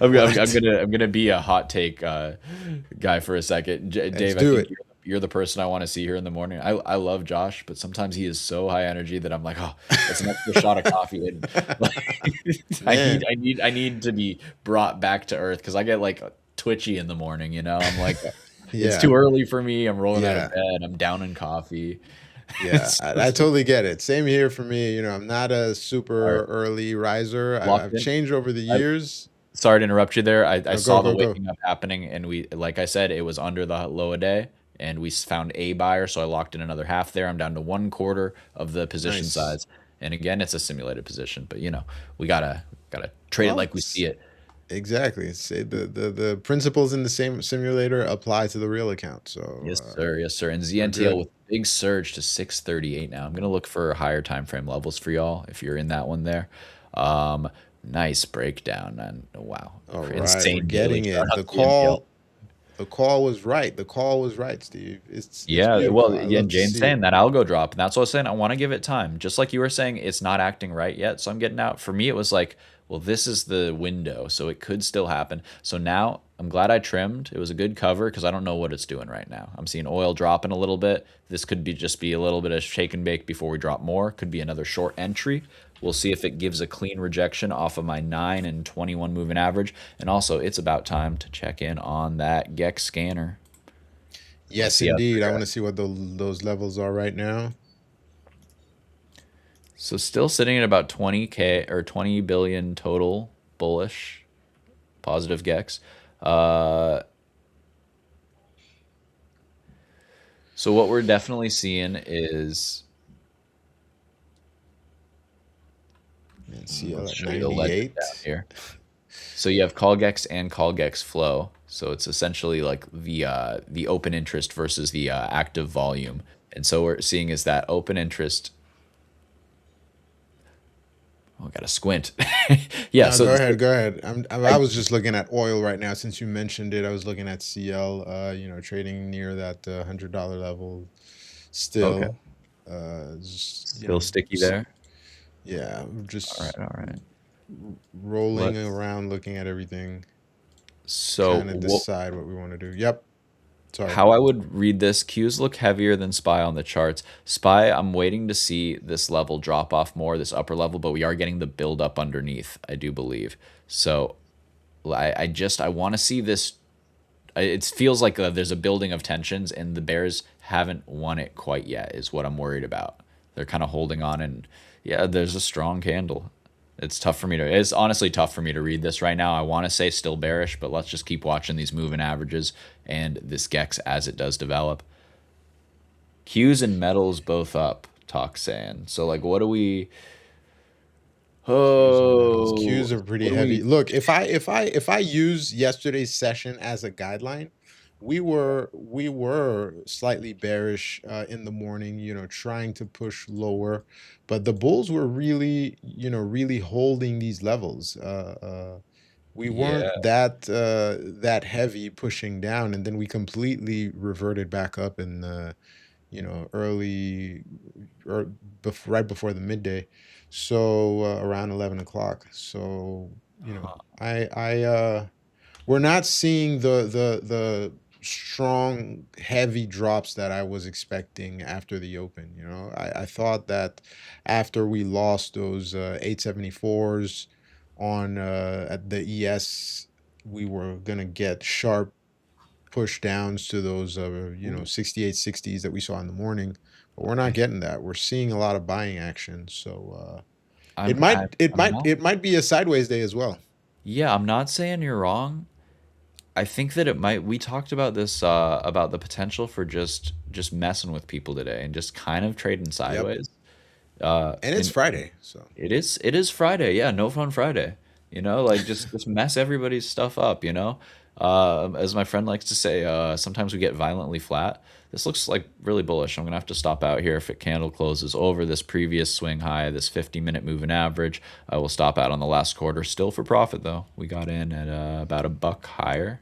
I'm gonna be a hot take guy for a second. Let's Dave, I do think it. you're the person I want to see here in the morning. I love Josh, but sometimes he is so high energy that I'm like, oh, it's an extra shot of coffee, and like, Man, I need to be brought back to earth because I get like twitchy in the morning. I'm like, it's yeah, too early for me. I'm rolling out of yeah, bed. I'm down in coffee. yeah. So I totally get it. Same here for me. I'm not a all right, super early riser. locked I've in. changed over the years. Sorry to interrupt you there. I No, go, saw the go, go. waking up happening, and like I said, it was under the low a day, and we found a buyer, so I locked in another half there. I'm down to 1/4 of the position Nice. size, and again, it's a simulated position, but we gotta trade it Well, like we see it. exactly. The principles in the same simulator apply to the real account. So Yes, sir. Yes, sir. And we're ZNTL good. with big surge to 638 now. I'm gonna look for higher time frame levels for y'all if you're in that one there. Um, nice breakdown, and wow, All right, we're insane daily getting chart it. on ZNTL. The call was right. The call was right, Steve. It's Yeah, beautiful. well, I yeah, love and to Jane's see saying it. that algo drop, and that's what I was saying. I want to give it time, just like you were saying. It's not acting right yet, so I'm getting out. For me, it was like, well, this is the window, so it could still happen. So now I'm glad I trimmed. It was a good cover because I don't know what it's doing right now. I'm seeing oil dropping a little bit. This could be just be a little bit of shake and bake before we drop more. Could be another short entry. We'll see if it gives a clean rejection off of my 9 and 21 moving average. And also, it's about time to check in on that GEX scanner. Let's Yes, see how it's indeed. I want to progressing. see what those levels are right now. So still sitting at about 20K or 20 billion total bullish positive GEX. Uh, so what we're definitely seeing is And CL let's at show you the legend down 98. here. So you have call GEX and call GEX flow. So it's essentially like the open interest versus the active volume. And so what we're seeing is that open interest. Oh, I got to squint. Yeah. No, go So ahead, go ahead. I I, was just looking at oil right now since you mentioned it. I was looking at CL, trading near that $100 level okay. still. Just Still sticky there. yeah, All right. just All right. rolling Let's. around, looking at everything, So kind of what decide what we want to do. Yep. Sorry. how I would read this, Qs look heavier than SPY on the charts. SPY, I'm waiting to see this level drop off more, this upper level, but we are getting the build up underneath, I do believe. So I want to see this. It feels like there's a building of tensions, and the Bears haven't won it quite yet, is what I'm worried about. They're kind of holding on, and yeah, there's a strong candle. It's honestly tough for me to read this right now. I want to say still bearish, but let's just keep watching these moving averages and this GEX as it does develop. Qs and metals both up, talk saying. So like what do we Qs and metals. oh Qs are pretty what do heavy. we Look, if I use yesterday's session as a guideline, we were slightly bearish in the morning, trying to push lower, but the bulls were really, really holding these levels. We weren't yeah. that heavy pushing down, and then we completely reverted back up in early or right before the midday, so around 11 o'clock. So Huh. I we're not seeing the strong heavy drops that I was expecting after the open. I thought that after we lost those 874s on at the ES, we were gonna get sharp push downs to those 6860s that we saw in the morning, but we're not I getting that. We're seeing a lot of buying action, so it I'm I, might it I'm might not it might be a sideways day as well. yeah, I'm not saying you're wrong. I think that it might we talked about this about the potential for just messing with people today and just kind of trading Yep. sideways. And it's And Friday, so it is Friday. Yeah, no fun Friday. Like just mess everybody's stuff up, you know? As my friend likes to say, sometimes we get violently flat. This looks like really bullish. I'm gonna have to stop out here if it candle closes over this previous swing high, this 50-minute moving average. I will stop out on the last quarter, still for profit though. We got in at about a buck higher,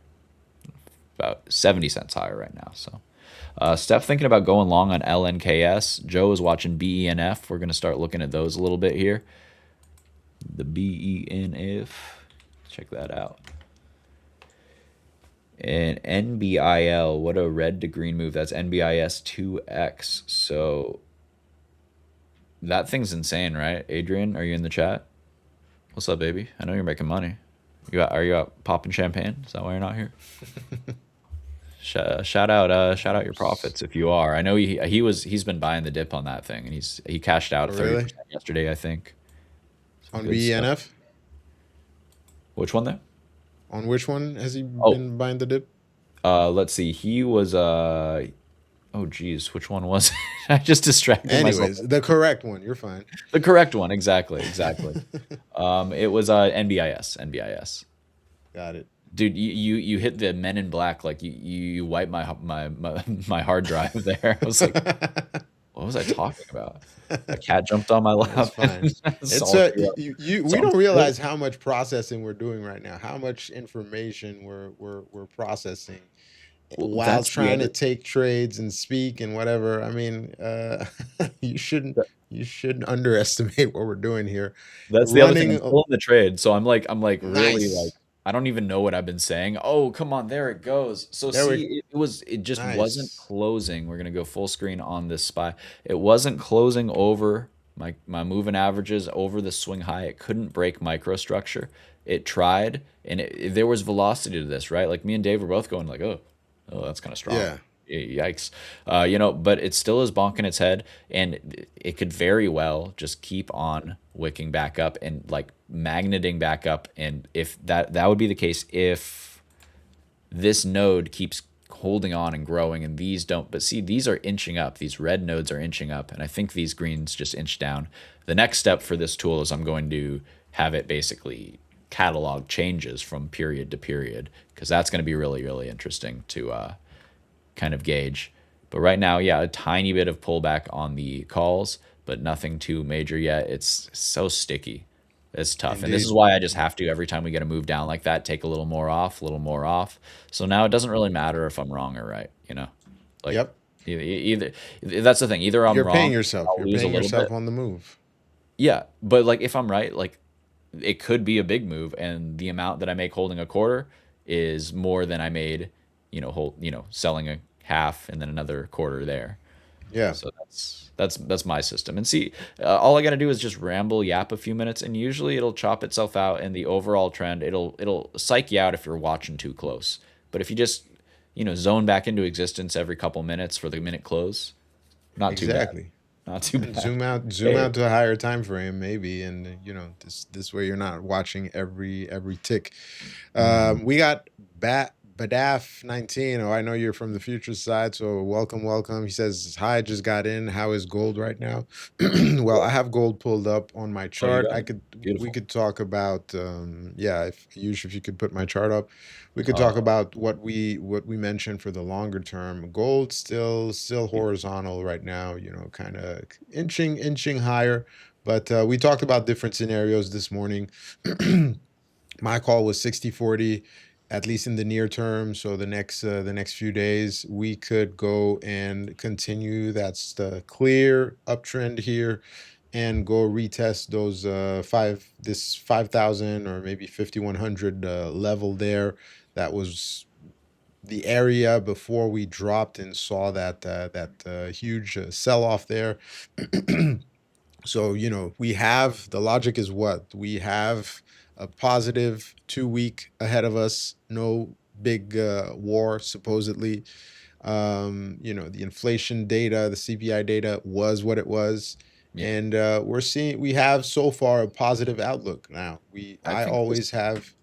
about 70 cents higher right now. So Steph thinking about going long on LNKS. Joe is watching BENF. We're going to start looking at those a little bit here. The BENF. Check that out. And NBIL. What a red to green move. That's NBIS 2X. So that thing's insane, right? Adrian, are you in the chat? What's up, baby? I know you're making money. Are you out popping champagne? Is that why you're not here? Shout out your profits if you are. I know he's been buying the dip on that thing, and he cashed out oh, thirty really? percent yesterday. I think some On good stuff. BENF? Which one there? On which one has he Oh, been buying the dip? let's see. He was oh geez, which one was it? I just distracted myself. Anyways, the correct one. You're fine. The correct one, exactly. It was NBIS. Got it. Dude, you hit the Men in Black like you wiped my hard drive there. I was like, what was I talking about? A cat jumped on my That's lap fine. and It's saw through up. we Sounds don't good. realize how much processing we're doing right now, how much information we're processing Well, while that's the trying to other. take trades and speak and whatever. I mean, you shouldn't that- you shouldn't underestimate what we're doing here. That's the other thing. Running I'm still in the trade, so I'm like really like nice. I don't even know what I've been saying. Oh, come on, there it goes. So There we see, it just wasn't nice. closing. We're gonna go full screen on this spy. It wasn't closing over my moving averages over the swing high. It couldn't break microstructure. It tried, and there was velocity to this, right? Like me and Dave were both going like, oh, that's kind of strong. Yeah. Yikes. But it still is bonking its head, and it could very well just keep on wicking back up and like magneting back up. And if that would be the case if this node keeps holding on and growing and these don't, but see, these are inching up. These red nodes are inching up, and I think these greens just inch down. The next step for this tool is I'm going to have it basically catalog changes from period to period, because that's going to be really, really interesting to kind of gauge. But right now, yeah, a tiny bit of pullback on the calls, but nothing too major yet. It's so sticky. It's tough. And this is Indeed. why I just have to, every time we get a move down like that, take a little more off, a little more off. So now it doesn't really matter if I'm wrong or right, you know? Like Yep. either that's the thing. Either I'm You're paying wrong, yourself. I'll You're lose a paying little yourself bit. on the move. Yeah, but like if I'm right, like it could be a big move, and the amount that I make holding a quarter is more than I made, selling a half and then another quarter there. Yeah. So that's my system. And see, all I got to do is just ramble, yap a few minutes, and usually it'll chop itself out. And the overall trend, it'll psych you out if you're watching too close. But if you just zone back into existence every couple minutes for the minute close, not too bad. Exactly. Not too And bad. zoom Hey, out to a higher time frame maybe, and this way you're not watching every tick. mm, We got Badaf19. Oh, I know you're from the futures side, so welcome. He says, hi, just got in. How is gold right now? Well, I have gold pulled up on my Oh, you chart. got it. We Beautiful. could talk about, yeah, if you could put my chart up, we could talk Uh, about what we mentioned for the longer term. Gold still horizontal right now, kind of inching higher. But we talked about different scenarios this morning. My call was 60-40, at least in the near term. So the next few days, we could go and continue. That's the clear uptrend here, and go retest those 5,000 or maybe 5,100 level there. That was the area before we dropped and saw that huge sell off there. So, we have the logic is what? We have a positive 2 week ahead of us, no big war, supposedly. The inflation data, the CPI data was what it was. yeah, And we have so far a positive outlook now. I I think this, always have Dave.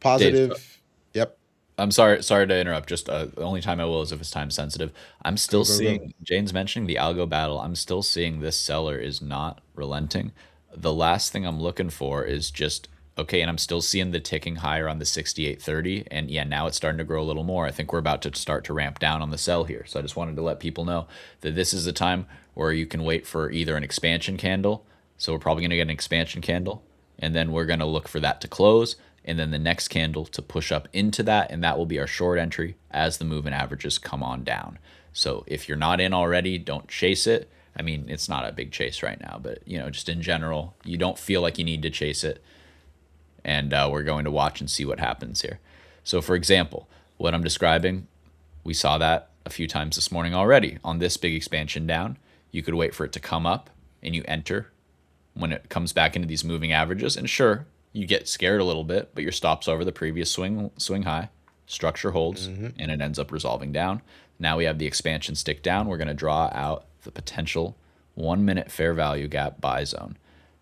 positive. Yep. I'm sorry to interrupt. Just the only time I will is if it's time sensitive. I'm Go, still go, go. seeing Jane's mentioning the algo battle. I'm still seeing this seller is not relenting. The last thing I'm looking for is just okay, and I'm still seeing the ticking higher on the 6830, and yeah, now it's starting to grow a little more. I think we're about to start to ramp down on the sell here. So I just wanted to let people know that this is the time where you can wait for either an expansion candle. So we're probably going to get an expansion candle, and then we're going to look for that to close, and then the next candle to push up into that, and that will be our short entry as the moving averages come on down. So if you're not in already, don't chase it. I mean, it's not a big chase right now, but just in general, you don't feel like you need to chase it, and we're going to watch and see what happens here. So for example, what I'm describing, we saw that a few times this morning already on this big expansion down. You could wait for it to come up and you enter when it comes back into these moving averages. And sure, you get scared a little bit, but your stop's over the previous swing high. Structure holds, Hmm. and it ends up resolving down. Now we have the expansion stick down. We're going to draw out the potential 1 minute fair value gap buy zone.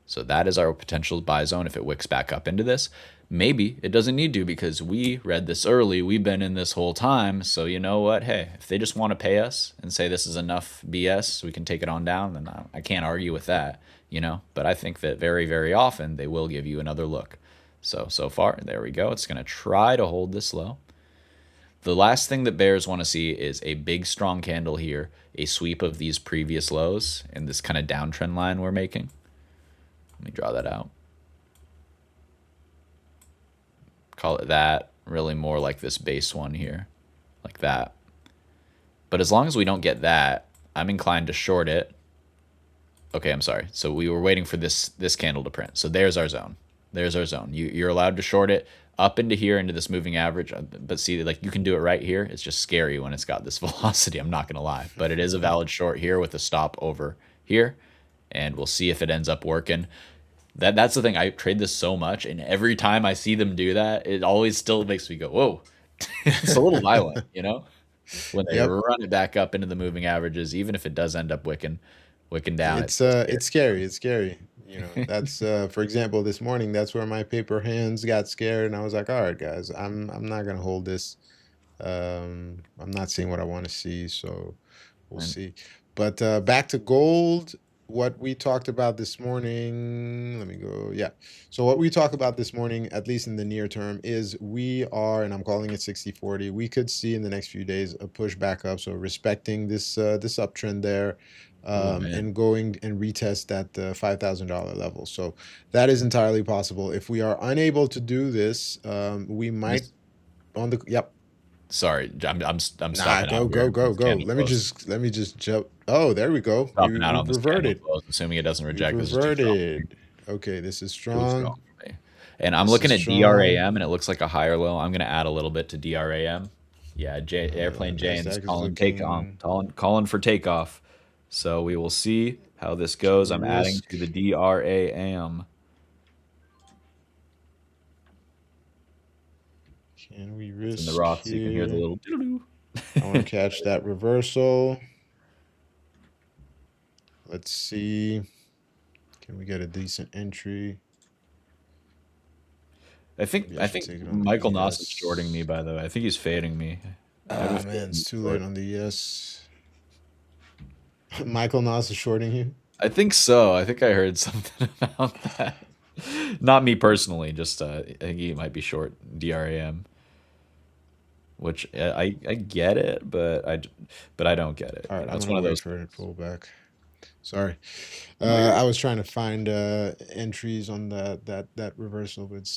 So that is our potential buy zone if it wicks back up into this. Maybe it doesn't need to because we read this early. We've been in this whole time. So you know what? Hey, if they just want to pay us and say this is enough BS, we can take it on down, then I can't argue with that. But I think that very, very often they will give you another look. So far, there we go. It's going to try to hold this low. The last thing that bears want to see is a big, strong candle here, a sweep of these previous lows and this kind of downtrend line we're making. Let me draw that out. Call it that. Really more like this base one here, like that. But as long as we don't get that, I'm inclined to short it. Okay, I'm sorry. So we were waiting for this candle to print. So there's our zone. There's our zone. You're allowed to short it up into here into this moving average. But see, like you can do it right here. It's just scary when it's got this velocity. I'm not gonna lie, but it is a valid short here with a stop over here, and we'll see if it ends up working. That's the thing. I trade this so much, and every time I see them do that, it always still makes me go, "Whoa!" It's a little violent, when they Yep. run it back up into the moving averages, even if it does end up wicking down. It's still scary. It's scary. It's scary. That's for example, this morning, that's where my paper hands got scared, and I was like, all right, guys, I'm not gonna hold this. I'm not seeing what I want to see, so we'll And see. But back to gold, what we talked about this morning. Let me go. Yeah. So what we talked about this morning, at least in the near term, is we are, and I'm calling it 60-40. We could see in the next few days a push back up. So respecting this uptrend there, oh man, and going and retest that $5,000 level. So that is entirely possible. If we are unable to do this, we might this, on the yep. sorry, I'm Nah, stopping out go, here go, until go, this go. candle closes. Let me just jump. Oh, there we go. Stopping out on We've this candle reverted. close, assuming it doesn't We've reject. This is too strong for me. reverted. Okay, this is Too strong. strong for me. And I'm This is looking at strong. DRAM, and it looks like a higher low. I'm gonna add a little bit to DRAM. Yeah, Airplane Jane's Nasdaq is calling take on, looking calling for takeoff. So we will see how this can goes. we I'm adding risk to the DRAM. can we It's in the risk Roth, so you can hear the here? little doo-doo-doo. I want to catch that reversal. Let's see. Can we get a decent entry? I think Maybe I I should think take it on the Michael Noss is shorting me. ES. By the way, I think he's fading me. I have a Ah man, feeling it's he's too late short. on the ES. Michael Nas is shorting you. I think so. I think I heard something about that. Not me personally, just I think he might be short DRAM, which I get it, but I don't get it. All You right, know, I'm it's one gonna of wait those for it to things. pull back. Sorry, No, you're I was trying to find entries on that reversal, but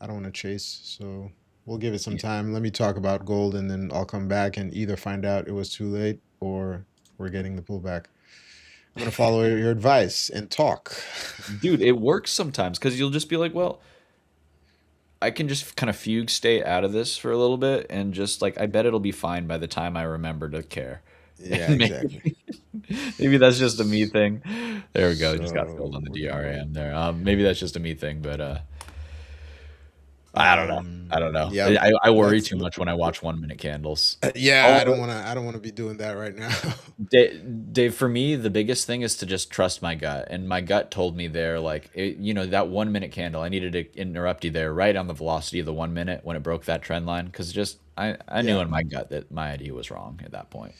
I don't want to chase, so we'll give it some time. Let me talk about gold, and then I'll come back and either find out it was too late or we're getting the pullback. I'm gonna follow your advice and talk. dude, it works sometimes because you'll just be like, well, I can just kind of fugue state out of this for a little bit and just like I bet it'll be fine by the time I remember to care. Yeah, And exactly. maybe that's just a me thing. There we go. Just got filled So on the we're gonna DRAM there. Maybe that's just a me thing, but I don't know. I don't know. yep. I worry Let's too much when I watch 1 minute candles. yeah, All I don't wanna be doing that right now. Dave, for me, the biggest thing is to just trust my gut. And my gut told me there, like, that 1 minute candle, I needed to interrupt you there right on the velocity of the 1 minute when it broke that trend line. Cause just, I knew Yeah. in my gut that my idea was wrong at that point.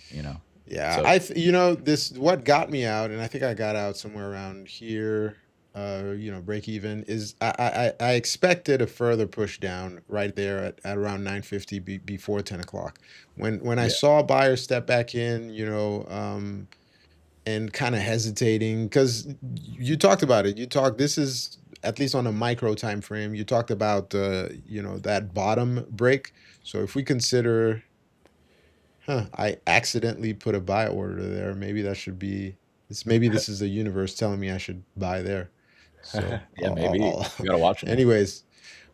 Yeah, So, this what got me out, and I think I got out somewhere around here. Break even is I expected a further push down right there at around 950 before 10 o'clock. When I yeah. saw buyers step back in, and kind of hesitating because you talked about it. You talked. This is at least on a micro time frame. You talked about that bottom break. So if we consider I accidentally put a buy order there. Maybe that should be this. Maybe this is the universe telling me I should buy there. So Yeah, maybe. You gotta watch them. anyways,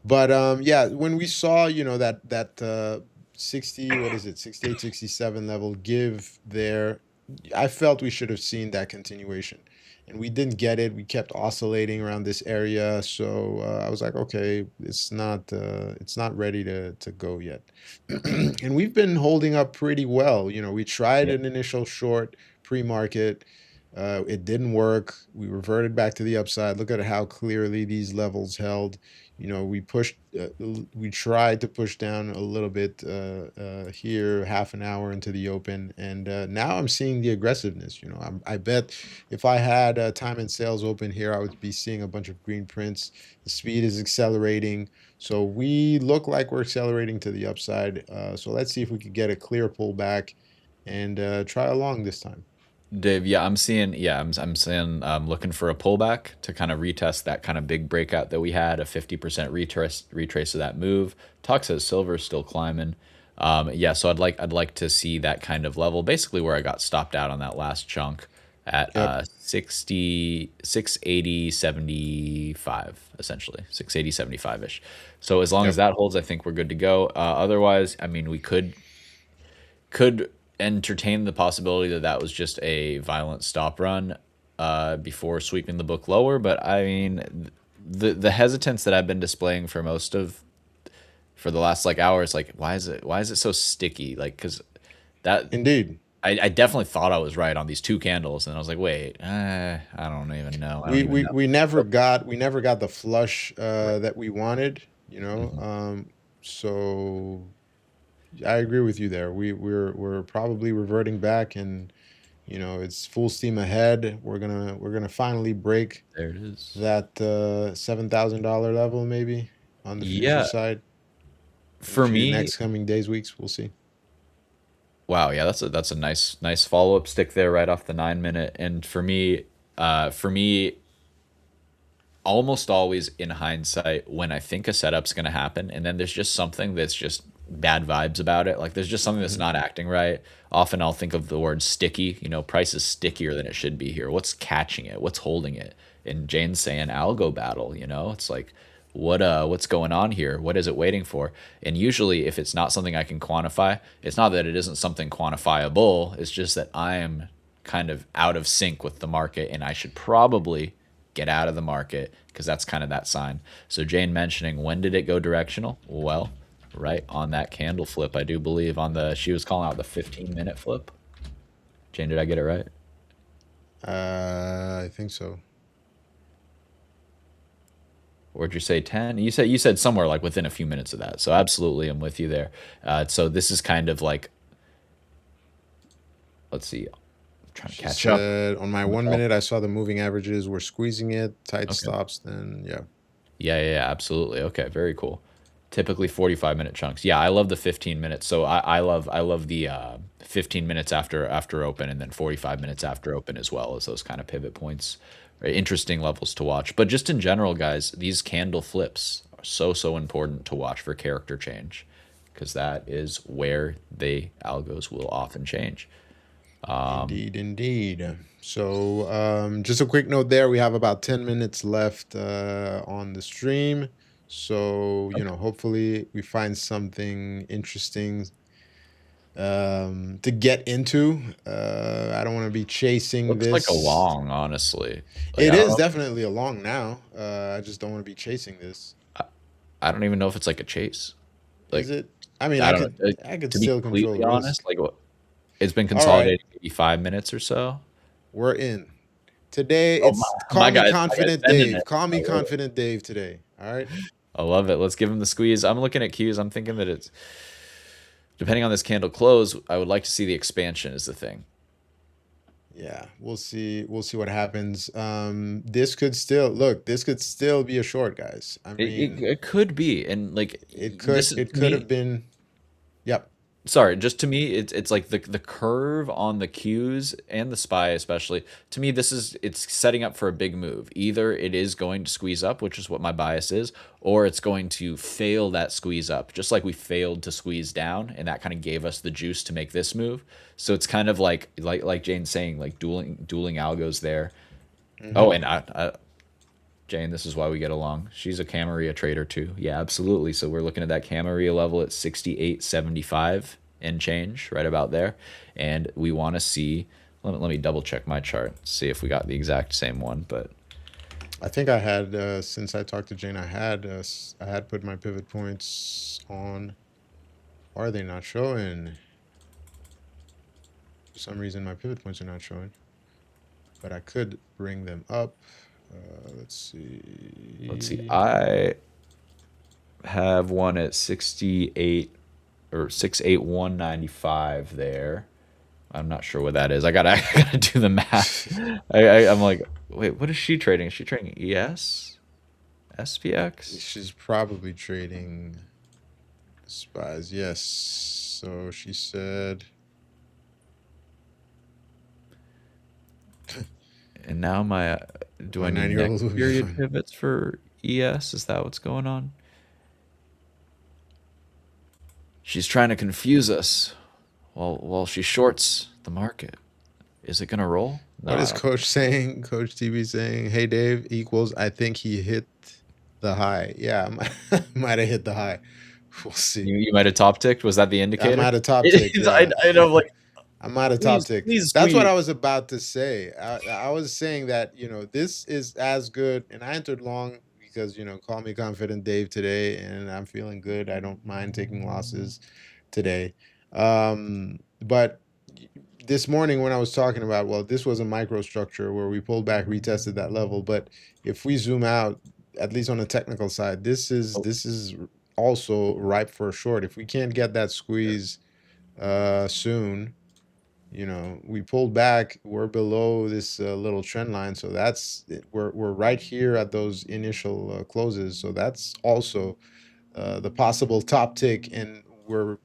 but yeah, when we saw that 60, what is it, 68, 67 level give there, I felt we should have seen that continuation, and we didn't get it. We kept oscillating around this area, so I was like, okay, it's not ready to go yet. And we've been holding up pretty well. We tried Yeah. an initial short pre-market. It didn't work. We reverted back to the upside. Look at how clearly these levels held. We tried to push down a little bit here, half an hour into the open, and now I'm seeing the aggressiveness. I bet if I had time and sales open here, I would be seeing a bunch of green prints. The speed is accelerating, so we look like we're accelerating to the upside. So let's see if we could get a clear pullback and try along this time. Dave, I'm seeing looking for a pullback to kind of retest that kind of big breakout that we had, a 50% retrace of that move. Tuck says silver's still climbing. Yeah, so I'd like to see that kind of level, basically where I got stopped out on that last chunk at Yep. 60 680 75 essentially 680 75ish. So as long as Yep. that holds, I think we're good to go. Otherwise, I mean, we could entertain the possibility that that was just a violent stop run before sweeping the book lower. But I mean, the hesitance that I've been displaying for the last like hours, like why is it so sticky? Like because that Indeed. I definitely thought I was right on these two candles, and I was like, wait, I don't even know. I don't even know. We never got the flush that we wanted, Mhm. so I agree with you there. We're probably reverting back, and it's full steam ahead. We're gonna finally break There it is. that $7,000 level maybe on the future Yeah, side in a for few me, next coming days, weeks. We'll see. wow, yeah, that's a nice follow up stick there right off the 9 minute. And for me, almost always in hindsight, when I think a setup's going to happen, and then there's just something that's just bad vibes about it. Like there's just something that's Mhm. not acting right. Often I'll think of the word sticky. Price is stickier than it should be here. What's catching it? What's holding it? And Jane's saying algo battle. It's like what's going on here? What is it waiting for? And usually, if it's not something I can quantify, it's not that it isn't something quantifiable. It's just that I am kind of out of sync with the market, and I should probably get out of the market because that's kind of that sign. So Jane mentioning when did it go directional? Well, right on that candle flip, I do believe she was calling out the 15-minute flip. Jane, did I get it right? I think so. Or did you say 10? You said somewhere like within a few minutes of that. So absolutely, I'm with you there. So this is kind of like, let's see, I'm trying to She catch up. said on my 1 minute, I saw the moving averages were squeezing it, tight Okay. stops. Then yeah, Yeah, absolutely. Okay, very cool. Typically 45-minute chunks. Yeah, I love the 15 minutes. So I love the 15 minutes after open, and then 45 minutes after open, as well as those kind of pivot points. Right? Interesting levels to watch. But just in general, guys, these candle flips are so important to watch for character change, because that is where the algos will often change. indeed. So just a quick note there. We have about 10 minutes left on the stream. So hopefully we find something interesting to get into. I don't want to be chasing Looks like a this. long, honestly. Like It I don't is know. definitely a long now. I just don't want to be chasing this. I don't even know if it's like a chase. Is Like it? I mean, I I don't could know. I could To be still control completely the risk. honest, like it's been All right, consolidating maybe 5 minutes or so. we're in. Today Oh it's my call me guy's confident sending Dave. it. Call I me love it. confident Dave today. All right. I love it. Let's give him the squeeze. I'm looking at cues. I'm thinking that it's depending on this candle close. I would like to see the expansion is the thing. Yeah, we'll see. We'll see what happens. This could still look. This could still be a short, guys. I It, it, mean, it could be, and like it could. this is It to could have me. been. Yep. Sorry, just to me, it's like the curve on the cues and the SPY especially. To me, it's setting up for a big move. Either it is going to squeeze up, which is what my bias is, or it's going to fail that squeeze up, just like we failed to squeeze down, and that kind of gave us the juice to make this move. So it's kind of like Jane's saying, like dueling algos there. Oh, and Jane, this is why we get along. She's a Camarilla trader too. Yeah, absolutely. So we're looking at that Camarilla level at 68.75 and change, right about there. And we want to see, let me double check my chart, see if we got the exact same one. But I think I had since I talked to Jane, I had put my pivot points on. Why are they not showing? For some reason, my pivot points are not showing, but I could bring them up. Let's see. I have one at 68 or 681.95 there. I'm not sure what that is. I gotta do the math. I'm like, wait, what is she trading? Is she trading ES? SPX? She's probably trading spies. Yes. So she said. And now do My I need 9-year-old next will be period fine. pivots for ES? Is that what's going on? She's trying to confuse us while she shorts the market. Is it gonna roll? No, What I is don't. Coach saying? Coach TV saying, "Hey Dave equals. I think he hit the high. Yeah, might have hit the high. We'll see. You might have top ticked. Was that the I indicator? might have top It ticked. is. Yeah, I know. Like, I might have top please, ticked. please That's what tweet. I was about to say. I was saying that this is as good, and I entered long because call me confident Dave today, and I'm feeling good. I don't mind taking losses today. But this morning when I was talking about, well, this was a microstructure where we pulled back, retested that level. But if we zoom out, at least on the technical side, this is also ripe for a short. If we can't get that squeeze soon, we pulled back, we're below this little trend line, so we're right here at those initial closes, so that's also the possible top tick, and we're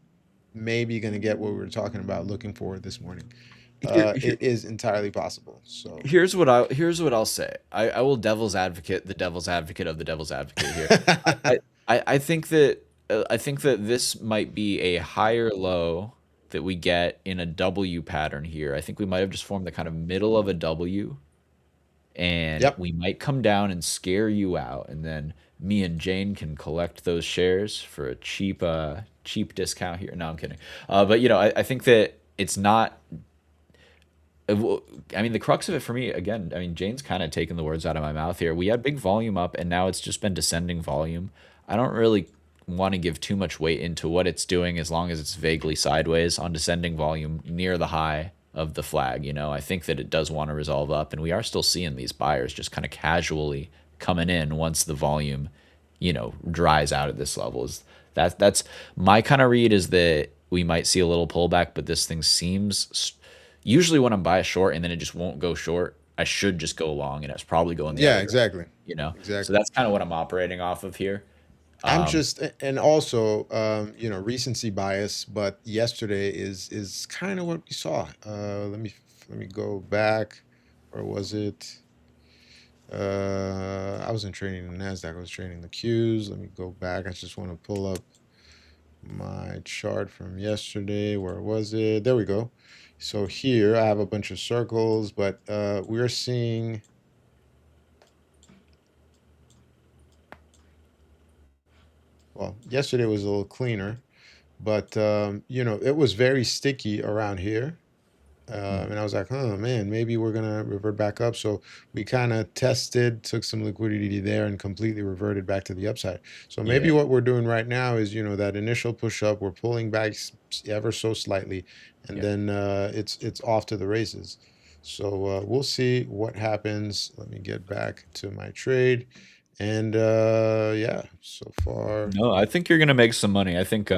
maybe going to get what we were talking about looking for this morning. Here, here, It is entirely possible. So here's what I'll say. I will devil's advocate the devil's advocate of the devil's advocate here. I I think that this might be a higher low that we get in a W pattern here. I think we might have just formed the kind of middle of a W, and yep. we might come down and scare you out, and then me and Jane can collect those shares for a cheap discount here. No, I'm kidding. But I think that it's not. I mean, the crux of it for me, again, I mean, Jane's kind of taken the words out of my mouth here. We had big volume up, and now it's just been descending volume. I don't really want to give too much weight into what it's doing as long as it's vaguely sideways on descending volume near the high of the flag. I think that it does want to resolve up, and we are still seeing these buyers just kind of casually coming in once the volume, dries out at this level. That's my kind of read, is that we might see a little pullback, but this thing seems, usually when I'm buy a short and then it just won't go short, I should just go long, and it's probably going the Yeah, other exactly. direction. So Exactly. that's kind of what I'm operating off of here. I'm Um, just and also recency bias, but yesterday is kind of what we saw. Let me go back. Where was it? I wasn't trading the Nasdaq. I was trading the Qs. Let me go back. I just want to pull up my chart from yesterday. Where was it? There we go. So here I have a bunch of circles, but we're seeing. Well, yesterday was a little cleaner, but it was very sticky around here. And I was like, oh man, maybe we're gonna revert back up. So we kind of tested, took some liquidity there, and completely reverted back to the upside. So maybe yeah. what we're doing right now is, that initial push up, we're pulling back ever so slightly, and Yeah. then it's off to the races. So we'll see what happens. Let me get back to my trade, and yeah, so far. No, I think you're gonna make some money. I think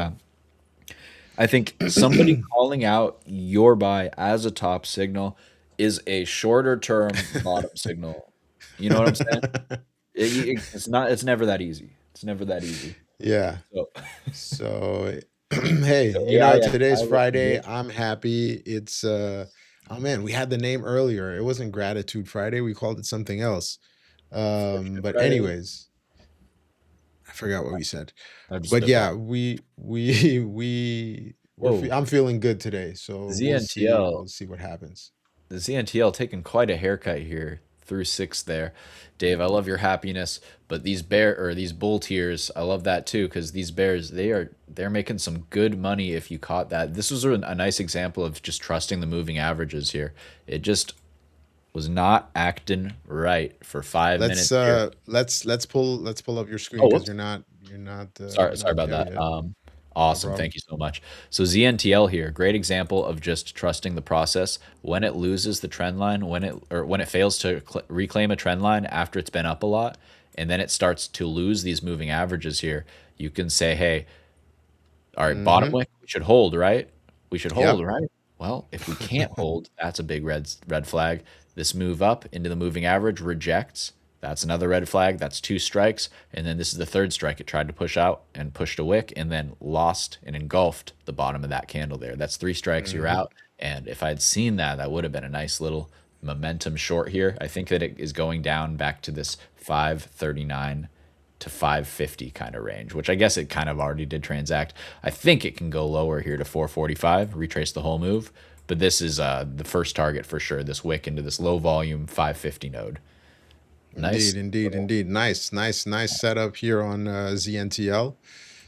somebody calling out your buy as a top signal is a shorter term bottom signal. You know what I'm saying? It's not. It's never that easy. It's never that easy. Yeah. So, So, hey, so AI and today's I looking Friday. good. I'm happy. It's oh man, we had the name earlier. It wasn't Gratitude Friday. We called it something else. Fortunate But Friday. anyways, I forgot what we said. I just But spitball. yeah, Whoa, I'm feeling good today. So we'll see. ZNTL. We'll see what happens. The ZNTL taking quite a haircut here through six there. Dave, I love your happiness, but these bull tiers, I love that too, because these bears, they're making some good money if you caught that. This was a nice example of just trusting the moving averages here. It just was not acting right for 5 minutes here. Let's pull up your screen Oh, because what's you're Sorry not about there that. yet. No Awesome. problem. Thank you so much. So ZNTL here, great example of just trusting the process. When it loses the trend line, when it fails to reclaim a trend line after it's been up a lot, and then it starts to lose these moving averages here, you can say, hey, all right, bottom Mm-hmm. wick, we should hold, right? We should hold, Yep. right? Well, if we can't hold, that's a big red flag. This move up into the moving average rejects. That's another red flag. That's two strikes. And then this is the third strike. It tried to push out and pushed a wick and then lost and engulfed the bottom of that candle there. That's three strikes, you're Mm-hmm. out. And if I'd seen that, that would have been a nice little momentum short here. I think that it is going down back to this 539 to 550 kind of range, which I guess it kind of already did transact. I think it can go lower here to 445, retrace the whole move. But this is the first target for sure, this wick into this low volume 550 node. Indeed, Nice indeed, little. indeed. Nice setup here on ZNTL.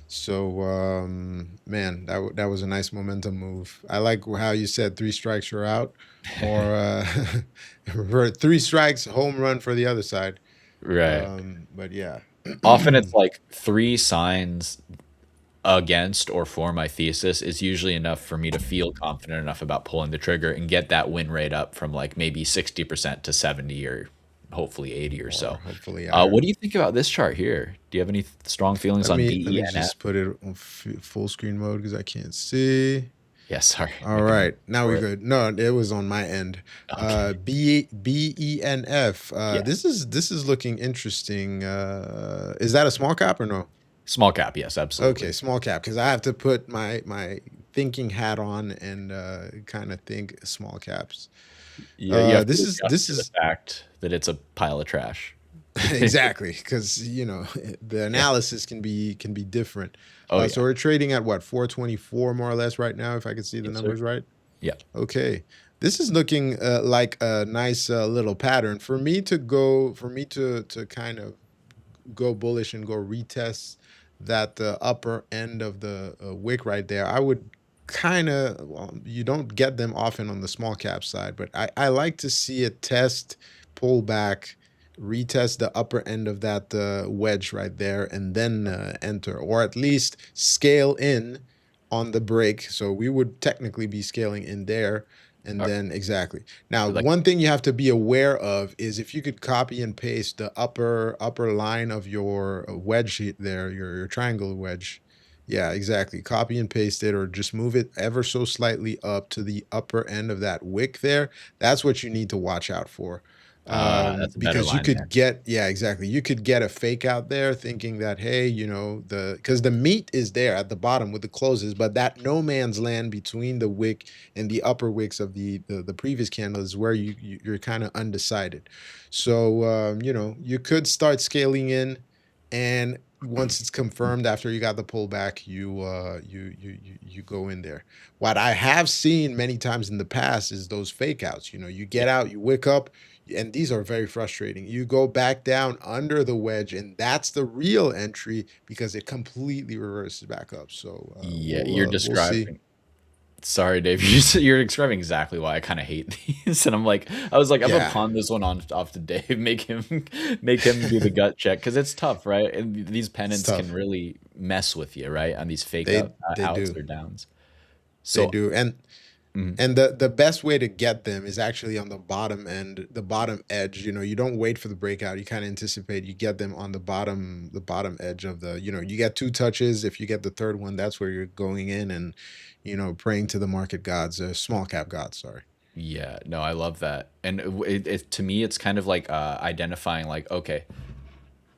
So, man, that was a nice momentum move. I like how you said three strikes you're out, or three strikes, home run for the other side. Right. But yeah. Often it's like three signs against or for my thesis is usually enough for me to feel confident enough about pulling the trigger and get that win rate up from like maybe 60% to 70 or hopefully 80 or Or so. hopefully What higher. do you think about this chart here? Do you have any strong feelings on Let me BENF? just put it on full screen mode because I can't see. Yeah, sorry, All making a right, now for we're it. good. No, it was on my end. Okay. BENF. Yeah. This is looking interesting. Is that a small cap or no? Small cap, yes, Okay, absolutely. small cap because I have to put my thinking hat on and kind of think small caps. Yeah, you have to adjust This to the is fact that it's a pile of trash. exactly because the Yeah. analysis can be different. Oh So yeah. we're trading at what 424 more or less right now if I can see the Yes, sir. numbers right. Yeah. Okay. This is looking like a nice little pattern for me to go for me to kind of go bullish and go retest that upper end of the wick right there. I would kind of well, you don't get them often on the small cap side, but I like to see it test, pull back, retest the upper end of that wedge right there, and then enter, or at least scale in on the break. So we would technically be scaling in there And Or, then exactly. Now, like, one thing you have to be aware of is if you could copy and paste the upper line of your wedge sheet there, your triangle wedge. Yeah, exactly. Copy and paste it or just move it ever so slightly up to the upper end of that wick there. That's what you need to watch out for. that's a better Because you line there. could get, yeah, exactly. You could get a fake out there thinking that, hey, because the meat is there at the bottom with the closes, but that no man's land between the wick and the upper wicks of the previous candle is where you're kind of undecided. So you could start scaling in, and once it's confirmed after you got the pullback, you go in there. What I have seen many times in the past is those fake outs. You get out, you wick up, and these are very frustrating. You go back down under the wedge, and that's the real entry because it completely reverses back up. So Yeah, you're we'll see. describing. Sorry, Dave. You're describing exactly why I kind of hate these, and I was like, I'm gonna Yeah, pawn this one on off to Dave, make him do the gut check because it's tough, right? And these it's pennants can tough. really mess with you, right? On these fake They outs do. or downs. They So, do. And mhm, And the best way to get them is actually on the bottom end, the bottom edge. You don't wait for the breakout. You kind of anticipate. You get them on the bottom edge of you get two touches. If you get the third one, that's where you're going in and, praying to the market gods, small cap gods. Sorry. yeah, no, I love that, and to me, it's kind of like identifying, like, okay,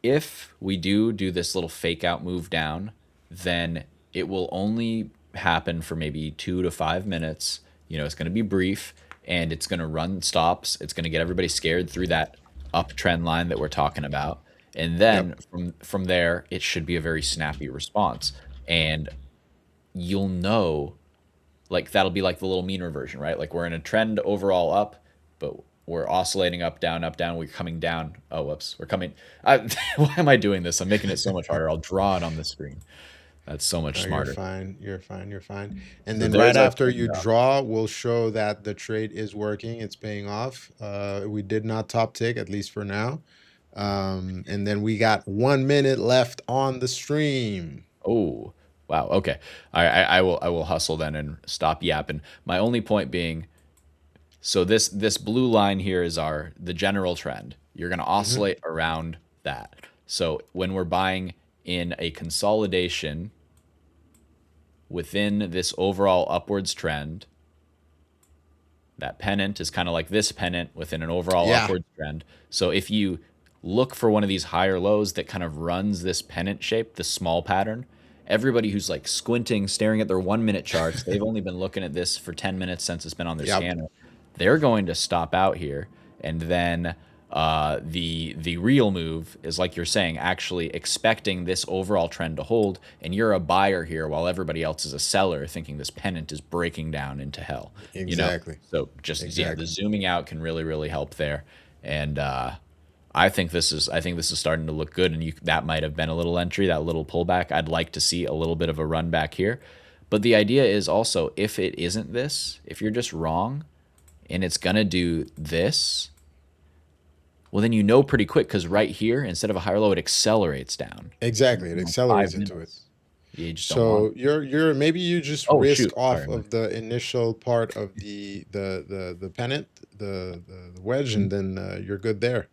if we do this little fake out move down, then it will only happen for maybe 2 to 5 minutes. It's going to be brief and it's going to run stops. It's going to get everybody scared through that uptrend line that we're talking about. And Yep. then from there, it should be a very snappy response. And you'll know, like, that'll be like the little mean reversion, right? Like, we're in a trend overall up, but we're oscillating up, down, up, down. We're coming down. Oh, whoops. We're coming. Why am I doing this? I'm making it so much harder. I'll draw it on the screen. That's so much No, you're smarter. fine. You're fine. You're fine. And So then right there's our after trend you draw. draw, we'll show that the trade is working. It's paying off. We did not top tick, at least for now. And then we got 1 minute left on the stream. Oh, wow. Okay. I will hustle then and stop yapping. My only point being, so this blue line here is the general trend. You're going to Mhm. oscillate around that. So when we're buying in a consolidation within this overall upwards trend, that pennant is kind of like this pennant within an overall Yeah, upwards trend. So if you look for one of these higher lows that kind of runs this pennant shape, the small pattern, everybody who's like squinting, staring at their 1 minute charts, they've only been looking at this for 10 minutes since it's been on their yep, scanner. They're going to stop out here. And then the real move is, like you're saying, actually expecting this overall trend to hold, and you're a buyer here while everybody else is a seller, thinking this pennant is breaking down into hell. You know, exactly, so just the exactly. zooming out can really really help there, and I think this is starting to look good, and that might have been a little entry, that little pullback. I'd like to see a little bit of a run back here, but the idea is also, if it isn't this, if you're just wrong, and it's gonna do this, well, then pretty quick, because right here, instead of a higher low, it accelerates down. Exactly. It Five accelerates into it. minutes. You just don't want. So you're maybe you just Oh risk shoot! off Sorry. of the initial part of the pennant, the wedge, and then you're good there.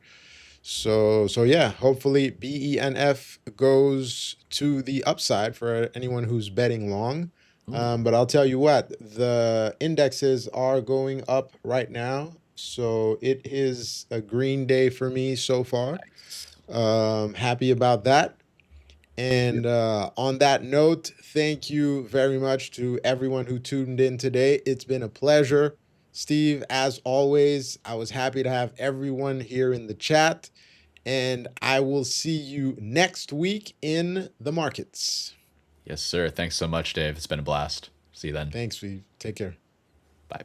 So yeah, hopefully BENF goes to the upside for anyone who's betting long. Ooh, But I'll tell you what, the indexes are going up right now. So it is a green day for me so far. nice. Happy about that. Yep. And on that note, thank you very much to everyone who tuned in today. It's been a pleasure. Steve, as always, I was happy to have everyone here in the chat. And I will see you next week in the markets. Yes, sir. Thanks so much, Dave. It's been a blast. See you then. Thanks, Steve. Take care. Bye.